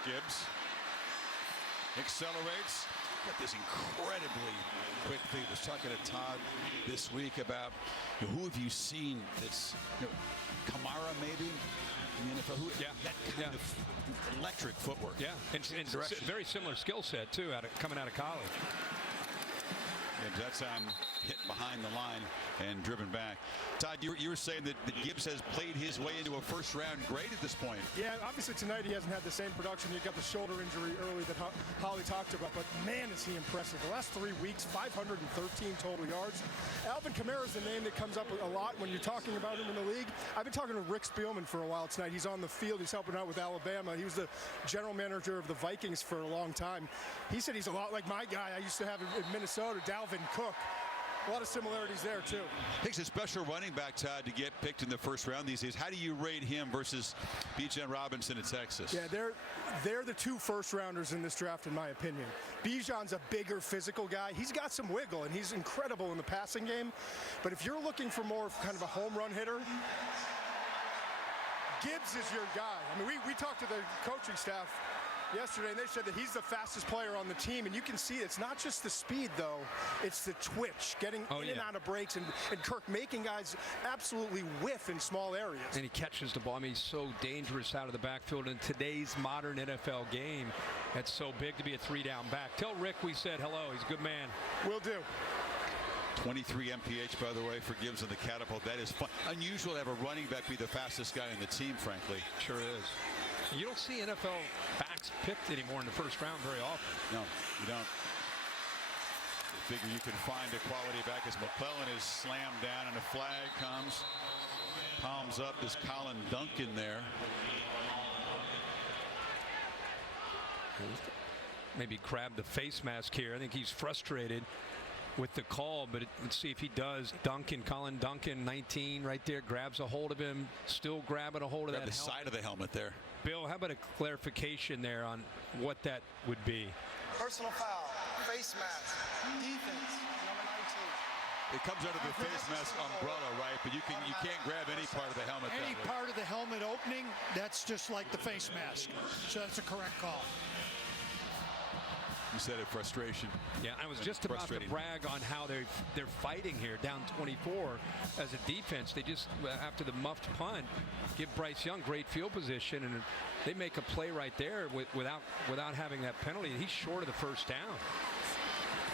Gibbs accelerates. Got this incredibly quick feet. I was talking to Todd this week about who have you seen that's Kamara maybe in the NFL. That kind of electric footwork. Yeah, and very similar skill set too, coming out of college. Yeah, that time hit behind the line and driven back. Todd, you were saying that Gibbs has played his way into a first-round grade at this point. Yeah, obviously tonight he hasn't had the same production. He got the shoulder injury early that Holly talked about, but man, is he impressive. The last 3 weeks, 513 total yards. Alvin Kamara is the name that comes up a lot when you're talking about him in the league. I've been talking to Rick Spielman for a while tonight. He's on the field. He's helping out with Alabama. He was the general manager of the Vikings for a long time. He said he's a lot like my guy I used to have in Minnesota, Dalvin Cook. A lot of similarities there, too. Takes a special running back, Todd, to get picked in the first round these days. How do you rate him versus Bijan Robinson at Texas? Yeah, they're the two first-rounders in this draft, in my opinion. Bijan's a bigger physical guy. He's got some wiggle, and he's incredible in the passing game. But if you're looking for more of kind of a home run hitter, Gibbs is your guy. I mean, we talked to the coaching staff yesterday, and they said that he's the fastest player on the team, and you can see it's not just the speed, though. It's the twitch, getting in and out of breaks, and Kirk making guys absolutely whiff in small areas. And he catches the ball. I mean, he's so dangerous out of the backfield in today's modern NFL game. That's so big to be a three-down back. Tell Rick we said hello. He's a good man. Will do. 23 MPH, by the way, for Gibbs and the catapult. That is fun. Unusual to have a running back be the fastest guy in the team, frankly. Sure is. You don't see NFL backs picked anymore in the first round very often. No, you don't. You figure you can find a quality back as McClellan is slammed down and a flag comes. Palms up is Colin Duncan there. Maybe grab the face mask here. I think he's frustrated with the call, but let's see if he does. Colin Duncan, 19 right there, grabs a hold of him, still grabbing a hold of that helmet. Side of the helmet there. Bill, how about a clarification there on what that would be? Personal foul, face mask, defense, number 19. It comes under the face mask umbrella, right? But you can't grab any part of the helmet. Any part of the helmet opening, that's just like the face mask. So that's a correct call. You said it, frustration. Yeah, I was just about to brag on how they're fighting here, down 24 as a defense. They just, after the muffed punt, give Bryce Young great field position, and they make a play right there without having that penalty. He's short of the first down.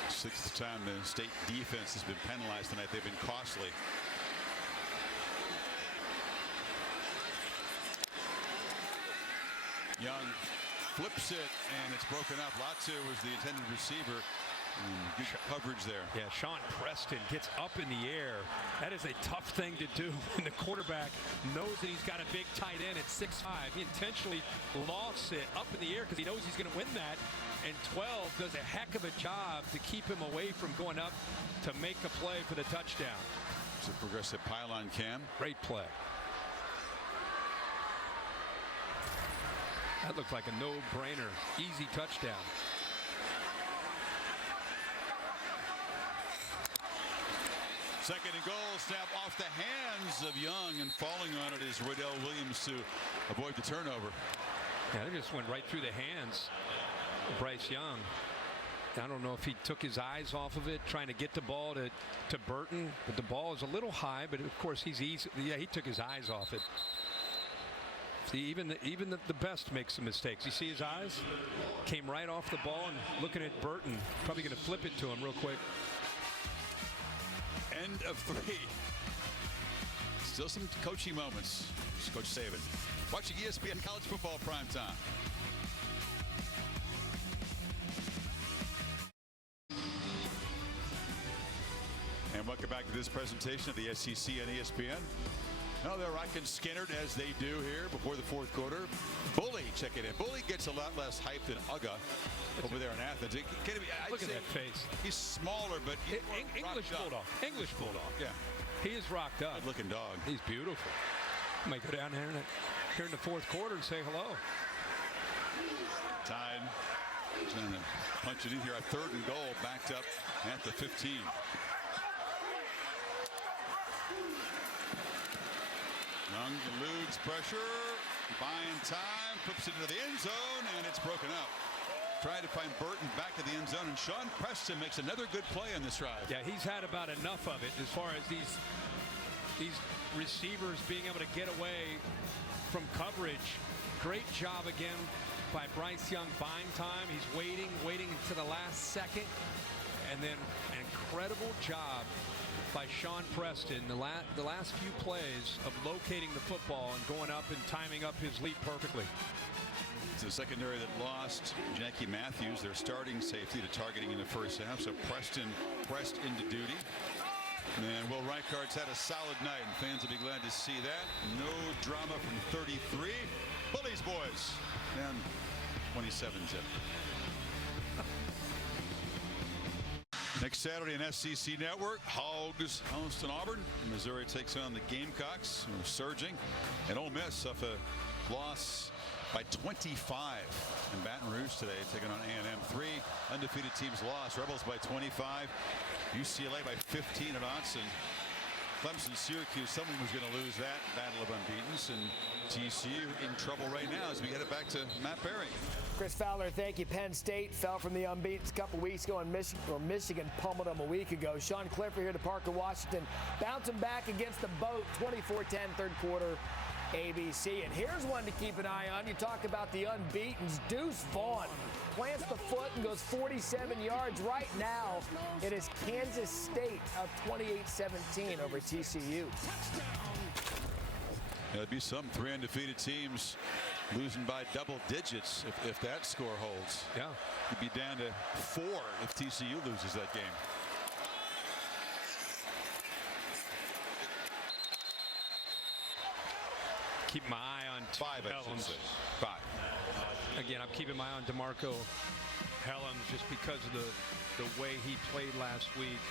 Sixth time the state defense has been penalized tonight. They've been costly. Young flips it, and it's broken up. Latu was the intended receiver. Good coverage there. Yeah, Sean Preston gets up in the air. That is a tough thing to do when the quarterback knows that he's got a big tight end at 6'5". He intentionally lofts it up in the air because he knows he's going to win that. And 12 does a heck of a job to keep him away from going up to make a play for the touchdown. It's a progressive pylon cam. Great play. That looked like a no-brainer. Easy touchdown. Second and goal, snap off the hands of Young, and falling on it is Roydell Williams to avoid the turnover. Yeah, they just went right through the hands of Bryce Young. I don't know if he took his eyes off of it, trying to get the ball to Burton, but the ball is a little high, but of course he's easy. Yeah, he took his eyes off it. Even the best makes some mistakes. You see his eyes? Came right off the ball and looking at Burton. Probably going to flip it to him real quick. End of 3. Still some coaching moments. Coach Saban. Watching ESPN College Football Primetime. And welcome back to this presentation of the SEC and ESPN. Now they're rocking Skinnerd as they do here before the fourth quarter. Bully, check it in. Bully gets a lot less hype than Uga over there in Athens. Look at that face. He's smaller, but he's English Bulldog. English Bulldog. Yeah. He is rocked up. Good looking dog. He's beautiful. Might go down here in the fourth quarter and say hello. Tide trying to punch it in here. A 3rd and goal, backed up at the 15. Young eludes pressure, buying time, flips it into the end zone, and it's broken up. Trying to find Burton back in the end zone, and Sean Preston makes another good play on this drive. Yeah, he's had about enough of it as far as these receivers being able to get away from coverage. Great job again by Bryce Young, buying time. He's waiting to the last second, and then an incredible job by Sean Preston, the last few plays of locating the football and going up and timing up his leap perfectly. It's a secondary that lost Jackie Matthews, their starting safety, to targeting in the first half. So Preston pressed into duty. And Will Reichardt's had a solid night, and fans will be glad to see that. No drama from 33. Bullies, boys. Down 27-zip. Next Saturday on SEC Network, Hogs host in Auburn. Missouri takes on the Gamecocks, who are surging. And Ole Miss off a loss by 25 in Baton Rouge today, taking on A&M. 3 undefeated teams lost. Rebels by 25. UCLA by 15 at Autzen. Clemson, Syracuse, someone was going to lose that battle of unbeatens, and TCU in trouble right now as we get it back to Matt Berry. Chris Fowler, thank you. Penn State fell from the unbeatens a couple weeks ago, and Michigan pummeled them a week ago. Sean Clifford here to Parker, Washington, bouncing back against the boat, 24-10, third quarter, ABC. And here's one to keep an eye on. You talk about the unbeatens. Deuce Vaughn plants the foot and goes 47 yards. Right now, it is Kansas State up 28-17 over TCU. There'll be some 3 undefeated teams losing by double digits if that score holds. Yeah. You'd be down to 4 if TCU loses that game. Keep my eye on 5, I should say. 5. Again, I'm keeping my eye on DeMarco Hellams just because of the way he played last week.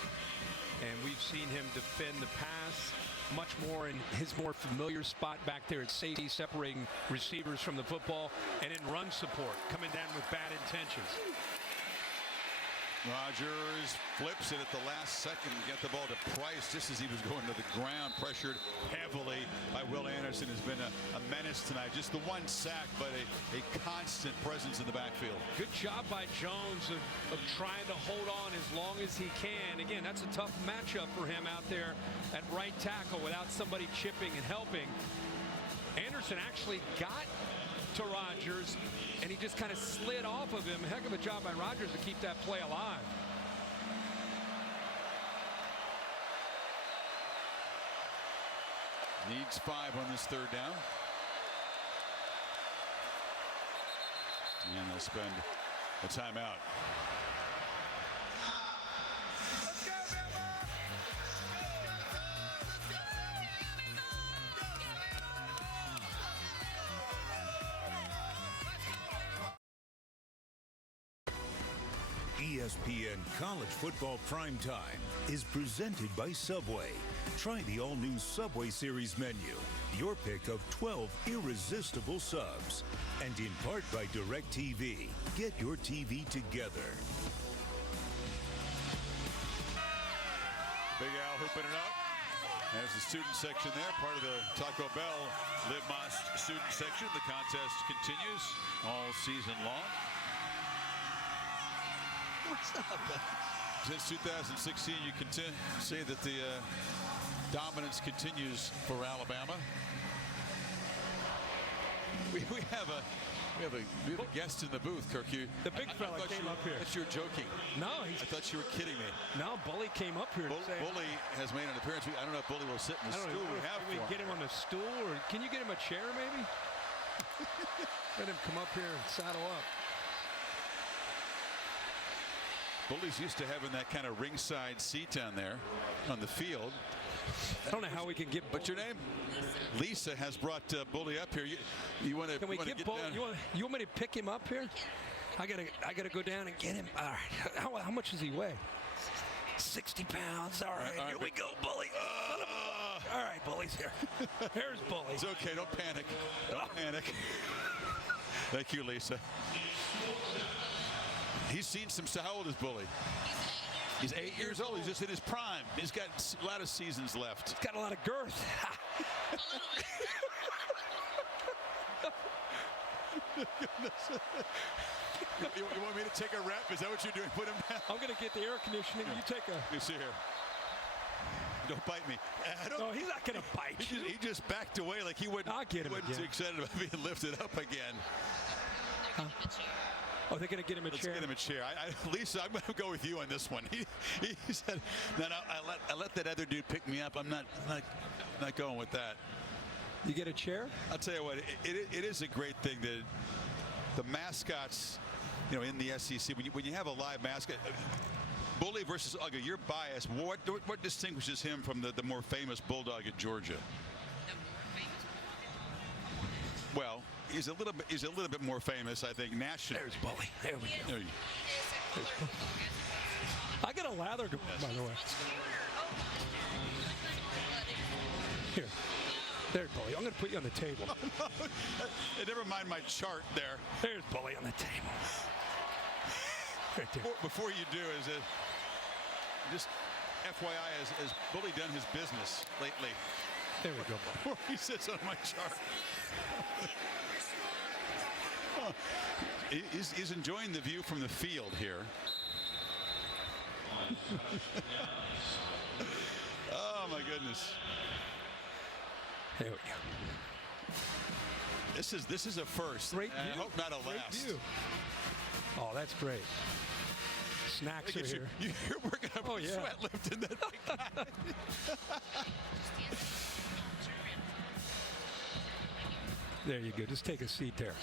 And we've seen him defend the pass much more in his more familiar spot back there at safety, separating receivers from the football, and in run support, coming down with bad intentions. Rogers flips it at the last second to get the ball to Price just as he was going to the ground, pressured heavily by Will Anderson. Has been a menace tonight. Just the 1 sack, but a constant presence in the backfield. Good job by Jones of trying to hold on as long as he can. Again, that's a tough matchup for him out there at right tackle without somebody chipping and helping. Anderson actually got to Rogers, and he just kind of slid off of him. Heck of a job by Rogers to keep that play alive. Needs 5 on this 3rd down. And they'll spend a timeout. ESPN College Football Primetime is presented by Subway. Try the all-new Subway Series menu. Your pick of 12 irresistible subs. And in part by DirecTV. Get your TV together. Big Al hooping it up. There's the student section there, part of the Taco Bell Live Más student section. The contest continues all season long. What's up? Since 2016, you can say that the dominance continues for Alabama. We have a guest in the booth, Kirk. The big fella came up here. I thought you were joking. No, I thought you were kidding me. No, Bully came up here. Bully has made an appearance. I don't know if Bully will sit in the stool we have. Can we get him on the stool, or can you get him a chair, maybe? Let him come up here and saddle up. Bully's used to having that kind of ringside seat down there on the field. I don't know how we can get. What's your name? Lisa has brought Bully up here. You want to? Can we get Bully? You want me to pick him up here? I gotta go down and get him. All right. How much does he weigh? 60 pounds. All right. Here we go, Bully. All right, Bully's here. Here's Bully. It's okay. Don't panic. Don't panic. Thank you, Lisa. He's seen some. How old is Bully? He's 8 years old. He's just in his prime. He's got a lot of seasons left. He's got a lot of girth. You want me to take a rep? Is that what you're doing? Put him down? I'm going to get the air conditioning. You take a... You see here. Don't bite me. No, he's not going to bite. He just backed away like he wouldn't. I'll get him wasn't again. excited about being lifted up again. Oh, they're going to get him a chair? Let's get him a chair. Lisa, I'm going to go with you on this one. He said, no, I let that other dude pick me up. I'm not going with that. You get a chair? I'll tell you what, it is a great thing that the mascots, in the SEC, when you have a live mascot, Bully versus Uga, you're biased. What distinguishes him from the more famous Bulldog at Georgia? Well, he's a little bit more famous, I think, nationally. There's Bully. There we go. I got a lather, by the way. Here. There's Bully. I'm going to put you on the table. Never mind my chart there. There's Bully on the table. Right there. Before you do, just FYI, has Bully done his business lately? There we go. Before he sits on my chart. He's enjoying the view from the field here. Oh my goodness. There we go. This is a first. Great view. I hope not a last. View. Oh, that's great. Snacks are here. You're working up a sweat lifting that big guy. There you go. Just take a seat there.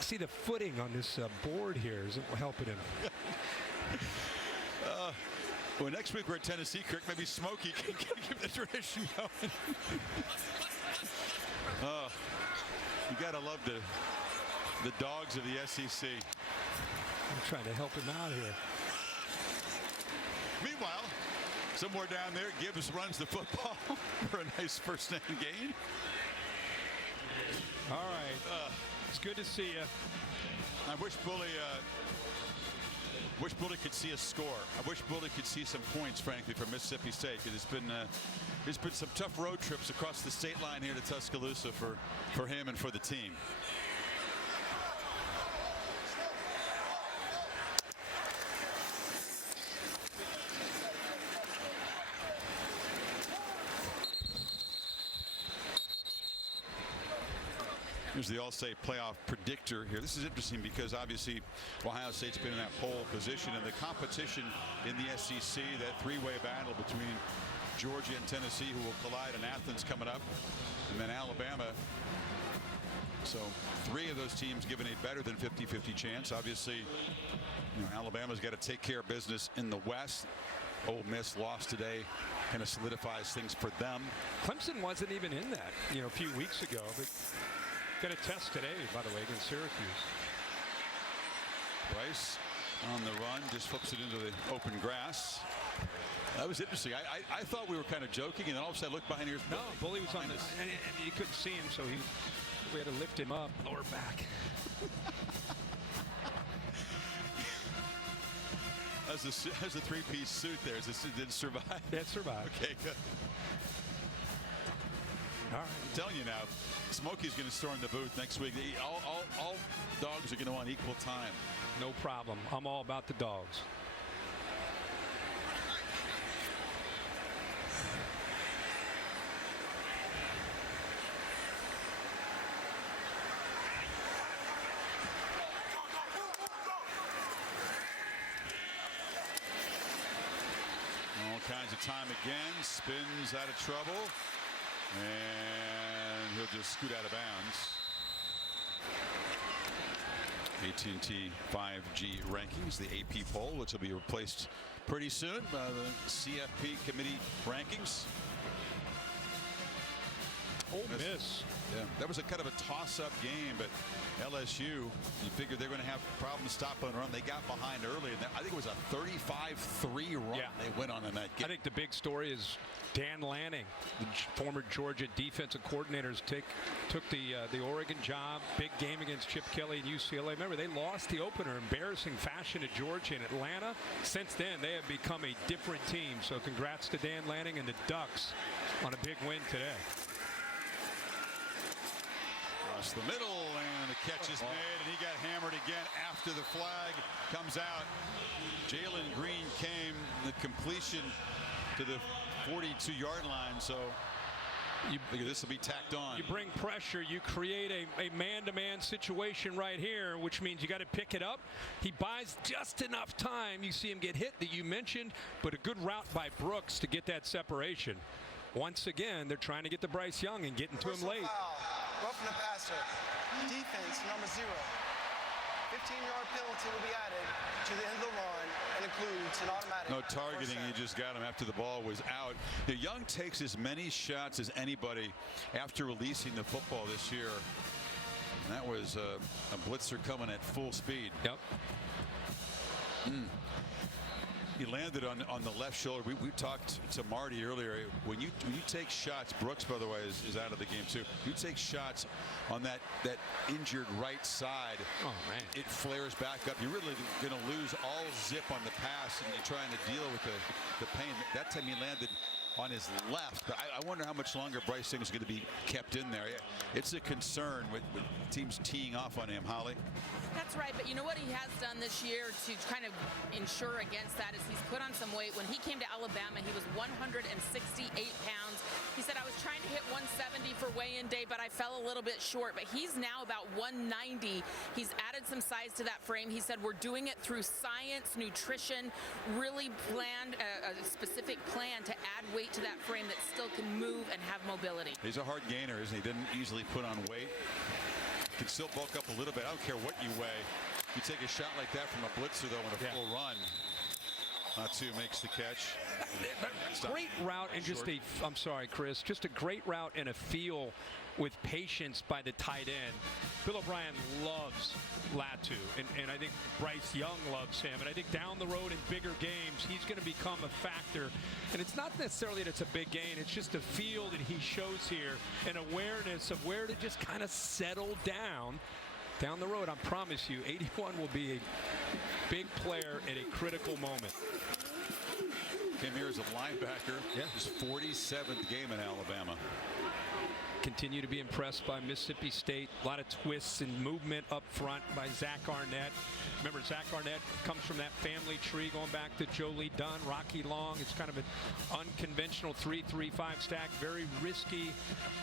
See, the footing on this board here isn't helping him. Well, next week we're at Tennessee, Kirk. Maybe Smokey can keep the tradition going. You got to love the dogs of the SEC. I'm trying to help him out here. Meanwhile, somewhere down there, Gibbs runs the football for a nice first down gain. All right. It's good to see you. I wish Bully could see a score. I wish Bully could see some points, frankly, from Mississippi State. It's been some tough road trips across the state line here to Tuscaloosa for him and for the team. Here's the All-State playoff predictor here. This is interesting because obviously Ohio State's been in that pole position, and the competition in the SEC, that three-way battle between Georgia and Tennessee, who will collide in Athens coming up, and then Alabama. So three of those teams given a better than 50-50 chance. Obviously, Alabama's got to take care of business in the West. Ole Miss lost today, kind of solidifies things for them. Clemson wasn't even in that, a few weeks ago, but got a test today, by the way, against Syracuse. Bryce on the run, just flips it into the open grass. That was interesting. I thought we were kind of joking, and then all of a sudden I looked behind here. No, Bully was on this, and you couldn't see him, so we had to lift him up, lower back. As a three-piece suit there, did it survive? It survived. Okay, good. All right. I'm telling you now, Smokey's going to storm the booth next week. All dogs are going to want equal time. No problem. I'm all about the dogs. kinds of time again. Spins out of trouble. And he'll just scoot out of bounds. AT&T 5G rankings, the AP poll, which will be replaced pretty soon by the CFP committee rankings. Ole Miss. Yeah, that was a kind of a toss-up game, but LSU, you figured they're going to have problems stopping the run. They got behind early, and I think it was a 35-3 run they went on in that game. I think the big story is Dan Lanning, the former Georgia defensive coordinators, took the Oregon job. Big game against Chip Kelly and UCLA. Remember, they lost the opener, embarrassing fashion at Georgia and Atlanta. Since then, they have become a different team. So congrats to Dan Lanning and the Ducks on a big win today. Across the middle, and the catch is made, and he got hammered again after the flag comes out. Jalen Green came, the completion to the 42-yard line, so this will be tacked on. You bring pressure, you create a man-to-man situation right here, which means you got to pick it up. He buys just enough time. You see him get hit that you mentioned, but a good route by Brooks to get that separation. Once again, they're trying to get to Bryce Young and getting to him late. Roughing the passer. Defense, number 0. 15-yard penalty will be added to the end of the run and includes an automatic. No targeting, he just got him after the ball was out. Now, Young takes as many shots as anybody after releasing the football this year. And that was a blitzer coming at full speed. Yep. He landed on the left shoulder. We talked to Marty earlier. When you take shots, Brooks, by the way, is out of the game too. You take shots on that injured right side. Oh man! It flares back up. You're really going to lose all zip on the pass, and you're trying to deal with the pain. That time he landed on his left. But I wonder how much longer Bryce Young is going to be kept in there. It's a concern with teams teeing off on him, Holly. That's right, but you know what he has done this year to kind of ensure against that is he's put on some weight. When he came to Alabama, he was 168 pounds. He said, I was trying to hit 170 for weigh-in day, but I fell a little bit short. But he's now about 190. He's added some size to that frame. He said, we're doing it through science, nutrition, really planned a specific plan to add weight to that frame that still can move and have mobility. He's a hard gainer, isn't he? Didn't easily put on weight. Can still bulk up a little bit. I don't care what you weigh. You take a shot like that from a blitzer, though, in a full run. Natsu makes the catch. Great route and just I'm sorry, Chris, just a great route and a feel with patience by the tight end. Bill O'Brien loves Latu, and I think Bryce Young loves him. And I think down the road in bigger games, he's going to become a factor. And it's not necessarily that it's a big gain. It's just a feel that he shows here, an awareness of where to just kind of settle down the road. I promise you, 81 will be a big player at a critical moment. Came here as a linebacker. His 47th game in Alabama. Continue to be impressed by Mississippi State. A lot of twists and movement up front by Zach Arnett. Remember, Zach Arnett comes from that family tree going back to Jolie Dunn, Rocky Long. It's kind of an unconventional 3-3-5 stack. Very risky.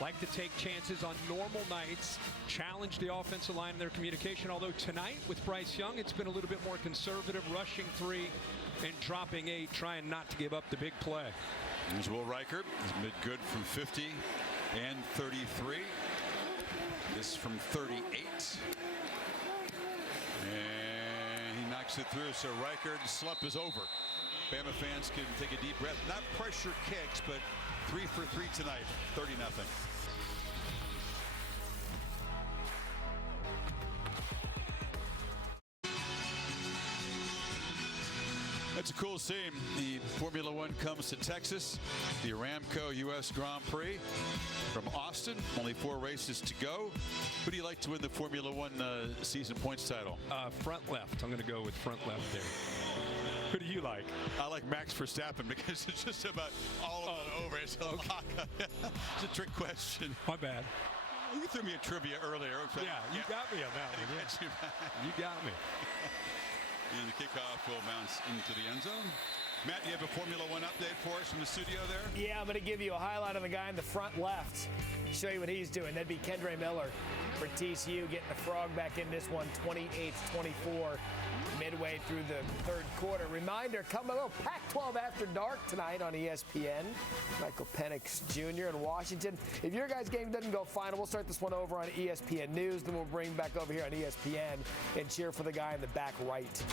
Like to take chances on normal nights. Challenge the offensive line in their communication. Although tonight with Bryce Young, it's been a little bit more conservative, rushing 3 and dropping 8, trying not to give up the big play. Here's Will Reichert. He's mid good from 50 and 33. This from 38. And he knocks it through. So Reichert, slump is over. Bama fans can take a deep breath. Not pressure kicks, but 3 for 3 tonight. 30-0. That's a cool scene. The Formula One comes to Texas. The Aramco U.S. Grand Prix from Austin. Only 4 races to go. Who do you like to win the Formula One season points title? Front left. I'm going to go with front left there. Who do you like? I like Max Verstappen because it's just about all over. It's a lock. It's a trick question. My bad. You threw me a trivia earlier. Yeah, you got me on that one. Yeah. You got me. And the kickoff will bounce into the end zone. Matt, you have a Formula One update for us from the studio there? Yeah, I'm going to give you a highlight of the guy in the front left. Show you what he's doing. That'd be Kendre Miller for TCU, getting the Frog back in this one, 28-24, midway through the third quarter. Reminder, coming a little Pac-12 After Dark tonight on ESPN. Michael Penix Jr. in Washington. If your guys' game doesn't go final, we'll start this one over on ESPN News. Then we'll bring back over here on ESPN and cheer for the guy in the back right.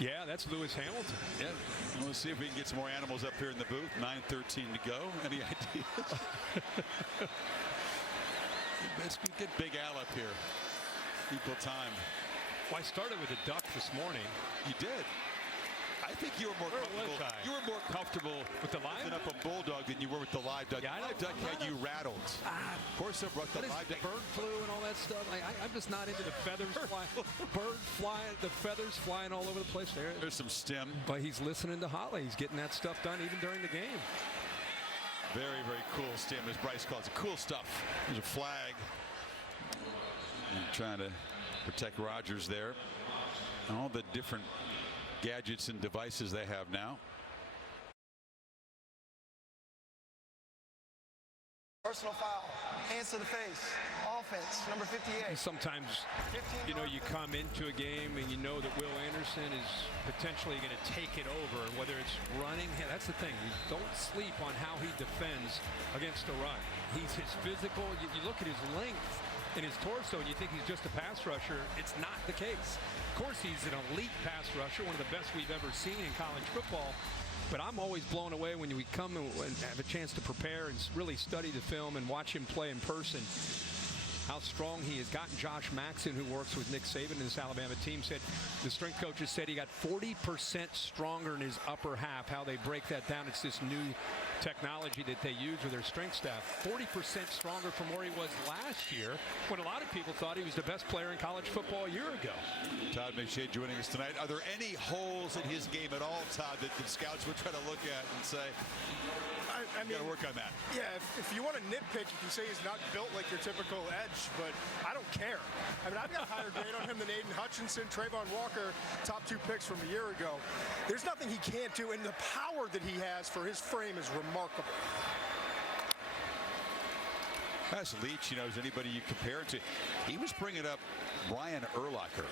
Yeah, that's Lewis Hamilton. Yeah. We'll see if we can get some more animals up here in the booth. 9:13 to go. Any ideas? Let's get Big Al up here. Equal time. Well, I started with a duck this morning. You did. I think you were more comfortable. You were more comfortable with the live up a bulldog than you were with the live duck. Yeah, the live duck had you rattled. Of course, I brought the live duck. Bird flu and all that stuff. I'm just not into the feathers flying. Bird flying, the feathers flying all over the place. There's some stem. But he's listening to Holly. He's getting that stuff done even during the game. Very, very cool stem, as Bryce calls it. Cool stuff. There's a flag. And trying to protect Rodgers there. All the different gadgets and devices they have now. Personal foul, hands to the face, offense, number 58. Sometimes, you know, you come into a game and you know that Will Anderson is potentially going to take it over, and whether it's running, that's the thing. You don't sleep on how he defends against the run. He's physical. You look at his length and his torso and you think he's just a pass rusher. It's not the case. Of course, he's an elite pass rusher, one of the best we've ever seen in college football. But I'm always blown away when we come and have a chance to prepare and really study the film and watch him play in person. How strong he has gotten. Josh Maxson, who works with Nick Saban in this Alabama team, said the strength coaches said he got 40% stronger in his upper half. How they break that down, it's this new technology that they use with their strength staff. 40% stronger from where he was last year, when a lot of people thought he was the best player in college football a year ago. Todd McShay joining us tonight. Are there any holes in his game at all, Todd, that the scouts would try to look at and say, I mean, got to work on that? Yeah, if you want to nitpick, you can say he's not built like your typical edge, but I don't care. I mean, I've got a higher grade on him than Aiden Hutchinson, Trayvon Walker, top 2 picks from a year ago. There's nothing he can't do, and the power that he has for his frame is remarkable. As Leach, you know, as anybody you compare it to, he was bringing up Brian Urlacher,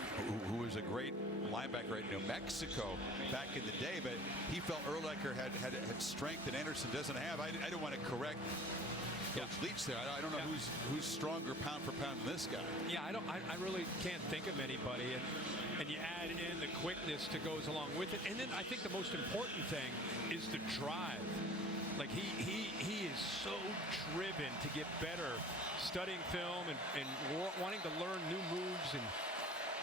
who was a great linebacker at New Mexico back in the day, but he felt Urlacher had strength that Anderson doesn't have. I don't want to correct Coach Leach there. I don't know who's stronger pound for pound than this guy. Yeah, I really can't think of anybody, and you add in the quickness that goes along with it, and then I think the most important thing is the drive. Like he is so driven to get better, studying film and wanting to learn new moves, and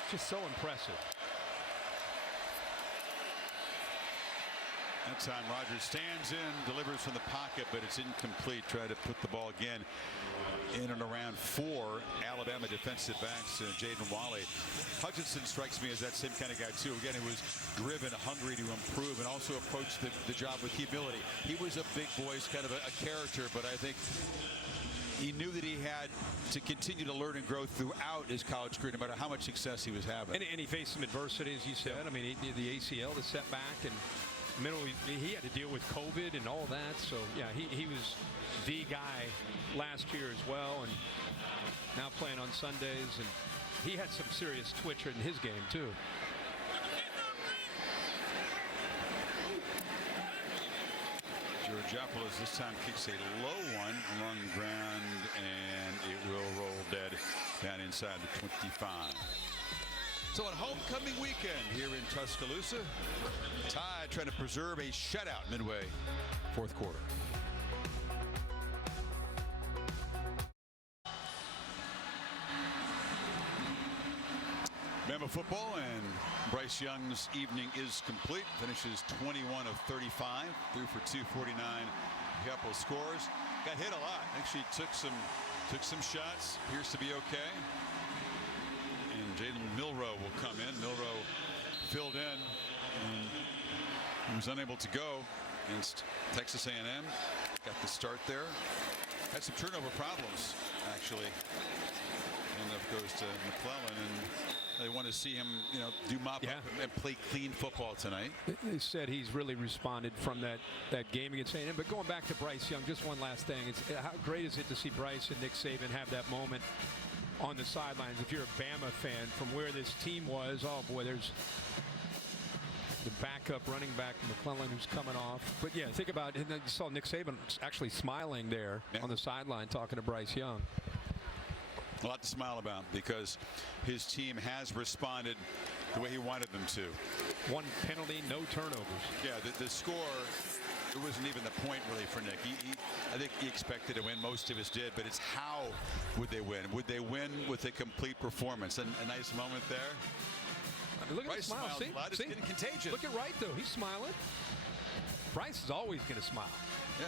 it's just so impressive. That time Rodgers stands in, delivers from the pocket, but it's incomplete. Try to put the ball again in and around 4 Alabama defensive backs. Jaden Walley. Hutchinson strikes me as that same kind of guy too. Again, he was driven, hungry to improve, and also approached the job with humility. He was a big voice, kind of a character, but I think he knew that he had to continue to learn and grow throughout his college career, no matter how much success he was having. And he faced some adversity, as you said. I mean, the ACL, the setback, and he had to deal with COVID and all that. So yeah, he was the guy last year as well, and now playing on Sundays, and he had some serious twitch in his game too. Georgopoulos this time kicks a low one along the ground, and it will roll dead down inside the 25. So on homecoming weekend here in Tuscaloosa, Tide trying to preserve a shutout midway 4th quarter. Bama football, and Bryce Young's evening is complete. Finishes 21 of 35, threw for 249. A couple scores. Got hit a lot. Actually took some shots. Appears to be okay. And Jalen Milroe will come in. Milroe filled in, and he was unable to go against Texas A&M. Got the start there. Had some turnover problems, actually, in the goes to McClellan, and they want to see him, do mop up and play clean football tonight. They said he's really responded from that game against A&M. But going back to Bryce Young, just one last thing. How great is it to see Bryce and Nick Saban have that moment on the sidelines? If you're a Bama fan, from where this team was, oh boy, there's the backup running back McClellan who's coming off. But yeah, think about it. You saw Nick Saban actually smiling there on the sideline talking to Bryce Young. A lot to smile about because his team has responded the way he wanted them to. One penalty, no turnovers. Yeah, the score, it wasn't even the point really for Nick. I think he expected to win. Most of us did, but it's how would they win? Would they win with a complete performance? And a nice moment there. I mean, look at the smile. See? It's getting contagious. Look at Wright, though. He's smiling. Bryce is always going to smile. Yeah.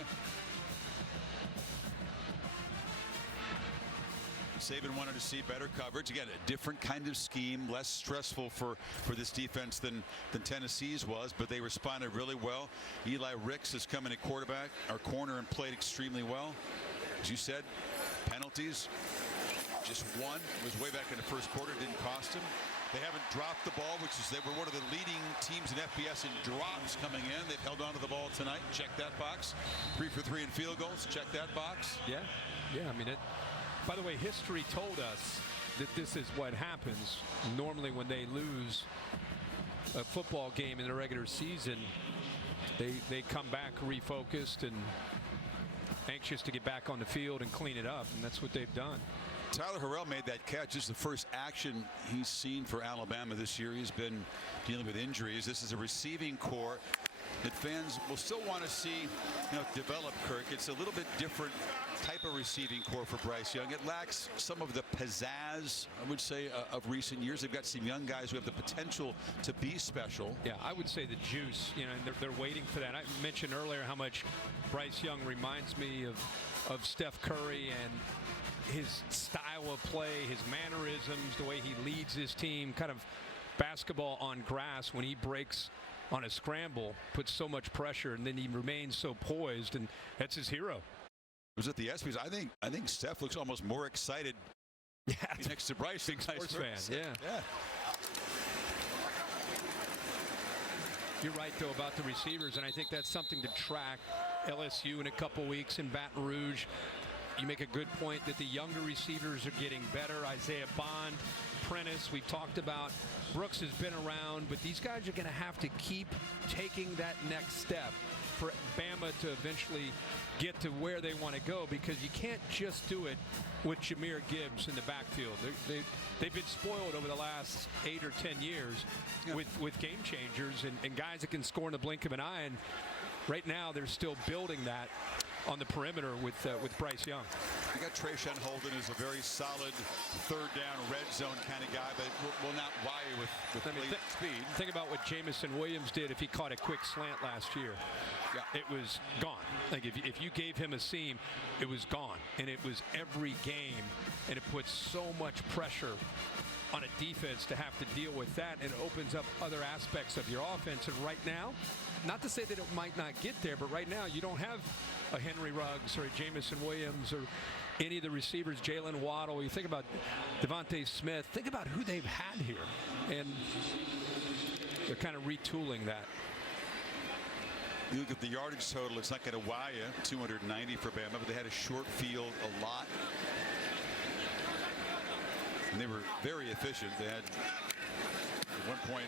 Saban wanted to see better coverage. Again, a different kind of scheme, less stressful for this defense than Tennessee's was, but they responded really well. Eli Ricks has come in at quarterback, our corner, and played extremely well. As you said, penalties, just one. It was way back in the first quarter, didn't cost him. They haven't dropped the ball, which is they were one of the leading teams in FBS in drops coming in. They've held on to the ball tonight. Check that box. 3 for 3 in field goals. Check that box. Yeah. I mean, by the way, history told us that this is what happens. Normally when they lose a football game in the regular season, they come back refocused and anxious to get back on the field and clean it up, and that's what they've done. Tyler Harrell made that catch. This is the first action he's seen for Alabama this year. He's been dealing with injuries. This is a receiving core that fans will still want to see develop, Kirk. It's a little bit different type of receiving core for Bryce Young. It lacks some of the pizzazz, I would say, of recent years. They've got some young guys who have the potential to be special. Yeah, I would say the juice, and they're waiting for that. I mentioned earlier how much Bryce Young reminds me of Steph Curry and his style of play, his mannerisms, the way he leads his team, kind of basketball on grass when he breaks on a scramble, puts so much pressure, and then he remains so poised, and that's his hero. It was at the ESPYs. I think Steph looks almost more excited next to Bryce. Big sports fan, yeah. You're right, though, about the receivers, and I think that's something to track. LSU in a couple weeks in Baton Rouge. You make a good point that the younger receivers are getting better. Isaiah Bond, Prentice, we've talked about. Brooks has been around, but these guys are going to have to keep taking that next step for Bama to eventually get to where they want to go, because you can't just do it with Jahmyr Gibbs in the backfield. They've been spoiled over the last 8 or 10 years with game changers and guys that can score in the blink of an eye. And right now, they're still building that on the perimeter with Bryce Young. You got Trayshawn Holden, who's a very solid third down red zone kind of guy, but will not wire with speed. Think about what Jamison Williams did if he caught a quick slant last year. Yeah. It was gone. Like if you gave him a seam, it was gone. And it was every game, and it puts so much pressure on a defense to have to deal with that, and it opens up other aspects of your offense. And right now, not to say that it might not get there, but right now you don't have a Henry Ruggs or a Jamison Williams or any of the receivers, Jalen Waddle. You think about Devontae Smith. Think about who they've had here. And they're kind of retooling that. You look at the yardage total, it's not going to wow you, 290 for Bama, but they had a short field a lot. And they were very efficient. They had, at one point,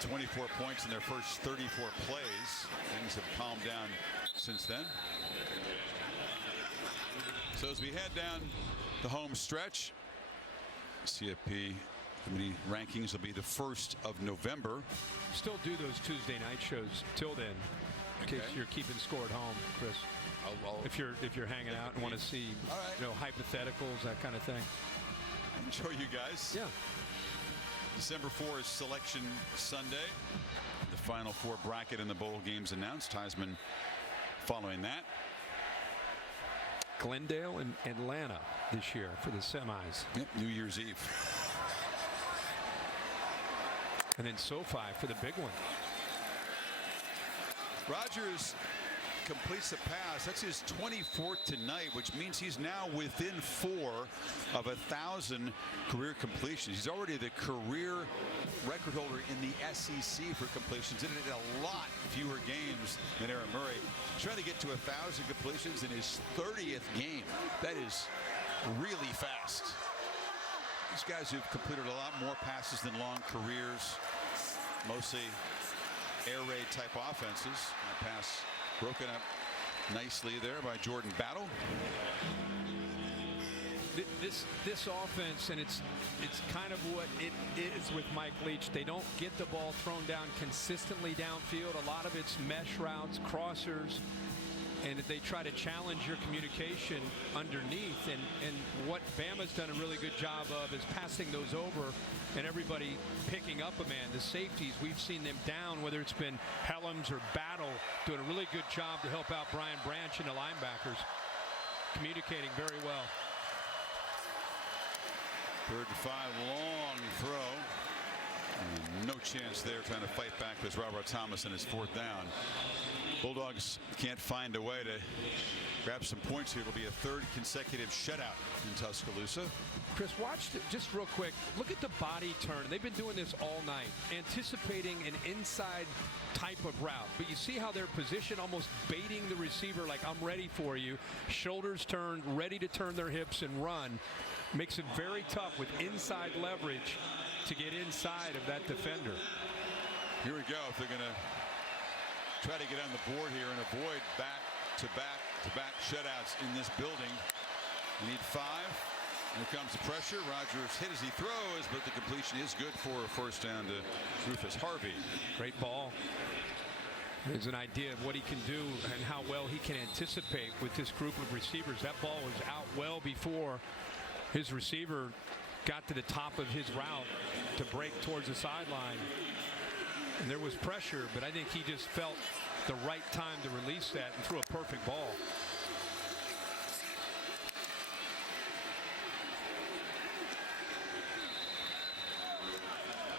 24 points in their first 34 plays. Things have calmed down since then. So as we head down the home stretch, CFP committee rankings will be the 1st of November. Still do those Tuesday night shows till then, in case you're keeping score at home, Chris. If you're hanging out and want to see hypotheticals, that kind of thing. Enjoy, you guys. Yeah. December 4th is Selection Sunday. The Final Four bracket and the bowl games announced. Heisman following that. Glendale and Atlanta this year for the semis. Yep, New Year's Eve. And then SoFi for the big one. Rodgers completes the pass. That's his 24th tonight, which means he's now within 4 of 1,000 career completions. He's already the career record holder in the SEC for completions. Did it in a lot fewer games than Aaron Murray. Trying to get to 1,000 completions in his 30th game. That is really fast. These guys who've completed a lot more passes than long careers, mostly air raid type offenses. That pass broken up nicely there by Jordan Battle. This offense, and it's kind of what it is with Mike Leach. They don't get the ball thrown down consistently downfield. A lot of it's mesh routes, crossers, and they try to challenge your communication underneath. And what Bama's done a really good job of is passing those over and everybody picking up a man. The safeties, we've seen them down, whether it's been Helms or Battle, doing a really good job to help out Brian Branch and the linebackers, communicating very well. 3rd and 5, long throw. And no chance there, trying to fight back with Robert Thomas in his 4th down. Bulldogs can't find a way to grab some points here. It'll be a 3rd consecutive shutout in Tuscaloosa. Chris, watch just real quick. Look at the body turn. They've been doing this all night, anticipating an inside type of route. But you see how they're positioned, almost baiting the receiver like, I'm ready for you. Shoulders turned, ready to turn their hips and run. Makes it very tough with inside leverage to get inside of that defender. Here we go. If they're going to try to get on the board here and avoid back-to-back shutouts in this building, they need 5. Here comes the pressure. Rogers hit as he throws, but the completion is good for a 1st down to Rufus Harvey. Great ball. There's an idea of what he can do and how well he can anticipate with this group of receivers. That ball was out well before his receiver got to the top of his route to break towards the sideline. And there was pressure, but I think he just felt the right time to release that and threw a perfect ball.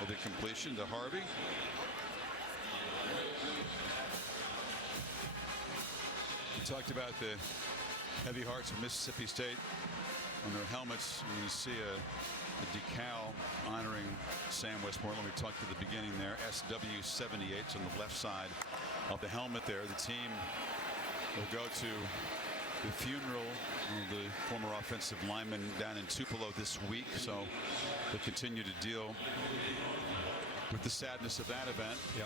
The completion to Harvey. We talked about the heavy hearts of Mississippi State on their helmets. And you see a decal honoring Sam Westmoreland. We talked at the beginning there. SW78 on the left side of the helmet there. The team will go to the funeral of the former offensive lineman down in Tupelo this week. So they'll continue to deal with the sadness of that event. Yeah.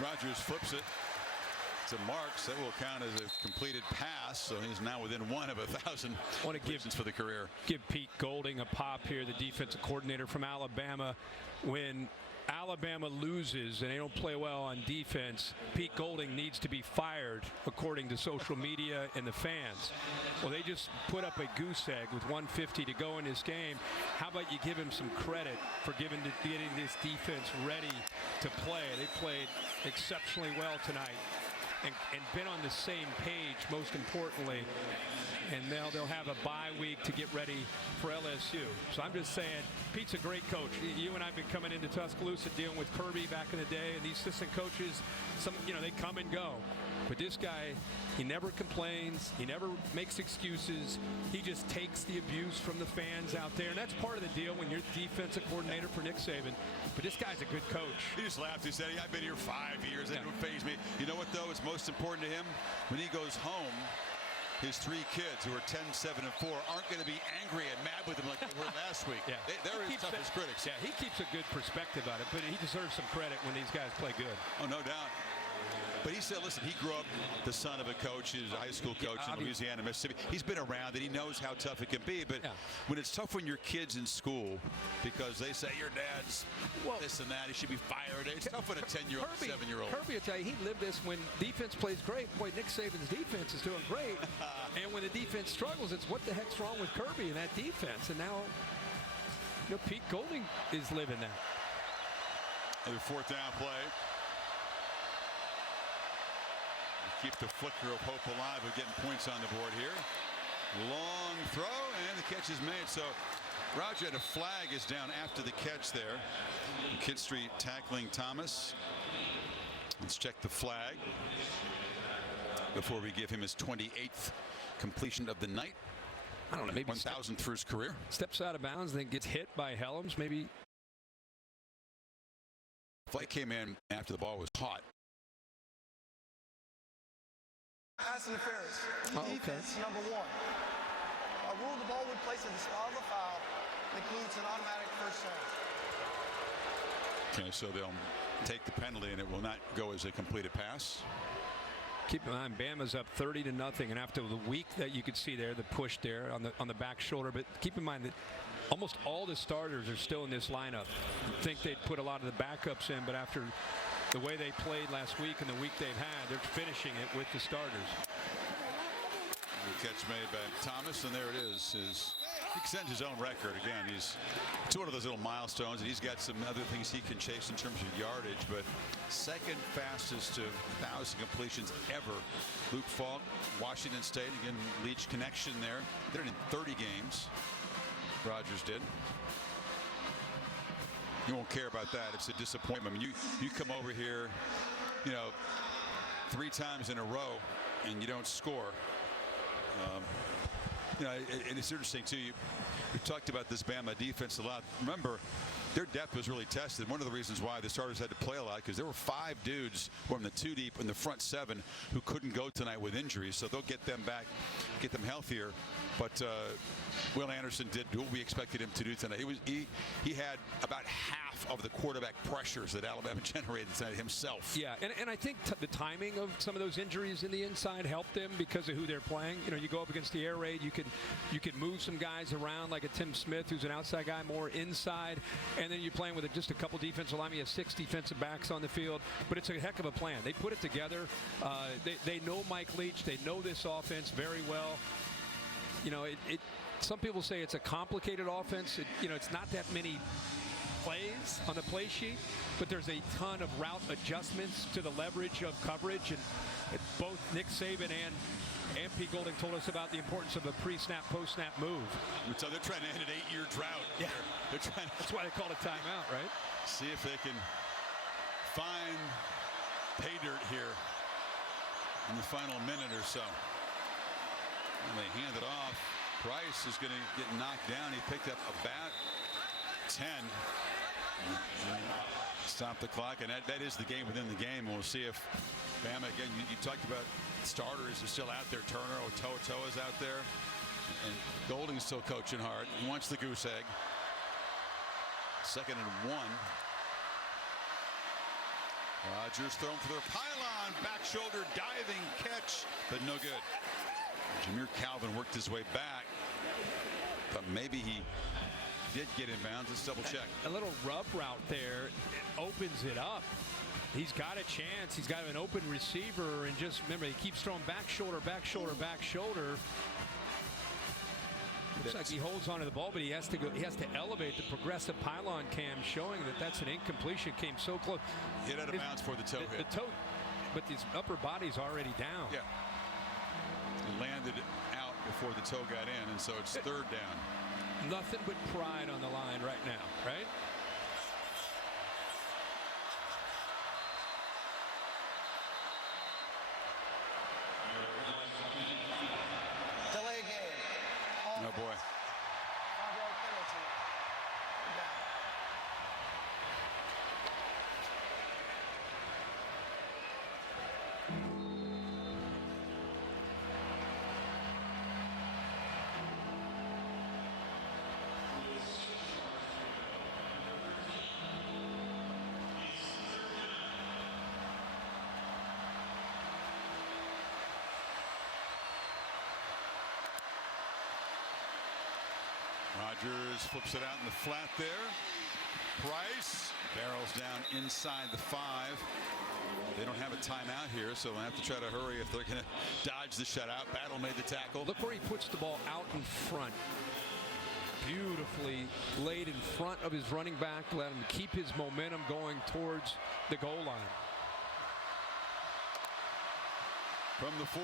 Rogers flips it to Marks. That will count as a completed pass, so he's now within 1 of 1,000 completions for the career. Give Pete Golding a pop here, the defensive coordinator from Alabama. When Alabama loses and they don't play well on defense, Pete Golding needs to be fired, according to social media and the fans. Well, they just put up a goose egg with 1:50 to go in this game. How about you give him some credit for getting this defense ready to play? They played exceptionally well tonight and been on the same page, most importantly. And now they'll have a bye week to get ready for LSU. So I'm just saying, Pete's a great coach. You and I have been coming into Tuscaloosa dealing with Kirby back in the day, and these assistant coaches, they come and go. But this guy, he never complains. He never makes excuses. He just takes the abuse from the fans out there. And that's part of the deal when you're defensive coordinator for Nick Saban. But this guy's a good coach. He just laughed. He said, I've been here 5 years. That don't faze me. You know what, though, is most important to him? When he goes home, his 3 kids, who are 10, 7, and 4, aren't going to be angry and mad with him like they were last week. Yeah. They're his toughest critics. Yeah, he keeps a good perspective on it, but he deserves some credit when these guys play good. Oh, no doubt. But he said, listen, he grew up the son of a coach. He was a high school coach in Louisiana, Mississippi. He's been around it. He knows how tough it can be. But when it's tough when your kid's in school because they say your dad's this and that, he should be fired. It's tough when a 10-year-old, 7-year-old. Kirby will tell you, he lived this when defense plays great. Boy, Nick Saban's defense is doing great. And when the defense struggles, it's what the heck's wrong with Kirby and that defense. And now You know, Pete Golding is living that. The fourth down play. Keep the flicker of hope alive of getting points on the board here. Long throw, and the catch is made. So Roger had a flag is down after the catch there. Kidstreet tackling Thomas. Let's check the flag before we give him his 28th completion of the night. I don't know, maybe 1,000th for his career. Steps out of bounds, then gets hit by Helms. Maybe. Flight came in after the ball was caught. Pass interference. Okay. Defense, number 1. A rule the ball would place at the spot of the foul includes an automatic first down. Okay, so they'll take the penalty, and it will not go as a completed pass. Keep in mind, Bama's up 30-0, and after the week that you could see there, the push there on the back shoulder. But keep in mind that almost all the starters are still in this lineup. You'd think they'd put a lot of the backups in, but after the way they played last week and the week they've had, they're finishing it with the starters. The catch made by Thomas, and there it is. He extends his own record. Again, it's one of those little milestones, and he's got some other things he can chase in terms of yardage, but second fastest to 1,000 completions ever. Luke Falk, Washington State, again, Leach connection there. Did it in 30 games. Rogers did. You won't care about that. It's a disappointment. I mean, you come over here, 3 times in a row, and you don't score. And it's interesting too. We've talked about this Bama defense a lot. Remember, their depth was really tested. One of the reasons why the starters had to play a lot, because there were 5 dudes from the 2 deep in the front 7 who couldn't go tonight with injuries. So they'll get them back, get them healthier. But Will Anderson did what we expected him to do tonight. He had about half of the quarterback pressures that Alabama generated tonight himself. Yeah, and I think the timing of some of those injuries in the inside helped them because of who they're playing. You go up against the air raid, you could move some guys around like a Tim Smith, who's an outside guy, more inside, and then you're playing with just a couple defensive linemen. You have 6 defensive backs on the field, but it's a heck of a plan. They put it together. They know Mike Leach. They know this offense very well. Some people say it's a complicated offense. It's not that many plays on the play sheet, but there's a ton of route adjustments to the leverage of coverage, and both Nick Saban and Pete Golding told us about the importance of a pre-snap, post-snap move. So they're trying to end an 8-year drought. Yeah, that's why they called it timeout, right? See if they can find pay dirt here in the final minute or so. And they hand it off. Price is going to get knocked down. He picked up about 10. Stop the clock, and that is the game within the game. We'll see if Bama, again, you talked about starters are still out there. Turner, Toa's out there. And Golding's still coaching hard. He wants the goose egg. 2nd and 1. Rogers thrown for the pylon. Back shoulder diving catch, but no good. Jameer Calvin worked his way back, but maybe he did get in bounds. Let's double check. A little rub route there. It opens it up. He's got a chance. He's got an open receiver, and just remember, he keeps throwing back shoulder, back shoulder, back shoulder. Looks like he holds onto the ball, but he has to go. He has to elevate the progressive pylon cam, showing that that's an incompletion. Came so close. Hit out of bounds for the toe hit. The toe, but his upper body's already down. Yeah. He landed out before the toe got in, and so it's 3rd down. Nothing but pride on the line right now, right? Delay game. No boy. 5-yard penalty. Rogers flips it out in the flat there. Price barrels down inside the 5. They don't have a timeout here, so they'll have to try to hurry if they're going to dodge the shutout. Battle made the tackle. Look where he puts the ball out in front. Beautiful beautifully laid in front of his running back, let him keep his momentum going towards the goal line. From the 4,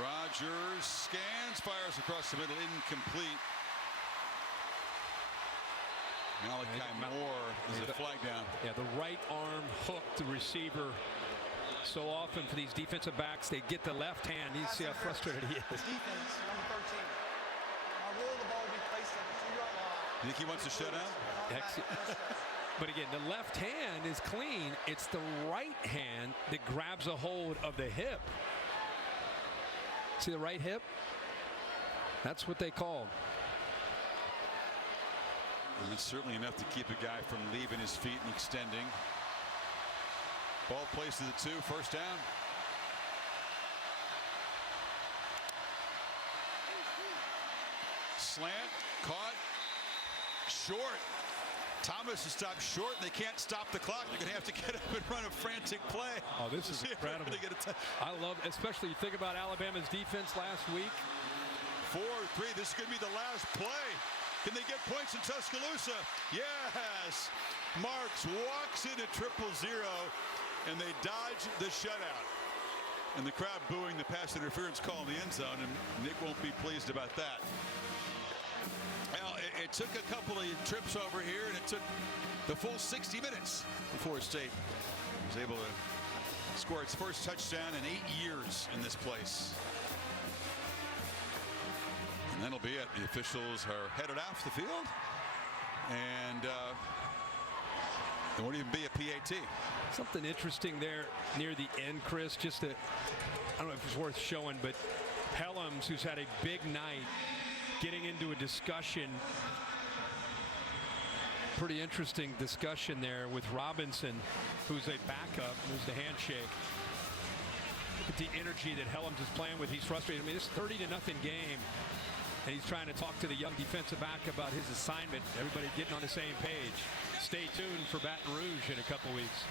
Rodgers scans, fires across the middle, incomplete. Malachi Moore is a flag down. Yeah, the right arm hooked the receiver. So often for these defensive backs, they get the left hand. You see how frustrated he is. Defense, number 13. Now will the ball be placed at the 2-yard line? You think he wants to shut down? But again, the left hand is clean. It's the right hand that grabs a hold of the hip. See the right hip? That's what they called. And that's certainly enough to keep a guy from leaving his feet and extending. Ball placed to the 2, first down. Slant, caught, short. Thomas is stopped short, and they can't stop the clock. They're going to have to get up and run a frantic play. Oh, this is incredible. I love, especially you think about Alabama's defense last week. 4-3, this is going to be the last play. Can they get points in Tuscaloosa? Yes. Marks walks in at 0-0, and they dodge the shutout. And the crowd booing the pass interference call in the end zone, and Nick won't be pleased about that. Now, it took a couple of trips over here, and it took the full 60 minutes before State was able to score its first touchdown in 8 years in this place. And that'll be it. The officials are headed off the field, and there won't even be a PAT. Something interesting there near the end, Chris. Just I don't know if it's worth showing, but Helms, who's had a big night, getting into a discussion, pretty interesting discussion there with Robinson, who's a backup, who's the handshake. Look at the energy that Helms is playing with. He's frustrated. I mean, this 30-0 game, and he's trying to talk to the young defensive back about his assignment. Everybody getting on the same page. Stay tuned for Baton Rouge in a couple weeks.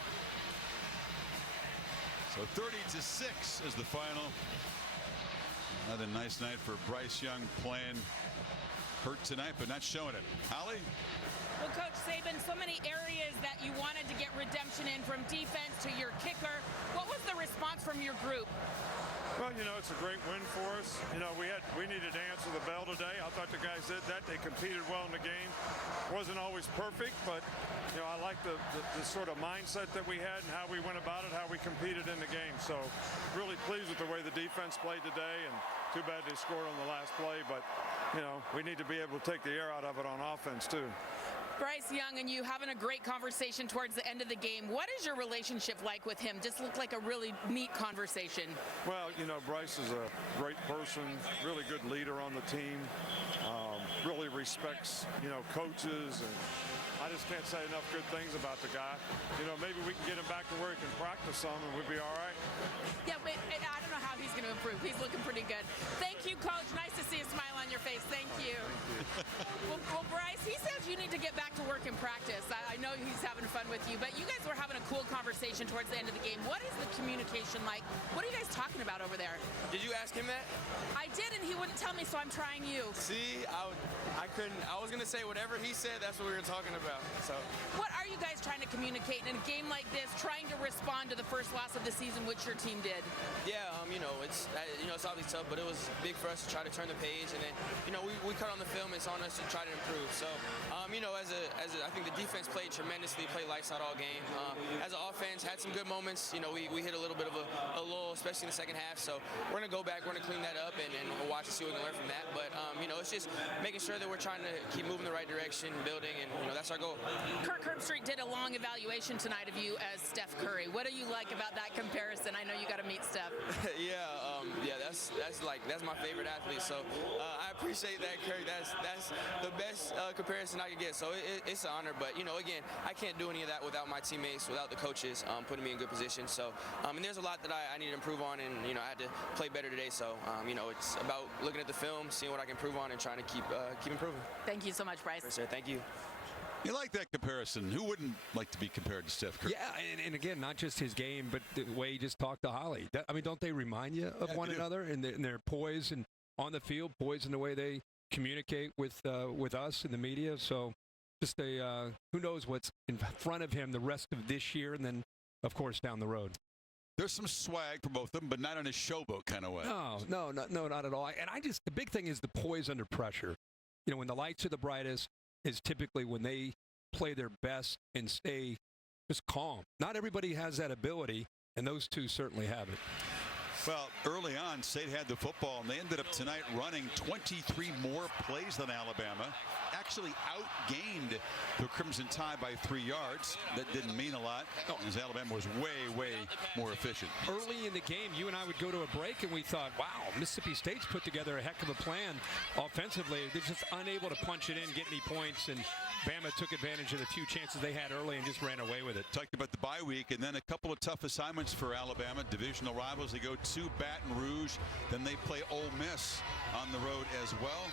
So 30-6 is the final. Another nice night for Bryce Young, playing hurt tonight, but not showing it. Holly? Well, Coach Saban, so many areas that you wanted to get redemption in, from defense to your kicker. What was the response from your group? Well, you know, it's a great win for us. You know, we needed to answer the bell today. I thought the guys did that. They competed well in the game. Wasn't always perfect, but, you know, I like the sort of mindset that we had and how we went about it, how we competed in the game. So really pleased with the way the defense played today, and too bad they scored on the last play. But, you know, we need to be able to take the air out of it on offense, too. Bryce Young and you having a great conversation towards the end of the game. What is your relationship like with him? Just looked like a really neat conversation. Well, you know, Bryce is a great person, really good leader on the team, really respects, you know, coaches, and I just can't say enough good things about the guy. You know, maybe we can get him back to where he can practice some and we'll be all right. Yeah, but I don't know how he's going to improve. He's looking pretty good. Thank you, Coach. Nice to see a smile on your face. Thank you. Well, Bryce, he says you need to get back to work in practice. I know he's having fun with you, but you guys were having a cool conversation towards the end of the game. What is the communication like? What are you guys talking about over there? Did you ask him that? I did, and he wouldn't tell me, so I'm trying you. See, I couldn't. I was going to say whatever he said, that's what we were talking about. So. What are you guys trying to communicate in a game like this, trying to respond to the first loss of the season, which your team did? Yeah, you know, it's obviously tough, but it was big for us to try to turn the page, and then, you know, we cut on the film. It's on us to try to improve. So, you know, as I think the defense played tremendously, played lights out all game. As an offense, had some good moments. You know, we hit a little bit of a lull, especially in the second half. So we're gonna go back, we're gonna clean that up, and we'll watch and see what we can learn from that. But you know, it's just making sure that we're trying to keep moving the right direction, building, and you know, that's our goal. Kirk Herbstreit did a long evaluation tonight of you as Steph Curry. What do you like about that comparison? I know you got to meet Steph. Yeah, that's my favorite athlete. So I appreciate that, Curry. That's the best comparison I could get. So it's an honor. But you know, again, I can't do any of that without my teammates, without the coaches putting me in good position. So and there's a lot that I need to improve on, and you know, I had to play better today. So you know, it's about looking at the film, seeing what I can improve on, and trying to keep improving. Thank you so much, Bryce. Sir, thank you. You like that comparison? Who wouldn't like to be compared to Steph Curry? Yeah, and again, not just his game, but the way he just talked to Holly. I mean, don't they remind you of one another in their poise and on the field, poise in the way they communicate with us in the media. So just who knows what's in front of him the rest of this year and then, of course, down the road. There's some swag for both of them, but not in a showboat kind of way. No, not at all. And the big thing is the poise under pressure. You know, when the lights are the brightest is typically when they play their best and stay just calm. Not everybody has that ability, and those two certainly have it. Well, early on, State had the football, and they ended up tonight running 23 more plays than Alabama. Actually outgained the Crimson Tide by 3 yards. That didn't mean a lot, as Alabama was way more efficient. Early in the game, you and I would go to a break, and we thought, wow, Mississippi State's put together a heck of a plan offensively. They're just unable to punch it in, get any points, and Bama took advantage of the few chances they had early and just ran away with it. Talked about the bye week, and then a couple of tough assignments for Alabama. Divisional rivals. They go to Baton Rouge. Then they play Ole Miss on the road as well.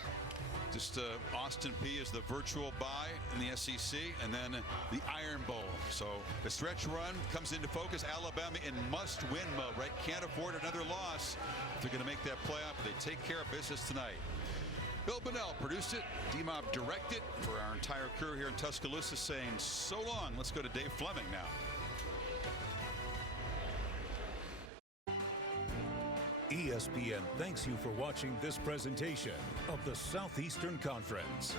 Just Austin Peay is the virtual bye in the SEC, and then the Iron Bowl. So the stretch run comes into focus. Alabama in must-win mode, right? Can't afford another loss if they're going to make that playoff. They take care of business tonight. Bill Bunnell produced it. D-Mob directed. For our entire crew here in Tuscaloosa saying so long. Let's go to Dave Fleming now. ESPN thanks you for watching this presentation of the Southeastern Conference.